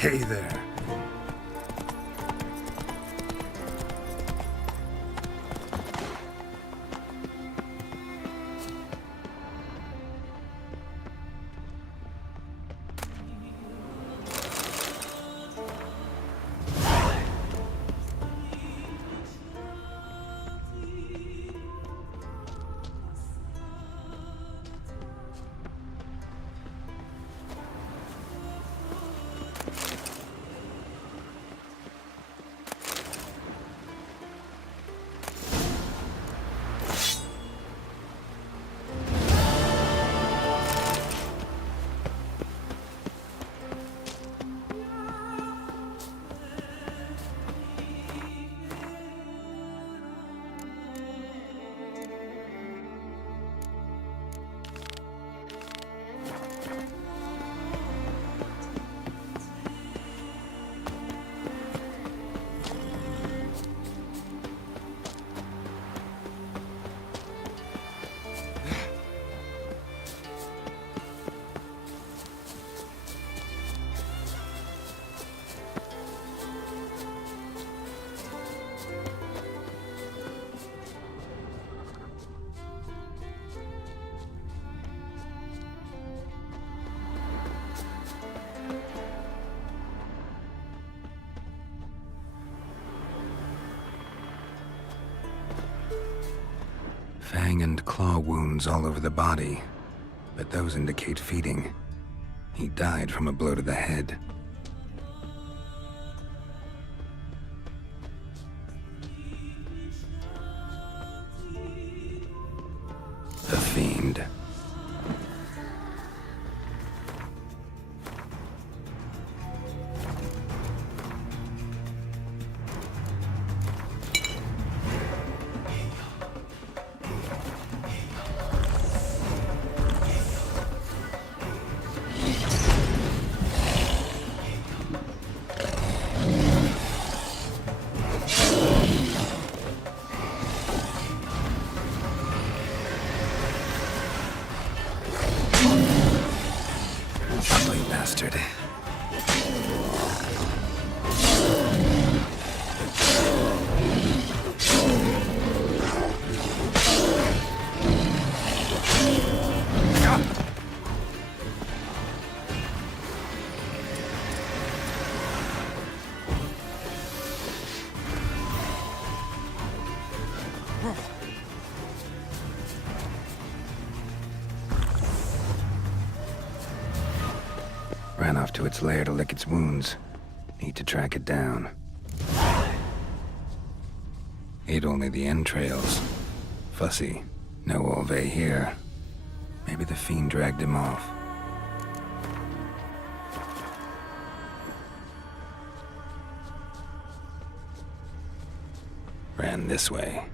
Hey there. Fang and claw wounds all over the body, but those indicate feeding. He died from a blow to the head. A fiend. Ugly bastard. Ran off to its lair to lick its wounds. Need to track it down. Ate only the entrails. Fussy. No Olve here. Maybe the fiend dragged him off. Ran this way.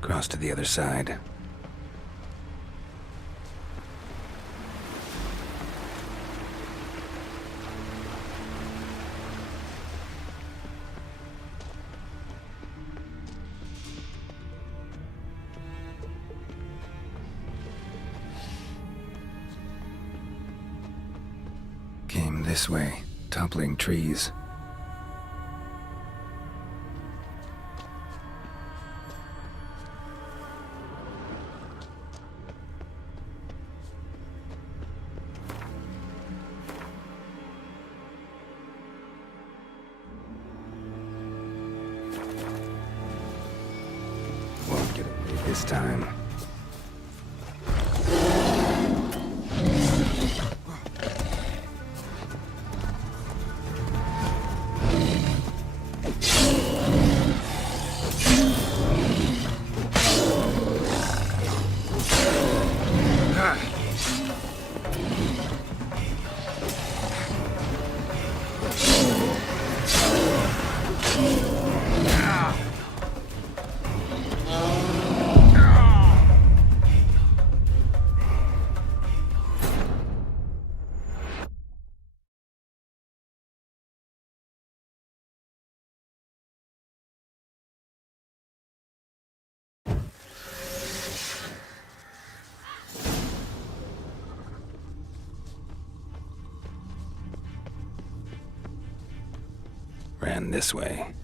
Cross to the other side. Came this way, toppling trees. Won't get away this time. ran this way.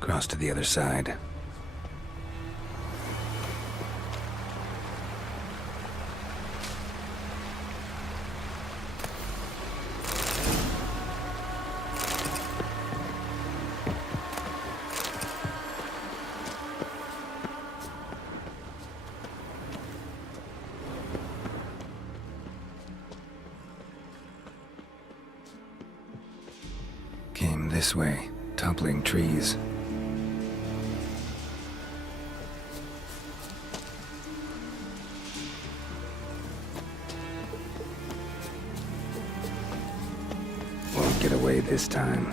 Cross to the other side. Came this way, toppling trees. Get away this time.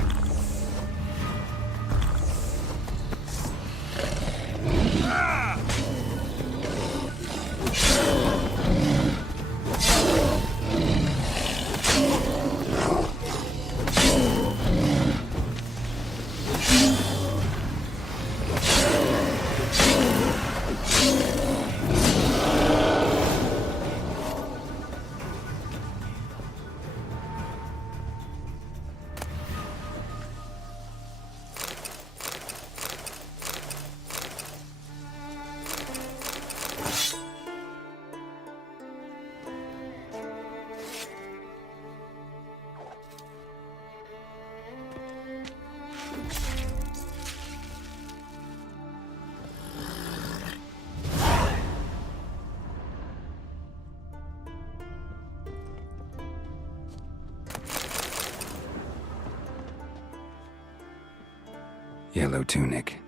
Yellow tunic.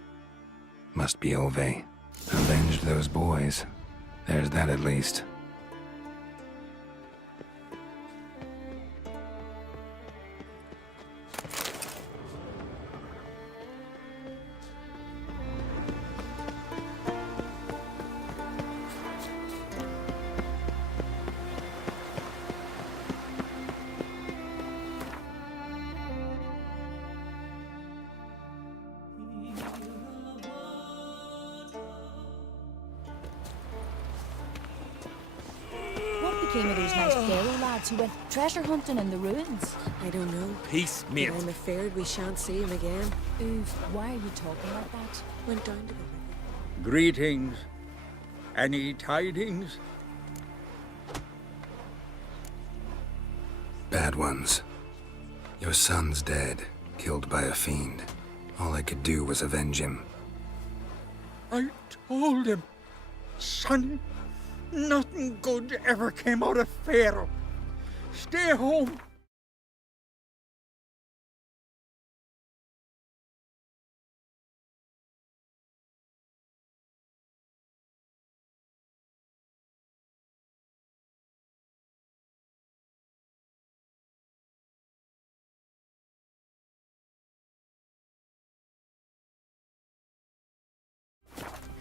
Must be Ove. Avenged those boys. There's that at least. Became of those nice Pharaoh lads who went treasure hunting in the ruins? I don't know. Peace, mate. But I'm afraid we shan't see him again. Oof, why are you talking like that? Went down to the... Greetings. Any tidings? Bad ones. Your son's dead, killed by a fiend. All I could do was avenge him. I told him, son, nothing good ever came out of Pharaoh. Stay home.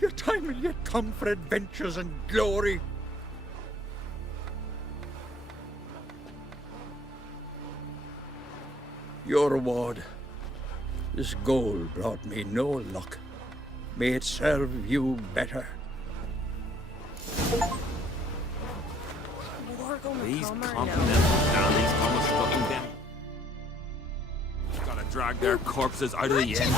Your time will yet come for adventures and glory. Your reward. This gold brought me no luck. May it serve you better. These continental dandies come a stuffing them. Gotta drag their corpses out of the engine.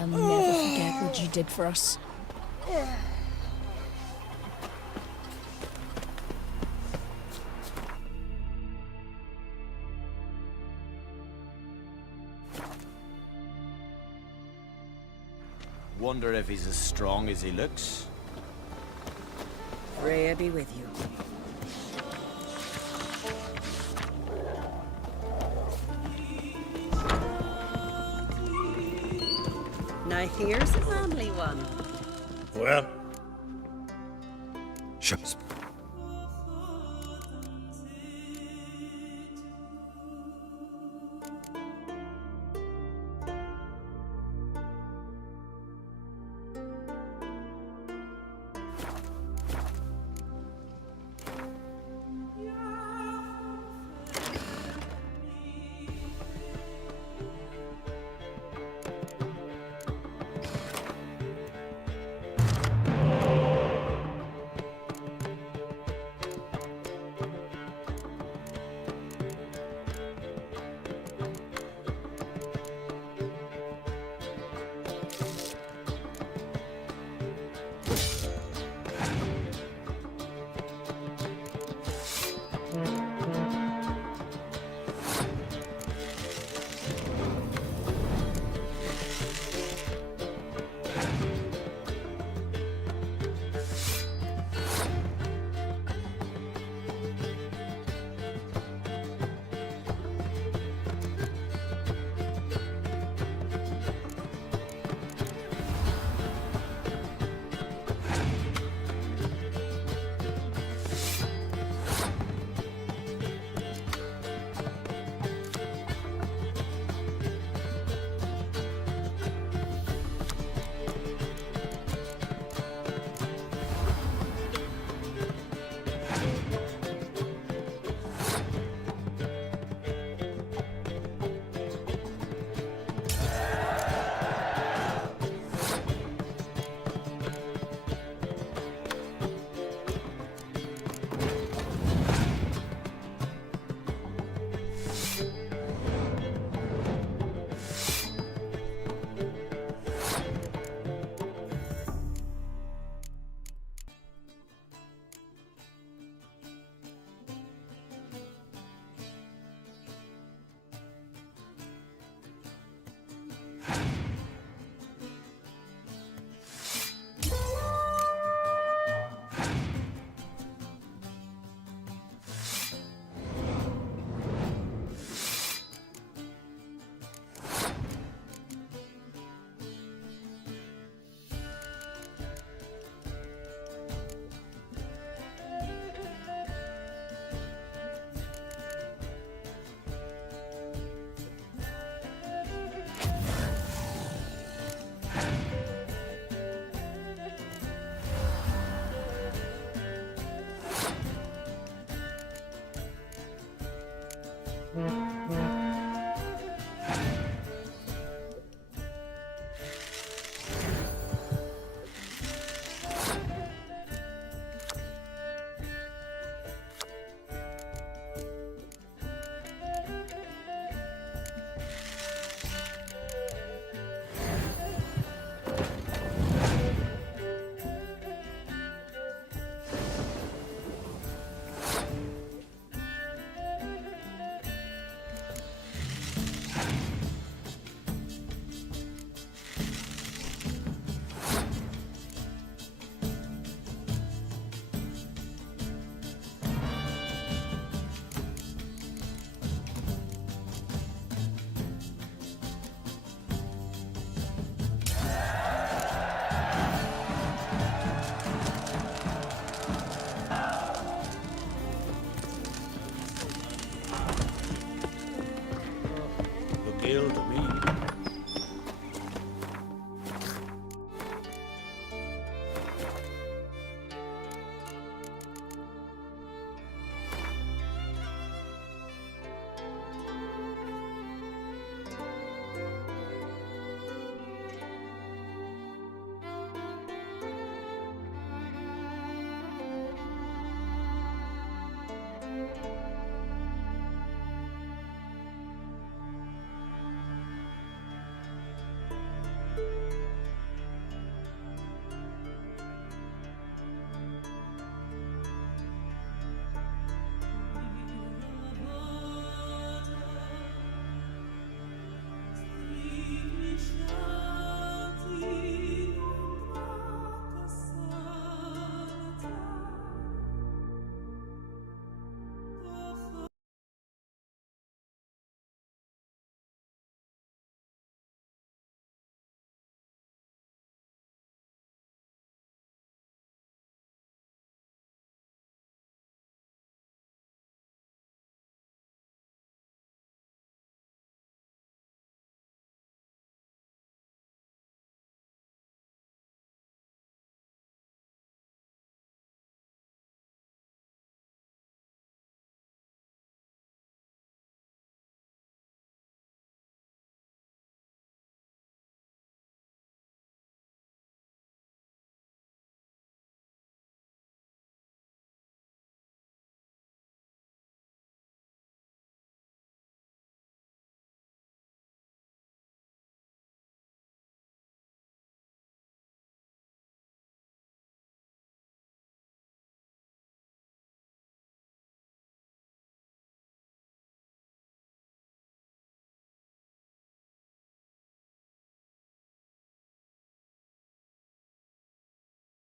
I'll never forget what you did for us. Wonder if he's as strong as he looks. Freya be with you. Now here's a family one. Well, Shucks.